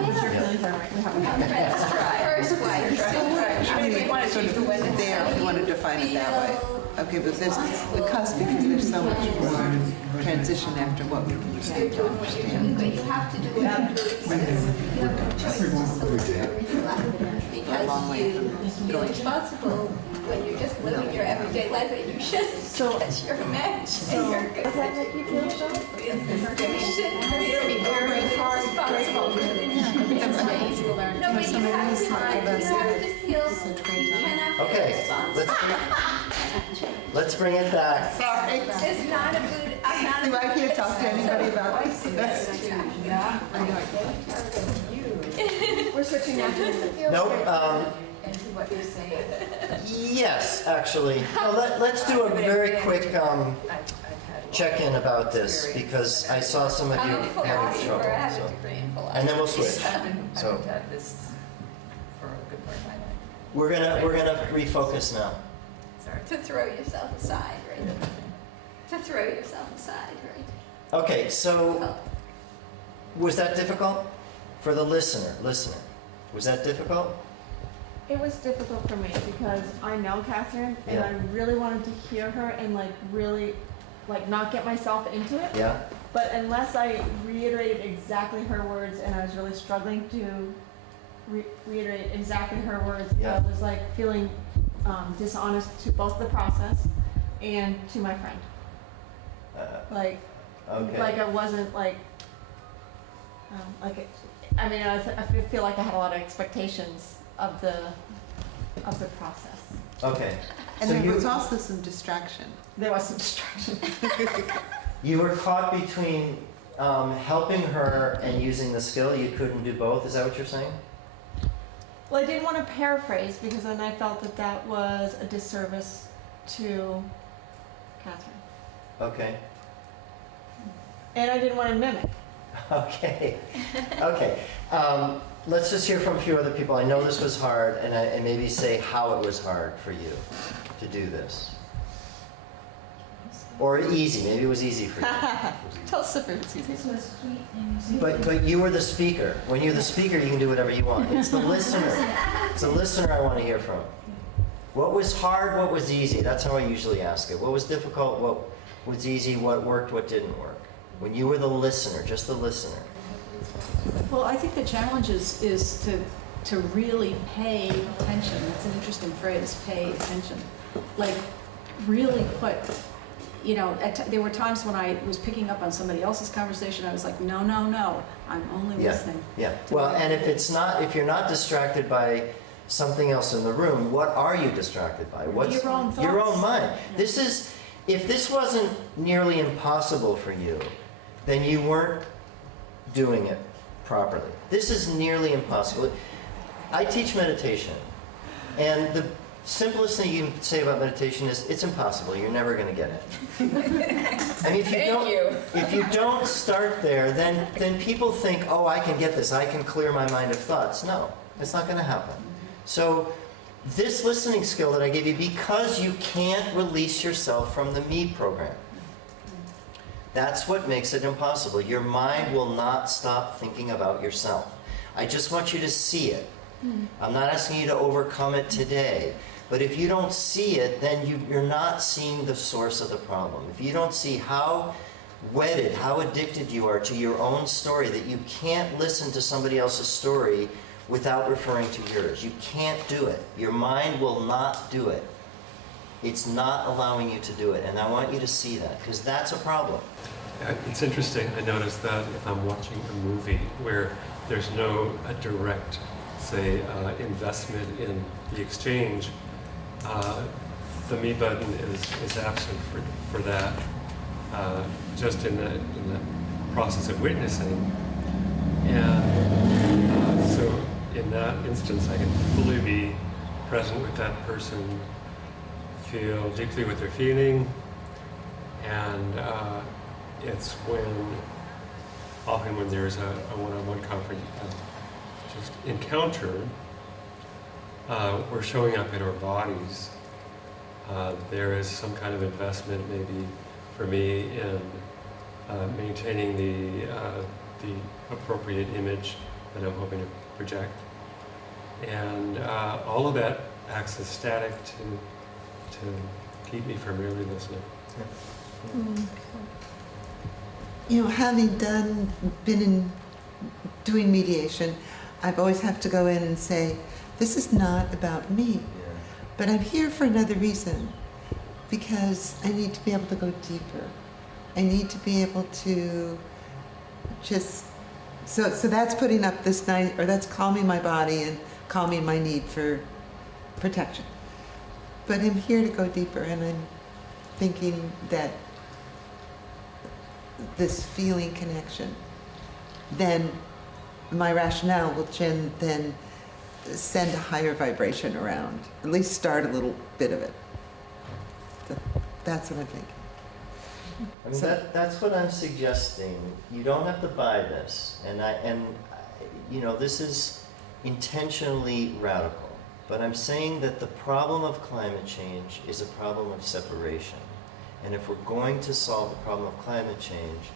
first wife. I mean, we want to sort of there, if you want to define it that way. Okay, but there's, because there's so much more transition after what we can stand to understand. But you have to do it after A long way from you're going. responsible when you're just living your everyday life and you should. That's your match. And you're good. Does that make you feel so? You should really be very responsible. No, but you have to feel, you cannot feel Okay, responsible. let's bring it back. Sorry. It's not a good, I'm not a. Do I can't talk to anybody about this? We're switching now to Nope, And to what you're saying. yes, actually. No, let's do a very quick I've had check-in about this, because I saw some of you I'm a having philosopher, trouble. I have a So. degree in philosophy. And then we'll switch. I've So done this for a good part of my life. we're gonna refocus now. Sorry. To throw yourself aside, right? To throw yourself aside, right? Okay, so was that difficult for the listener? Was that difficult? It was difficult for me because I know Catherine and Yeah. I really wanted to hear her and really not get myself into it. Yeah? But unless I reiterated exactly her words and I was really struggling to reiterate exactly her words, Yeah. I was feeling dishonest to both the process and to my friend. Okay. I wasn't I feel like I had a lot of expectations of the process. Okay. And So there you- was also some distraction. There was some distraction. You were caught between helping her and using the skill. You couldn't do both. Is that what you're saying? Well, I didn't want to paraphrase because then I felt that was a disservice to Catherine. Okay. And I didn't want to mimic. Okay. Okay. Let's just hear from a few other people. I know this was hard, and maybe say how it was hard for you to do this. Or easy. Maybe it was easy for you. Tell us if it's easy. But you were the speaker. When you're the speaker, you can do whatever you want. It's the listener. It's the listener I want to hear from. What was hard? What was easy? That's how I usually ask it. What was difficult? What was easy? What worked? What didn't work? When you were the listener, just the listener. Well, I think the challenge is to really pay attention. That's an interesting phrase, pay attention. Really put, there were times when I was picking up on somebody else's conversation, I was like, no, I'm only listening. Yeah. Well, and if you're not distracted by something else in the room, what are you distracted by? Your own thoughts. Your own mind. Yeah. If this wasn't nearly impossible for you, then you weren't doing it properly. This is nearly impossible. I teach meditation, and the simplest thing you can say about meditation is it's impossible. You're never going to get it. I mean, if you don't start there, then people think, oh, I can get this. I can clear my mind of thoughts. No, it's not going to happen. So this listening skill that I gave you, because you can't release yourself from the me program, that's what makes it impossible. Your mind will not stop thinking about yourself. I just want you to see it. I'm not asking you to overcome it today. But if you don't see it, then you're not seeing the source of the problem. If you don't see how wedded, how addicted you are to your own story, that you can't listen to somebody else's story without referring to yours. You can't do it. Your mind will not do it. It's not allowing you to do it. And I want you to see that, because that's a problem. It's interesting. I noticed that if I'm watching a movie where there's no direct, say, investment in the exchange, the me button is absent for that. Just in the process of witnessing, and so in that instance, I can fully be present with that person, feel deeply what they're feeling, and it's often when there's a one-on-one just encounter, we're showing up in our bodies. There is some kind of investment, maybe for me, in maintaining the appropriate image that I'm hoping to project, and all of that acts as static to keep me from really listening. having been doing mediation, I've always have to go in and say, this is not about me, Yeah. but I'm here for another reason, because I need to be able to go deeper. I need to be able to just, so that's putting up this nice, or that's calming my body and calming my need for protection. But I'm here to go deeper, and I'm thinking that this feeling connection, then my rationale will then send a higher vibration around, at least start a little bit of it. That's what I'm thinking. I mean, that's what I'm suggesting. You don't have to buy this, and this is intentionally radical. But I'm saying that the problem of climate change is a problem of separation, and if we're going to solve the problem of climate change,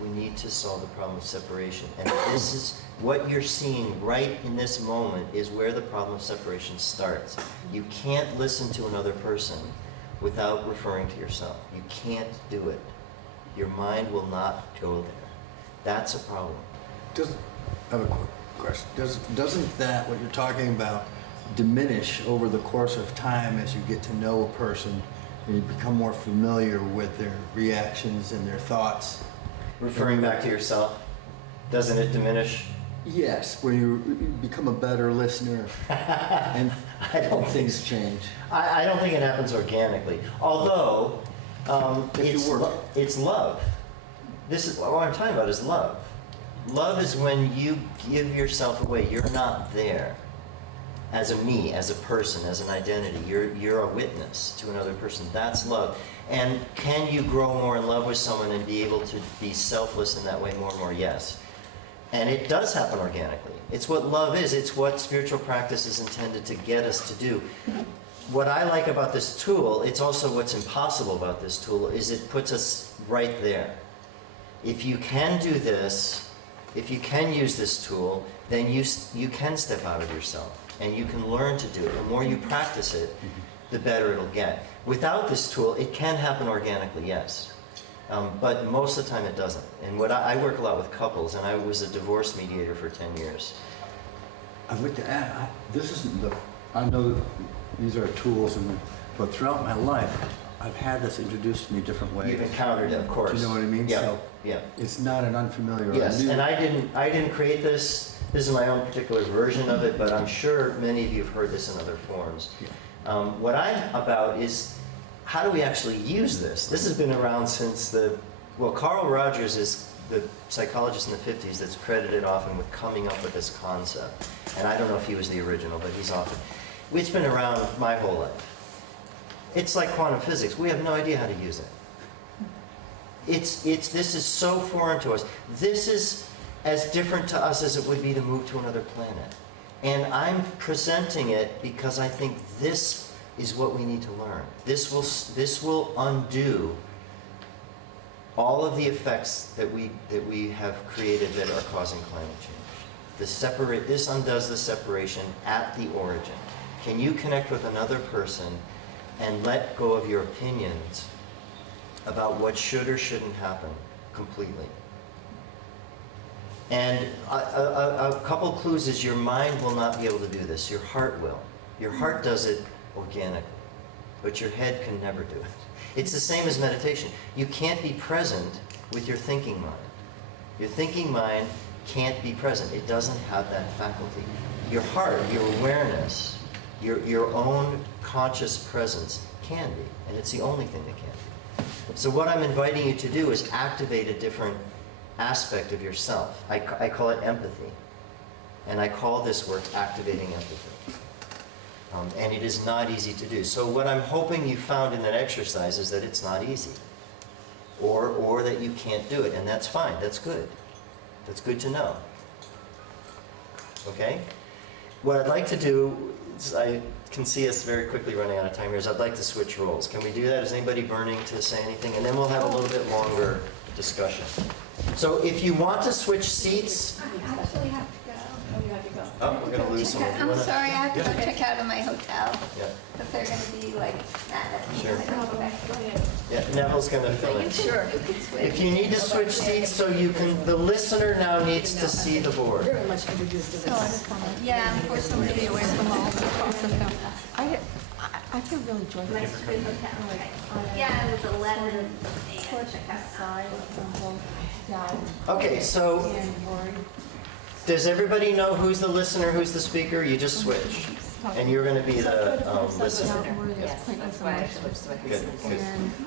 we need to solve the problem of separation. And this is what you're seeing right in this moment is where the problem of separation starts. You can't listen to another person without referring to yourself. You can't do it. Your mind will not go there. That's a problem. I have a quick question. Doesn't that, what you're talking about, diminish over the course of time as you get to know a person and you become more familiar with their reactions and their thoughts? Referring back to yourself, doesn't it diminish? Yes, when you become a better listener and things change. I don't think it happens organically. Although, it's love. This is what I'm talking about is love. Love is when you give yourself away. You're not there as a me, as a person, as an identity. You're a witness to another person. That's love. And can you grow more in love with someone and be able to be selfless in that way more and more? Yes. And it does happen organically. It's what love is. It's what spiritual practice is intended to get us to do. What I like about this tool, it's also what's impossible about this tool, is it puts us right there. If you can do this, if you can use this tool, then you can step out of yourself and you can learn to do it. The more you practice it, the better it'll get. Without this tool, it can happen organically, yes. But most of the time it doesn't. And I work a lot with couples, and I was a divorce mediator for 10 years. I'd like to add, I know that these are tools, but throughout my life, I've had this introduced to me different ways. You've encountered it, of course. Do you know what I mean? Yeah, So yeah. it's not an unfamiliar. Yes, and I didn't create this. This is my own particular version of it, but I'm sure many of you have heard this in other forms. Yeah. What I'm about is, how do we actually use this? This has been around since Carl Rogers is the psychologist in the 50s that's credited often with coming up with this concept. And I don't know if he was the original, but he's often. It's been around my whole life. It's like quantum physics. We have no idea how to use it. This is so foreign to us. This is as different to us as it would be to move to another planet. And I'm presenting it because I think this is what we need to learn. This will undo all of the effects that we have created that are causing climate change. This undoes the separation at the origin. Can you connect with another person and let go of your opinions about what should or shouldn't happen completely? And a couple clues is your mind will not be able to do this. Your heart will. Your heart does it organically, but your head can never do it. It's the same as meditation. You can't be present with your thinking mind. Your thinking mind can't be present. It doesn't have that faculty. Your heart, your awareness, your own conscious presence can be, and it's the only thing that can be. So what I'm inviting you to do is activate a different aspect of yourself. I call it empathy, and I call this work activating empathy. And it is not easy to do. So what I'm hoping you found in that exercise is that it's not easy, or that you can't do it, and that's fine. That's good. That's good to know. Okay? What I'd like to do is, I can see us very quickly running out of time here, is I'd like to switch roles. Can we do that? Is anybody burning to say anything? And then we'll have a little bit longer discussion. So if you want to switch seats, I actually have to go. go. Oh, we're gonna lose someone. You I'm wanna- sorry, I have to Yeah. go check out of my hotel, Yeah, because they're gonna be like mad at me. Sure. I don't go back. yeah, Neville's gonna fill in. Sure. You can switch. If you need to switch seats so you can, the listener now needs to see the board. Yeah, unfortunately, away from home. I feel really joyful. Yeah, it was 11 and Okay, so does everybody know who's the listener, who's the speaker? You just switch. And you're gonna be the listener. Good, good.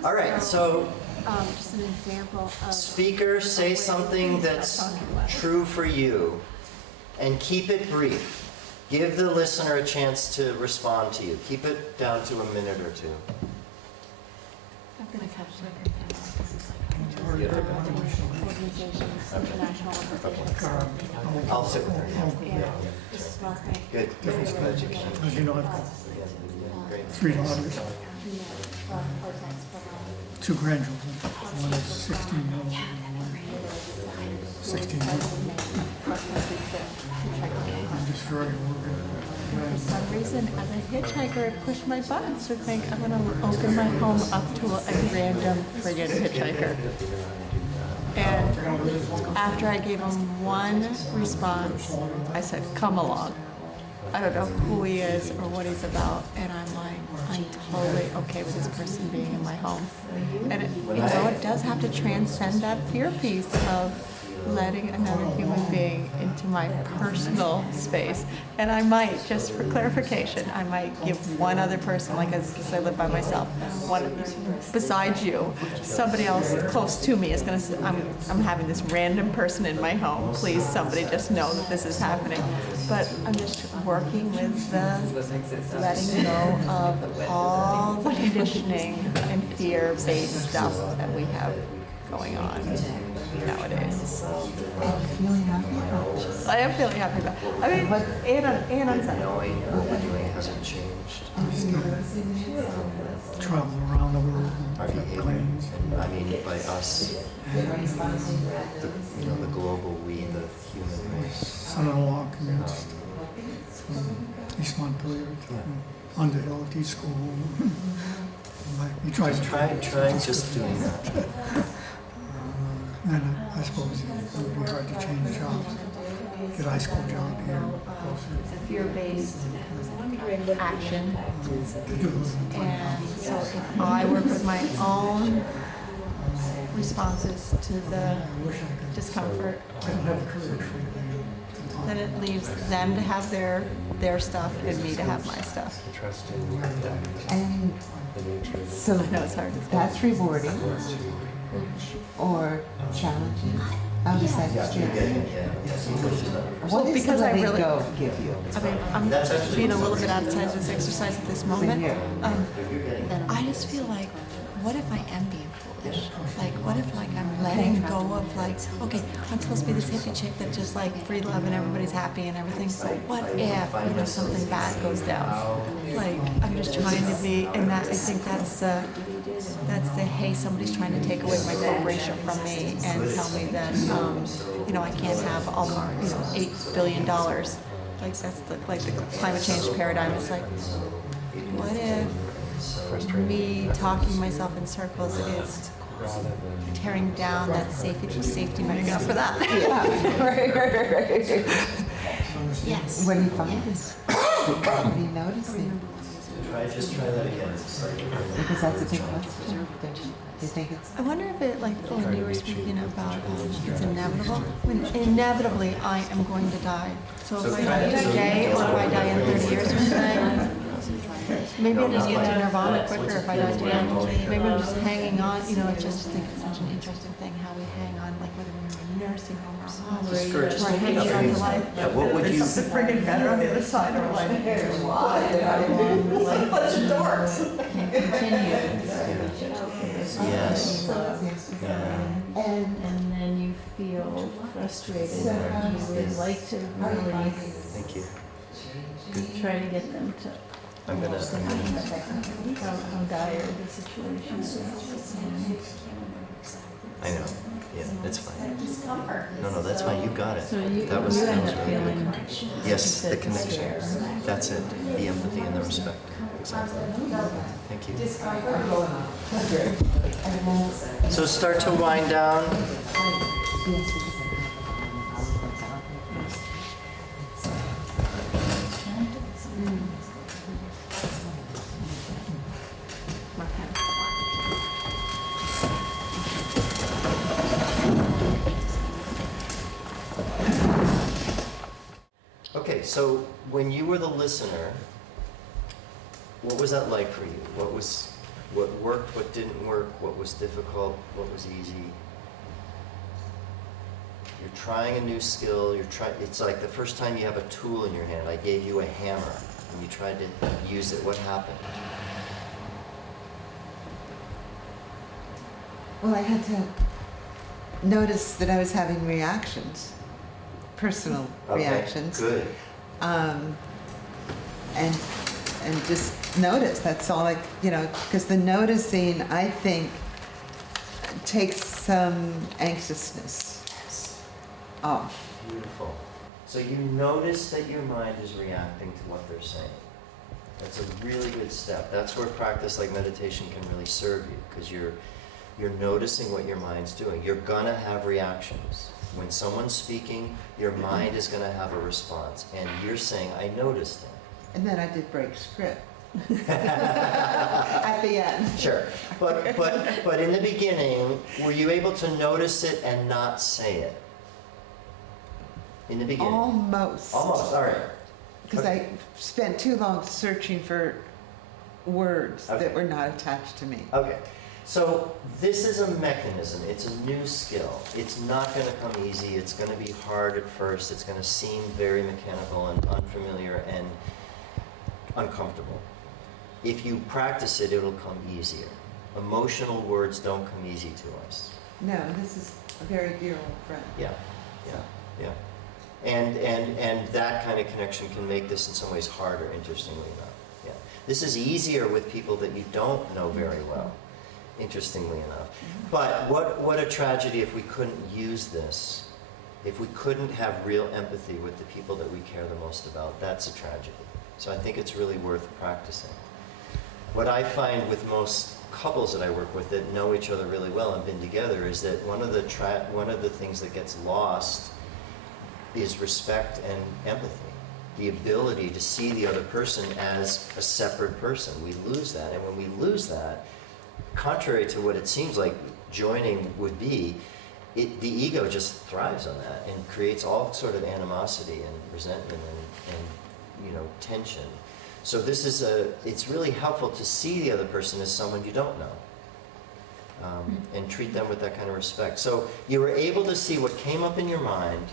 All right, so Just an example of. speaker, say something that's true for you and keep it brief. Give the listener a chance to respond to you. Keep it down to a minute or two. I'll sit with her. Good. Glad you came. As you know, I've got Great. 3 daughters, 2 grandchildren. One is 16 years old and one 16 years old. I'm just very worried. For some reason, as a hitchhiker, I push my buttons to think I'm gonna open my home up to a random friggin' hitchhiker. And after I gave him one response, I said, "Come along." I don't know who he is or what he's about, and I'm like, I'm totally okay with this person being in my home. And it, you know, it does have to transcend that fear piece of letting another human being into my personal space. And I might, just for clarification, I might give one other person, like as I live by myself, one besides you, somebody else close to me is gonna say, I'm having this random person in my home. Please, somebody just know that this is happening. But I'm just working with the letting go of all the conditioning and fear-based stuff that we have going on nowadays. I am feeling happy about it. I mean, and on Sunday. Knowing hasn't changed. Travel around the world Our and behavior, planes. and I mean by us, the global we, the human race. Son-in-law commutes from East Montpelier to Underhill at school. He tries to Try just doing that. And I suppose it would be hard to change jobs. Get a high school job here. Fear-based action. And so if I work with my own responses to the discomfort, then it leaves them to have their stuff and me to have my stuff. And so I know it's hard to say. that's rewarding or challenging. How does that experience? What does because I letting really- go give you? I mean, I'm being a little bit outside this exercise at this moment. I just feel like, what if I am being foolish? Like, what if like I'm letting go of like, okay, I'm supposed to be this hippie chick that just like free love and everybody's happy and everything. So what if something bad goes down? Like I'm just trying to be, and that I think that's the hey, somebody's trying to take away my corporation from me and tell me that I can't have all $8 billion. Like that's the climate change paradigm. It's like, what if me talking myself in circles is tearing down that safety mechanism for that? Yeah, right. Yes. What do you find? What are you noticing? Just try that again. Because that's a big question. Do you think it's? I wonder if it, like when you were speaking about it's inevitable. I mean, inevitably, I am going to die. So if I die today or if I die in 30 years from today, maybe I just get to nirvana quicker if I die today. Maybe I'm just hanging on. I just think it's such an interesting thing how we hang on, like whether we're in a nursing home or a hospital, we're hanging on to life. Yeah, what would you? Something friggin' better on the other side. Or like, why? Bunch of dorks. Continue. Yes. Yeah. And then you feel frustrated. You would like to really Thank you. try to get them to I'm gonna. how dire the situation is. I know. Yeah, that's fine. No, that's fine. You got it. So you that was end really up good. feeling. Yes, the that connection. despair. That's it. The empathy and the respect. Exactly. Thank you. So start to wind down. Okay, so when you were the listener, what was that like for you? What worked, what didn't work, what was difficult, what was easy? You're trying a new skill, it's like the first time you have a tool in your hand. I gave you a hammer and you tried to use it. What happened? Well, I had to notice that I was having reactions, personal reactions. Good. And just notice. That's all because the noticing, I think, takes some anxiousness off. Beautiful. So you notice that your mind is reacting to what they're saying. That's a really good step. That's where practice like meditation can really serve you, because you're noticing what your mind's doing. You're gonna have reactions. When someone's speaking, your mind is gonna have a response, and you're saying, I noticed it. And then I did break script. At the end. Sure. But in the beginning, were you able to notice it and not say it? In the beginning? Almost. Almost, all right. Because I spent too long searching for words that were not attached to me. Okay. So this is a mechanism. It's a new skill. It's not going to come easy. It's going to be hard at first. It's going to seem very mechanical and unfamiliar and uncomfortable. If you practice it, it'll come easier. Emotional words don't come easy to us. No, this is a very dear old friend. Yeah. And that kind of connection can make this in some ways harder, interestingly enough. Yeah. This is easier with people that you don't know very well, interestingly enough. But what a tragedy if we couldn't use this, if we couldn't have real empathy with the people that we care the most about. That's a tragedy. So I think it's really worth practicing. What I find with most couples that I work with that know each other really well and been together is that one of the things that gets lost is respect and empathy. The ability to see the other person as a separate person. We lose that. And when we lose that, contrary to what it seems like joining would be, the ego just thrives on that and creates all sort of animosity and resentment and tension. So it's really helpful to see the other person as someone you don't know, and treat them with that kind of respect. So you were able to see what came up in your mind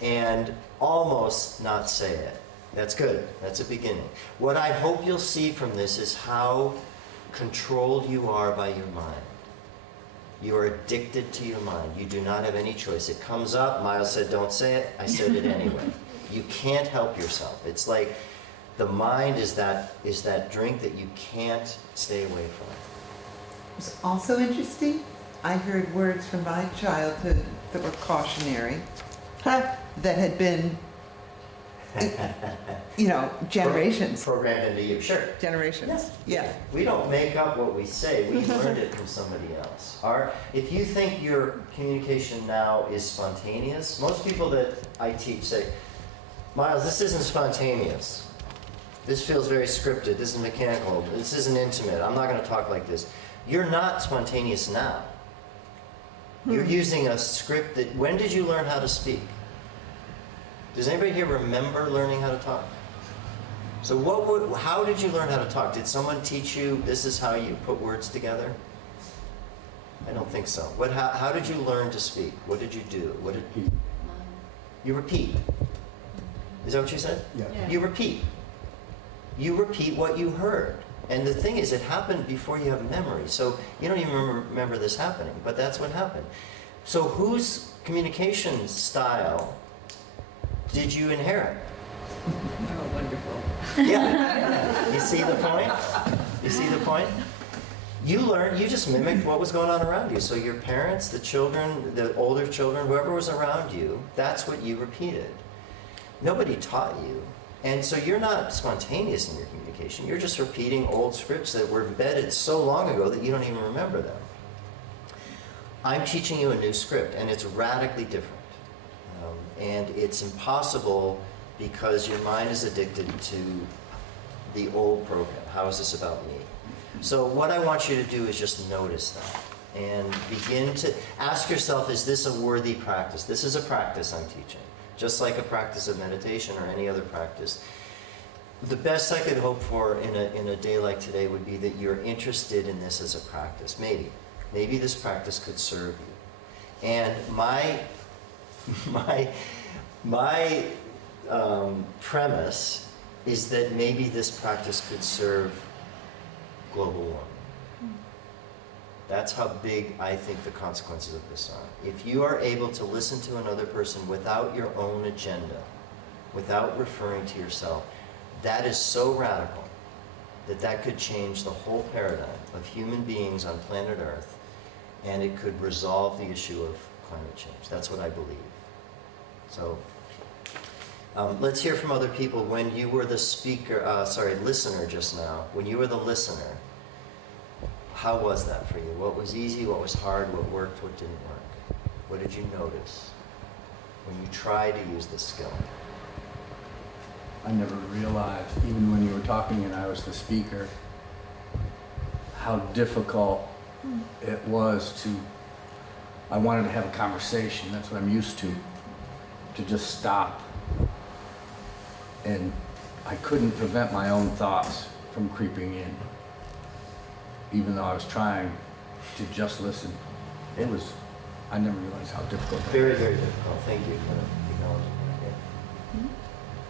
and almost not say it. That's good. That's a beginning. What I hope you'll see from this is how controlled you are by your mind. You are addicted to your mind. You do not have any choice. It comes up. Miles said, don't say it. I said it anyway. You can't help yourself. It's like the mind is that drink that you can't stay away from. It's also interesting, I heard words from my childhood that were cautionary, that had been, generations. Programmed into you. Sure. Generations. Yes. Yeah. We don't make up what we say. We learned it from somebody else. If you think your communication now is spontaneous, most people that I teach say, Miles, this isn't spontaneous. This feels very scripted. This is mechanical. This isn't intimate. I'm not going to talk like this. You're not spontaneous now. You're using a script that, when did you learn how to speak? Does anybody here remember learning how to talk? So how did you learn how to talk? Did someone teach you this is how you put words together? I don't think so. How did you learn to speak? What did you do? You repeat. Is that what you said? Yeah. You repeat. You repeat what you heard. And the thing is, it happened before you have memory. So you don't even remember this happening, but that's what happened. So whose communication style did you inherit? Oh, wonderful. Yeah. You see the point? You see the point? You just mimicked what was going on around you. So your parents, the children, the older children, whoever was around you, that's what you repeated. Nobody taught you. And so you're not spontaneous in your communication. You're just repeating old scripts that were embedded so long ago that you don't even remember them. I'm teaching you a new script, and it's radically different. And it's impossible because your mind is addicted to the old program. How is this about me? So what I want you to do is just notice that and begin to ask yourself, is this a worthy practice? This is a practice I'm teaching, just like a practice of meditation or any other practice. The best I could hope for in a day like today would be that you're interested in this as a practice. Maybe this practice could serve you. And my premise is that maybe this practice could serve global warming. That's how big I think the consequences of this are. If you are able to listen to another person without your own agenda, without referring to yourself, that is so radical that could change the whole paradigm of human beings on planet Earth, and it could resolve the issue of climate change. That's what I believe. So let's hear from other people. When you were the listener just now, when you were the listener, how was that for you? What was easy, what was hard, what worked, what didn't work? What did you notice when you tried to use this skill? I never realized, even when you were talking and I was the speaker, how difficult it was I wanted to have a conversation. That's what I'm used to just stop. And I couldn't prevent my own thoughts from creeping in, even though I was trying to just listen. I never realized how difficult that was. Very, very difficult. Thank you for acknowledging that.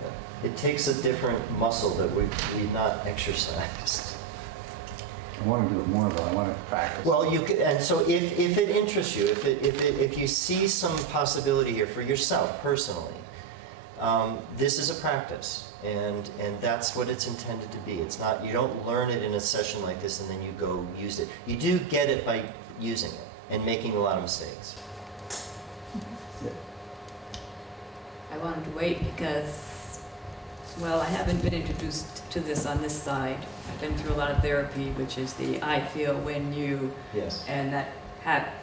Yeah. It takes a different muscle that we've not exercised. I want to do it more though. I want to practice. Well, and so if it interests you, if you see some possibility here for yourself personally, this is a practice, and that's what it's intended to be. It's not, you don't learn it in a session like this and then you go use it. You do get it by using it and making a lot of mistakes. Yeah. I wanted to wait because, well, I haven't been introduced to this on this side. I've been through a lot of therapy, which is the I feel when you, Yes. and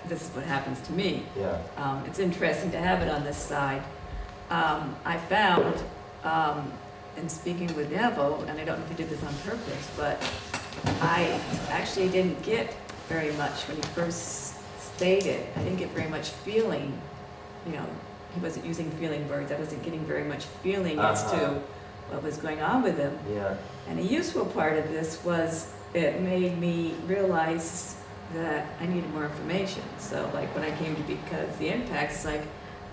this is what happens to me. Yeah. It's interesting to have it on this side. I found, in speaking with Neville, and I don't know if he did this on purpose, but I actually didn't get very much when he first stated. I didn't get very much feeling, he wasn't using feeling words. I wasn't getting very much feeling as to what was going on with him. Yeah. And a useful part of this was it made me realize that I needed more information. So like when I came to Because the Impact, it's like,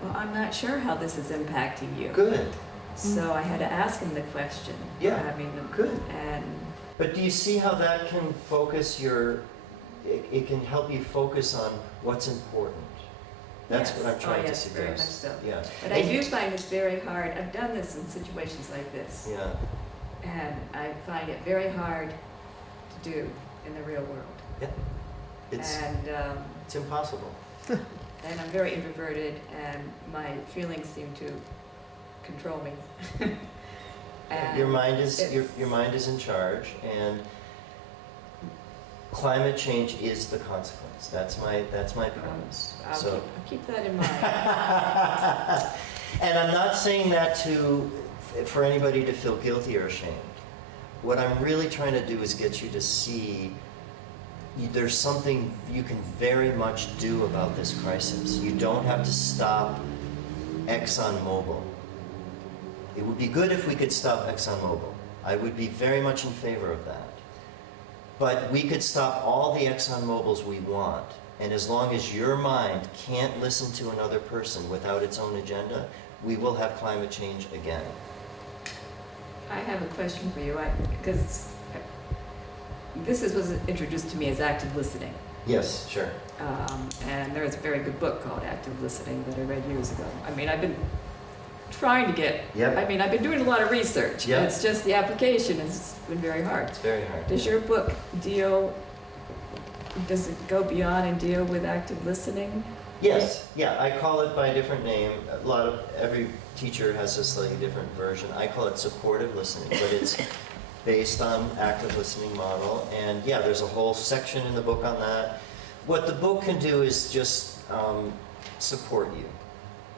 well, I'm not sure how this is impacting you. Good. So I had to ask him the question. Yeah. Good. And But do you see how that can focus it can help you focus on what's important? That's yes. what I'm trying to yes, very much suggest. so. Yeah. But I do find it's very hard. I've done this in situations like this. Yeah. And I find it very hard to do in the real world. Yeah. It's impossible. And I'm very introverted, and my feelings seem to control me. And Your mind is in charge, and climate change is the consequence. That's my premise. I'll keep that in mind. And I'm not saying that for anybody to feel guilty or ashamed. What I'm really trying to do is get you to see there's something you can very much do about this crisis. You don't have to stop ExxonMobil. It would be good if we could stop ExxonMobil. I would be very much in favor of that. But we could stop all the ExxonMobils we want, and as long as your mind can't listen to another person without its own agenda, we will have climate change again. I have a question for you, because this was introduced to me as active listening. Yes, sure. And there is a very good book called Active Listening that I read years ago. I mean, I've been trying to get, I've been doing a lot of research. Yep. It's just the application has been very hard. It's very hard. Does your book deal does it go beyond and deal with active listening? Yes, yeah, I call it by a different name. Every teacher has a slightly different version. I call it supportive listening, but it's based on active listening model. And yeah, there's a whole section in the book on that. What the book can do is just support you.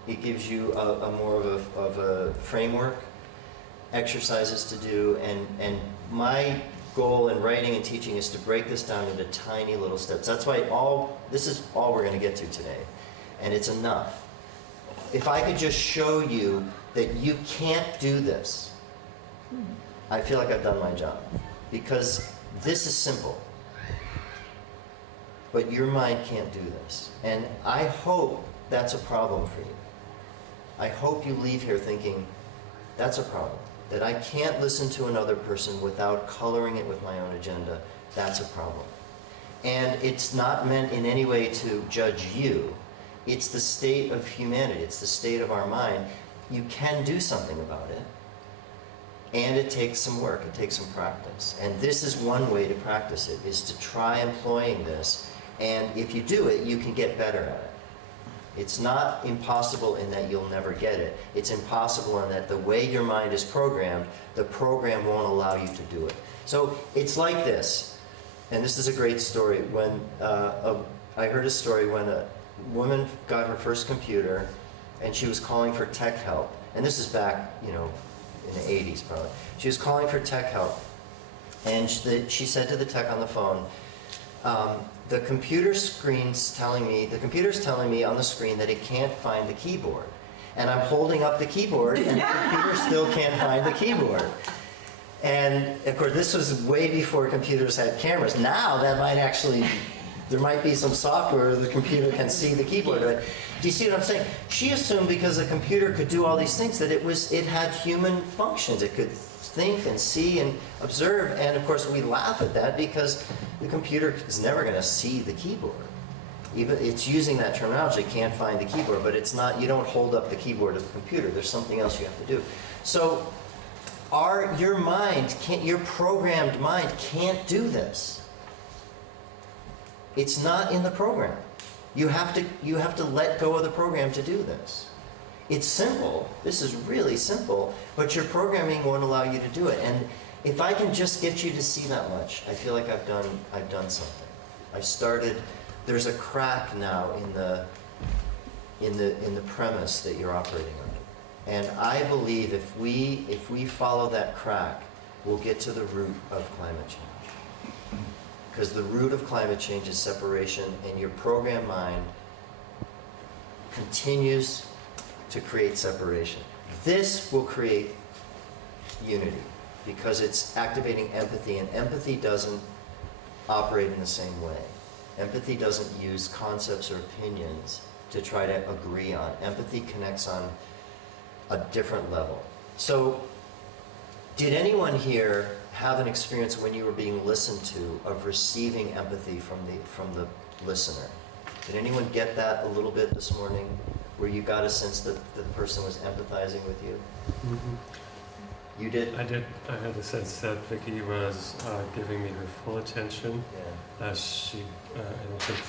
It gives you a more of a framework, exercises to do, and my goal in writing and teaching is to break this down into tiny little steps. That's why this is all we're going to get to today, and it's enough. If I could just show you that you can't do this, I feel like I've done my job, because this is simple, but your mind can't do this. And I hope that's a problem for you. I hope you leave here thinking, that's a problem. That I can't listen to another person without coloring it with my own agenda. That's a problem. And it's not meant in any way to judge you. It's the state of humanity. It's the state of our mind. You can do something about it. And it takes some work. It takes some practice. And this is one way to practice it, is to try employing this. And if you do it, you can get better at it. It's not impossible in that you'll never get it. It's impossible in that the way your mind is programmed, the program won't allow you to do it. So it's like this, and this is a great story. When I heard a story when a woman got her first computer, and she was calling for tech help. And this is back, in the 80s probably. She was calling for tech help, and she said to the tech on the phone, the computer's telling me on the screen that it can't find the keyboard. And I'm holding up the keyboard, and the computer still can't find the keyboard. And of course, this was way before computers had cameras. Now there might be some software where the computer can see the keyboard. But do you see what I'm saying? She assumed because the computer could do all these things that it had human functions. It could think and see and observe, and of course we laugh at that because the computer is never going to see the keyboard. Even it's using that terminology, can't find the keyboard, but it's not. You don't hold up the keyboard of the computer. There's something else you have to do. So your programmed mind can't do this. It's not in the program. You have to let go of the program to do this. It's simple. This is really simple, but your programming won't allow you to do it. And if I can just get you to see that much, I feel like I've done something. I've started. There's a crack now in the premise that you're operating under, and I believe if we follow that crack, we'll get to the root of climate change. Because the root of climate change is separation, and your programmed mind continues to create separation. This will create unity because it's activating empathy, and empathy doesn't operate in the same way. Empathy doesn't use concepts or opinions to try to agree on. Empathy connects on a different level. So, did anyone here have an experience when you were being listened to of receiving empathy from the listener? Did anyone get that a little bit this morning, where you got a sense that the person was empathizing with you? Mm-hmm. You did? I did. I had the sense that Vicki was giving me her full attention. Yeah. As she, and I think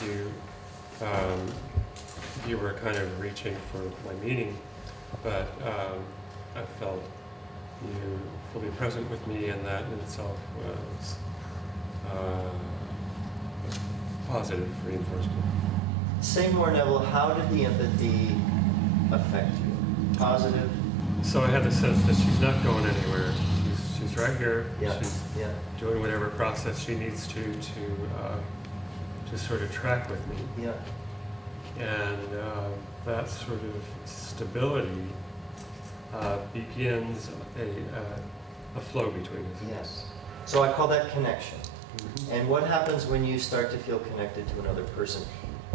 you were kind of reaching for my meaning, but I felt you fully present with me, and that in itself was positive reinforcement. Say more, Neville. How did the empathy affect you? Positive? So I had the sense that she's not going anywhere. She's right here. Yeah. She's doing whatever process she needs to sort of track with me. Yeah. And that sort of stability begins a flow between us. Yes. So I call that connection. Mm-hmm. And what happens when you start to feel connected to another person,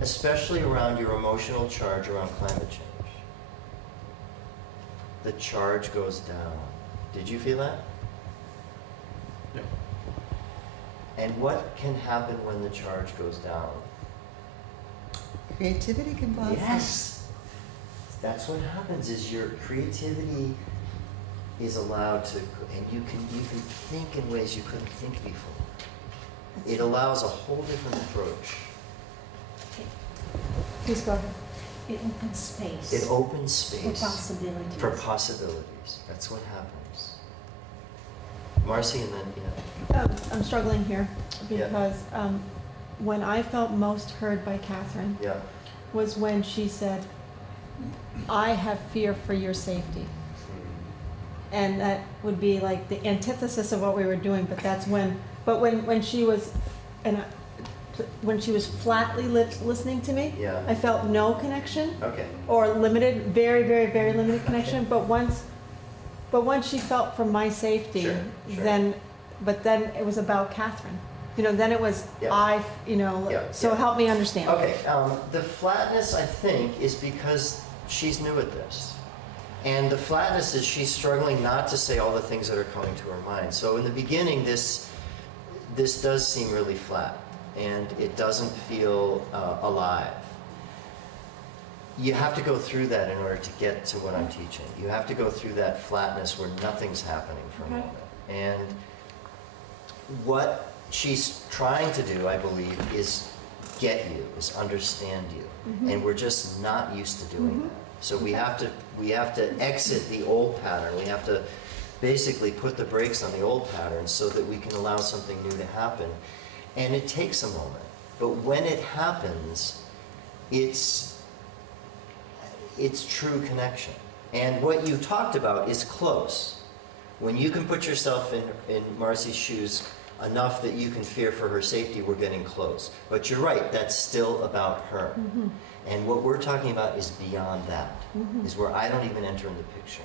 especially around your emotional charge around climate change? The charge goes down. Did you feel that? Yeah. And what can happen when the charge goes down? Creativity can blossom. Yes. That's what happens, is your creativity is allowed to, and you can think in ways you couldn't think before. it allows a whole different approach. Please go ahead. It opens space. It opens space. For possibilities. For possibilities. That's what happens. Marcy, and then, I'm struggling here Yeah. because when I felt most heard by Catherine yeah. was when she said, I have fear for your safety. And that would be like the antithesis of what we were doing, but that's when she was, when she was flatly listening to me, Yeah. I felt no connection Okay. or limited, very, very, very limited connection. But once she felt for my safety, Sure, sure. then it was about Catherine. Then it was Yeah. Yeah, so yeah. help me understand. Okay, the flatness, I think, is because she's new at this. And the flatness is she's struggling not to say all the things that are coming to her mind. So in the beginning, this does seem really flat, and it doesn't feel alive. You have to go through that in order to get to what I'm teaching. You have to go through that flatness where nothing's happening for a moment. And what she's trying to do, I believe, is get you, is understand you. And we're just not used to doing that. So we have to exit the old pattern. We have to basically put the brakes on the old pattern so that we can allow something new to happen. And it takes a moment. But when it happens, it's true connection. And what you talked about is close. When you can put yourself in Marcy's shoes enough that you can fear for her safety, we're getting close. But you're right, that's still about her. And what we're talking about is beyond that, is where I don't even enter in the picture.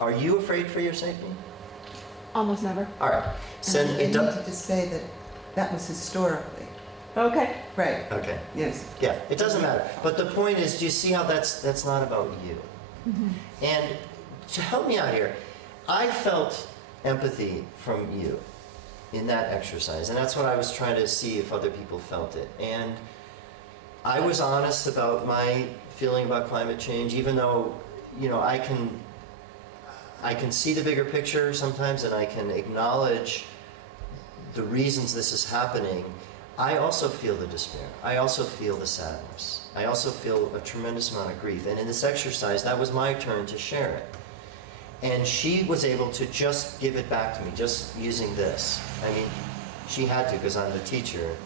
Are you afraid for your safety? Almost never. All right. I need to say that was historically. Okay. Right. Okay. Yes. Yeah, it doesn't matter. But the point is, do you see how that's not about you? And to help me out here, I felt empathy from you in that exercise. And that's what I was trying to see if other people felt it. And I was honest about my feeling about climate change, even though, I can see the bigger picture sometimes, and I can acknowledge the reasons this is happening. I also feel the despair. I also feel the sadness. I also feel a tremendous amount of grief. And in this exercise, that was my turn to share it. And she was able to just give it back to me, just using this. I mean, she had to, because I'm the teacher.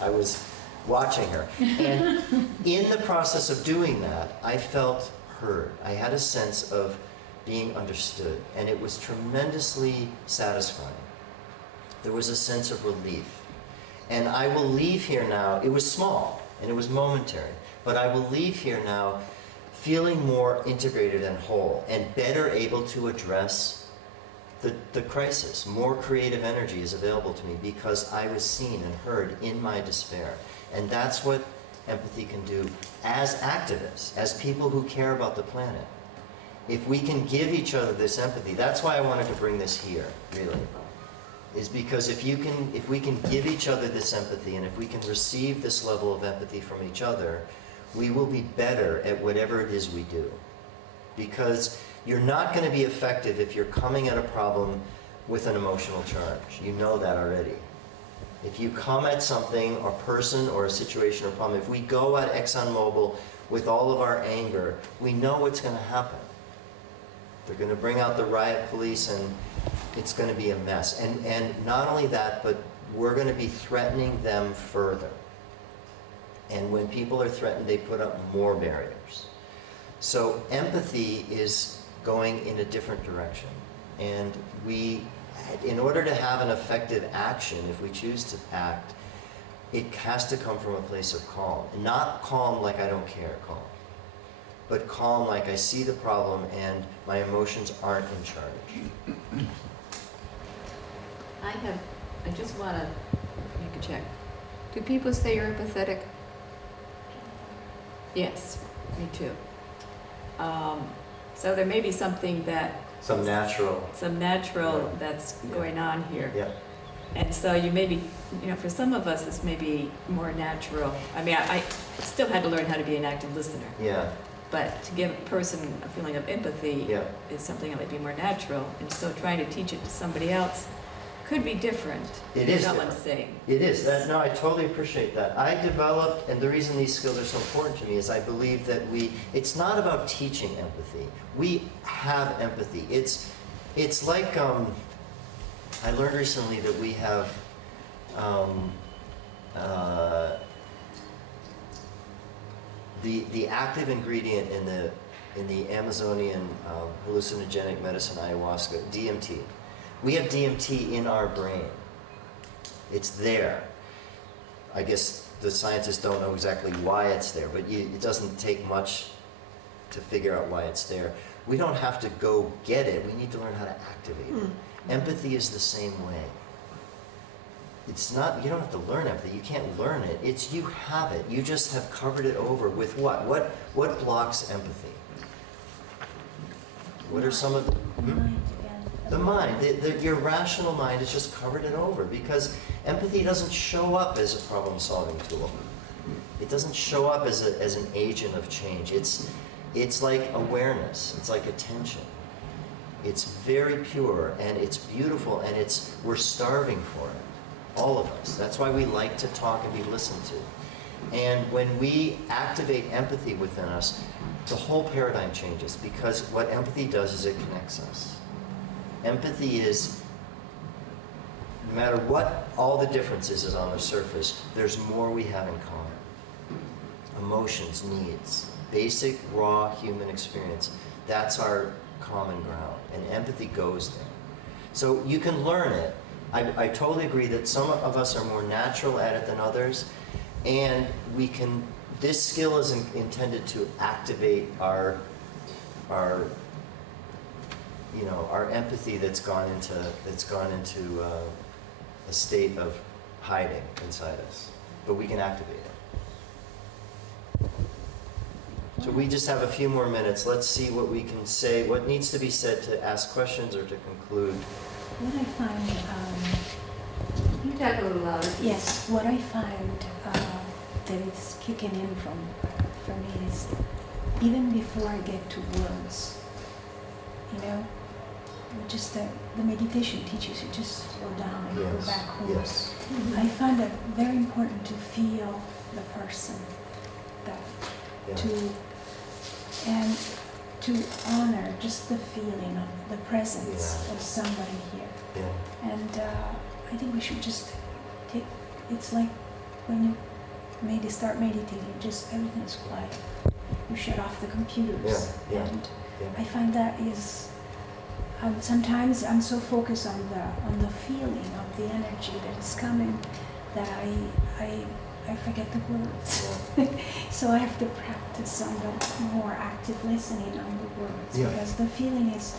I was watching her. And in the process of doing that, I felt heard. I had a sense of being understood, and it was tremendously satisfying. There was a sense of relief. And I will leave here now, it was small, and it was momentary, but I will leave here now feeling more integrated and whole, and better able to address the crisis. More creative energy is available to me because I was seen and heard in my despair. And that's what empathy can do as activists, as people who care about the planet. If we can give each other this empathy, that's why I wanted to bring this here, really. Is because if we can give each other this empathy, and if we can receive this level of empathy from each other, we will be better at whatever it is we do. Because you're not going to be effective if you're coming at a problem with an emotional charge. You know that already. If you come at something, or person, or a situation or problem, if we go at ExxonMobil with all of our anger, we know what's going to happen. They're going to bring out the riot police, and it's going to be a mess. And not only that, but we're going to be threatening them further. And when people are threatened, they put up more barriers. So empathy is going in a different direction. And in order to have an effective action, if we choose to act, it has to come from a place of calm. Not calm like I don't care, calm. But calm like I see the problem and my emotions aren't in charge. I just want to make a check. Do people say you're empathetic? Yes, me too. So there may be something Some natural. that's going on here. Yeah. And so you may be, for some of us, this may be more natural. I mean, I still had to learn how to be an active listener. Yeah. But to give a person a feeling of empathy is something that might be more natural. And so trying to teach it to somebody else could be different. It is Someone's different. saying. It is. No, I totally appreciate that. I developed, and the reason these skills are so important to me is I believe that it's not about teaching empathy. We have empathy. It's like, I learned recently that we have, the active ingredient in the Amazonian hallucinogenic medicine ayahuasca, DMT. We have DMT in our brain. It's there. I guess the scientists don't know exactly why it's there, but it doesn't take much to figure out why it's there. We don't have to go get it. We need to learn how to activate it. Empathy is the same way. It's not, you don't have to learn empathy. You can't learn it. It's you have it. You just have covered it over with what? What blocks empathy? What are some of the... The mind. Your rational mind has just covered it over because empathy doesn't show up as a problem-solving tool. It doesn't show up as an agent of change. It's like awareness. It's like attention. It's very pure and it's beautiful and we're starving for it. All of us. That's why we like to talk and be listened to. And when we activate empathy within us, the whole paradigm changes because what empathy does is it connects us. Empathy is, no matter what all the differences is on the surface, there's more we have in common. Emotions, needs, basic, raw human experience. That's our common ground. And empathy goes there. So you can learn it. I totally agree that some of us are more natural at it than others. And this skill is intended to activate our empathy that's gone into a state of hiding inside us. But we can activate it. So we just have a few more minutes. Let's see what we can say, what needs to be said to ask questions or to conclude. What I find, Can you talk a little louder? yes, what I find that it's kicking in for me is even before I get to words, just the meditation teaches you just slow down and go back home. Yes. I find it very important to feel the person, to honor just the feeling of the presence of somebody here. Yeah. And I think we should just it's like when you start meditating, just everything is quiet. You shut off the computers. And I find that is, sometimes I'm so focused on the feeling of the energy that is coming that I forget the words. So I have to practice on the more active listening on the words because the feeling is,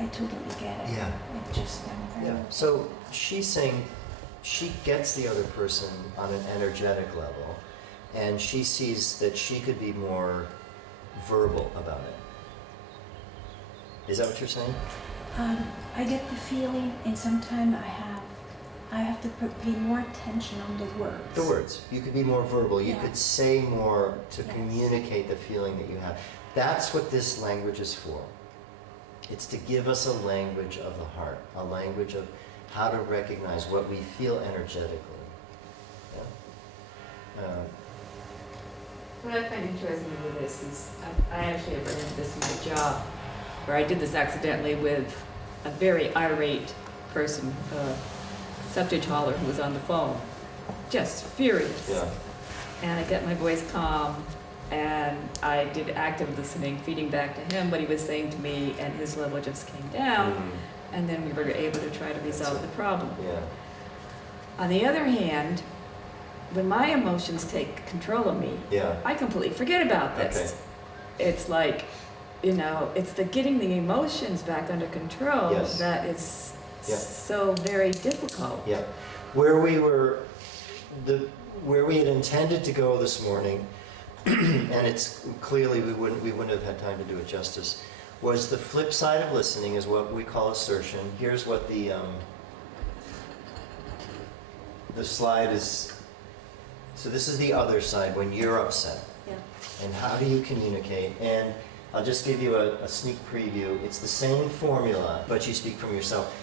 I totally get it. Yeah. It just So she's saying she gets the other person on an energetic level, and she sees that she could be more verbal about it. Is that what you're saying? I get the feeling, and sometimes I have to pay more attention on the words. The words. You could be more verbal. You could say more to communicate the feeling that you have. That's what this language is for. It's to give us a language of the heart, a language of how to recognize what we feel energetically. What I find interesting with this is I actually have run into this in my job where I did this accidentally with a very irate person, subject hauler who was on the phone, just furious. Yeah. And I kept my voice calm and I did active listening, feeding back to him what he was saying to me, and his level just came down. And then we were able to try to resolve the problem. Yeah. On the other hand, when my emotions take control of me, I completely forget about this. It's like, it's the getting the emotions back under control that is so very difficult. Yeah. Where we had intended to go this morning, and it's clearly we wouldn't have had time to do it justice, was the flip side of listening is what we call assertion. Here's what the slide is. So this is the other side when you're upset. And how do you communicate? And I'll just give you a sneak preview. It's the same formula, but you speak from yourself.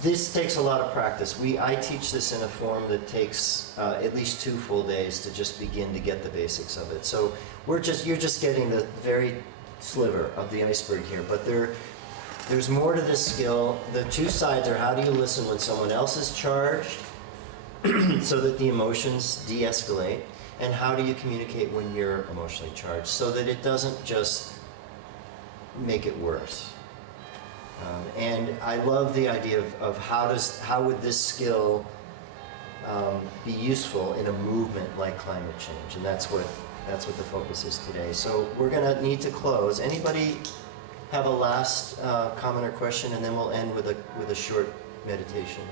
this takes a lot of practice. I teach this in a form that takes at least 2 full days to just begin to get the basics of it. So you're just getting the very sliver of the iceberg here, but there's more to this skill. The 2 sides are, how do you listen when someone else is charged so that the emotions de-escalate, and how do you communicate when you're emotionally charged so that it doesn't just make it worse. And I love the idea of how would this skill be useful in a movement like climate change, and that's what the focus is today. So we're gonna need to close. Anybody have a last comment or question, and then we'll end with a short meditation.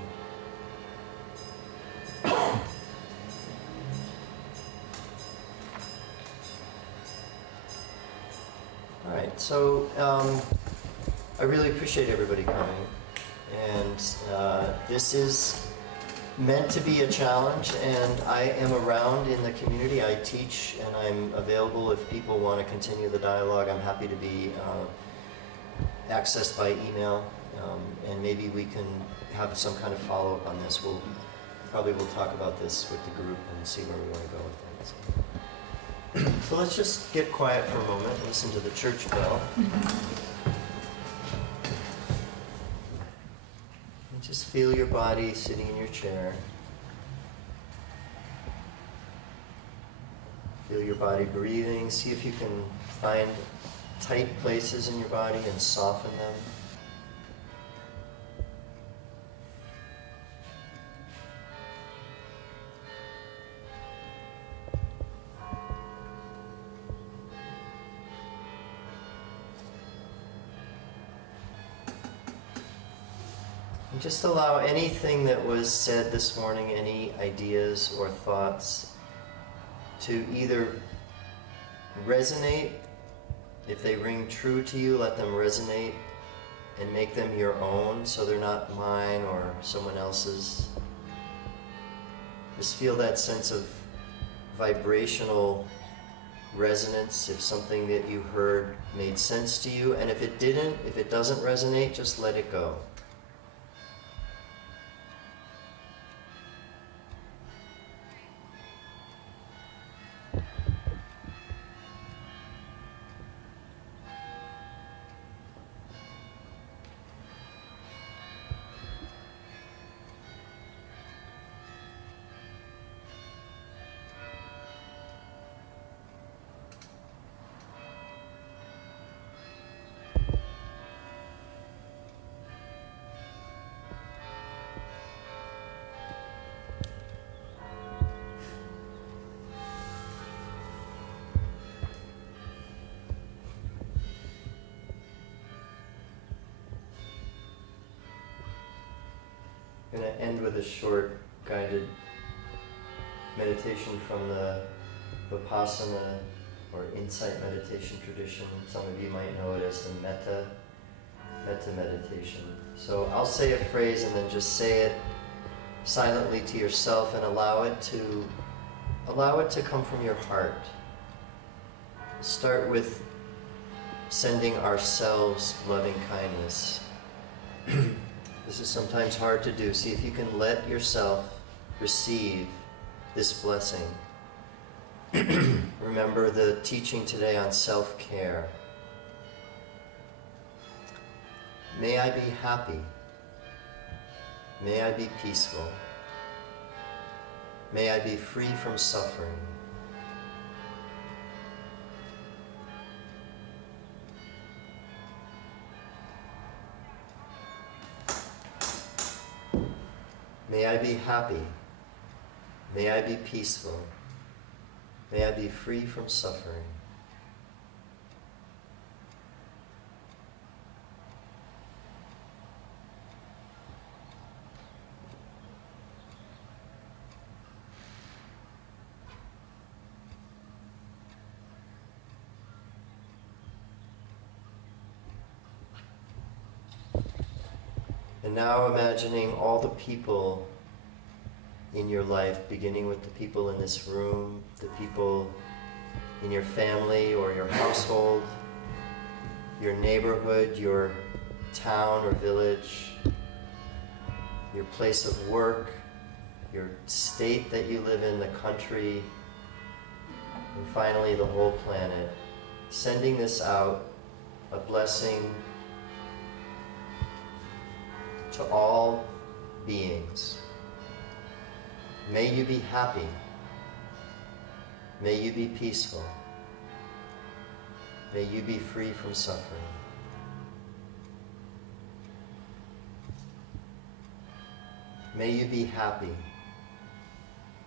All right, so I really appreciate everybody coming, and this is meant to be a challenge, and I am around in the community. I teach, and I'm available if people want to continue the dialogue. I'm happy to be accessed by email, and maybe we can have some kind of follow-up on this. We'll talk about this with the group and see where we want to go with things. So let's just get quiet for a moment and listen to the church bell. And just feel your body sitting in your chair. Feel your body breathing. See if you can find tight places in your body and soften them. And just allow anything that was said this morning, any ideas or thoughts, to either resonate. If they ring true to you, let them resonate and make them your own so they're not mine or someone else's. Just feel that sense of vibrational resonance if something that you heard made sense to you, and if it didn't, if it doesn't resonate, just let it go. I'm going to end with a short guided meditation from the Vipassana or insight meditation tradition. Some of you might know it as the metta meditation. So I'll say a phrase and then just say it silently to yourself and allow it to come from your heart. Start with sending ourselves loving kindness. This is sometimes hard to do. See if you can let yourself receive this blessing. Remember the teaching today on self-care. May I be happy. May I be peaceful. May I be free from suffering. May I be happy. May I be peaceful. May I be free from suffering. And now imagining all the people in your life, beginning with the people in this room, the people in your family or your household, your neighborhood, your town or village, your place of work, your state that you live in, the country, and finally the whole planet. Sending this out, a blessing to all beings. May you be happy. May you be peaceful. May you be free from suffering. May you be happy.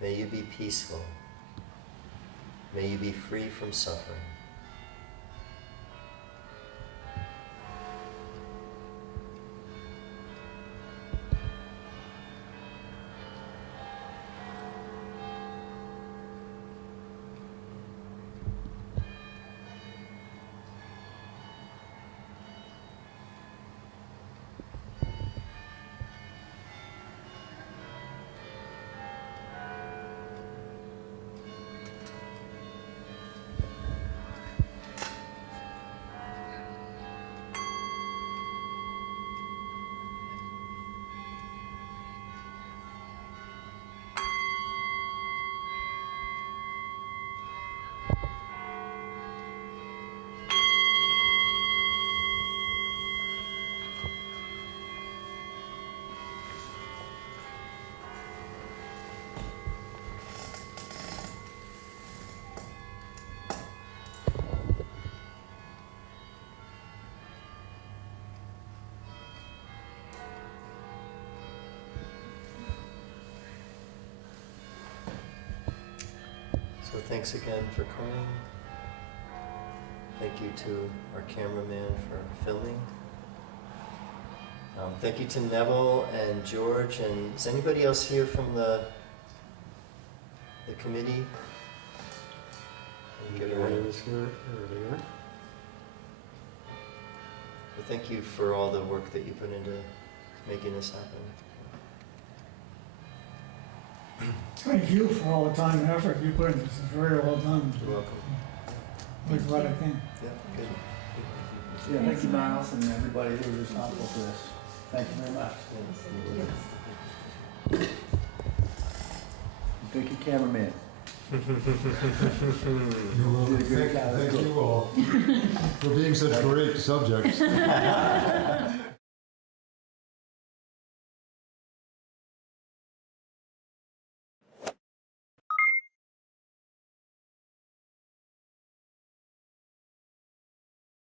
May you be peaceful. May you be free from suffering. So thanks again for coming. Thank you to our cameraman for filming. Thank you to Neville and George, and is anybody else here from the committee? Gary was here earlier. Well, thank you for all the work that you put into making this happen. Thank you for all the time and effort you put in. This is very well done. You're welcome. I'm glad I came. Yeah, good. Yeah, thank you, Miles, and everybody who was responsible for this. Thank you very much. Thank you, cameraman. You're welcome. Did a great job. Thank you all for being such great subjects.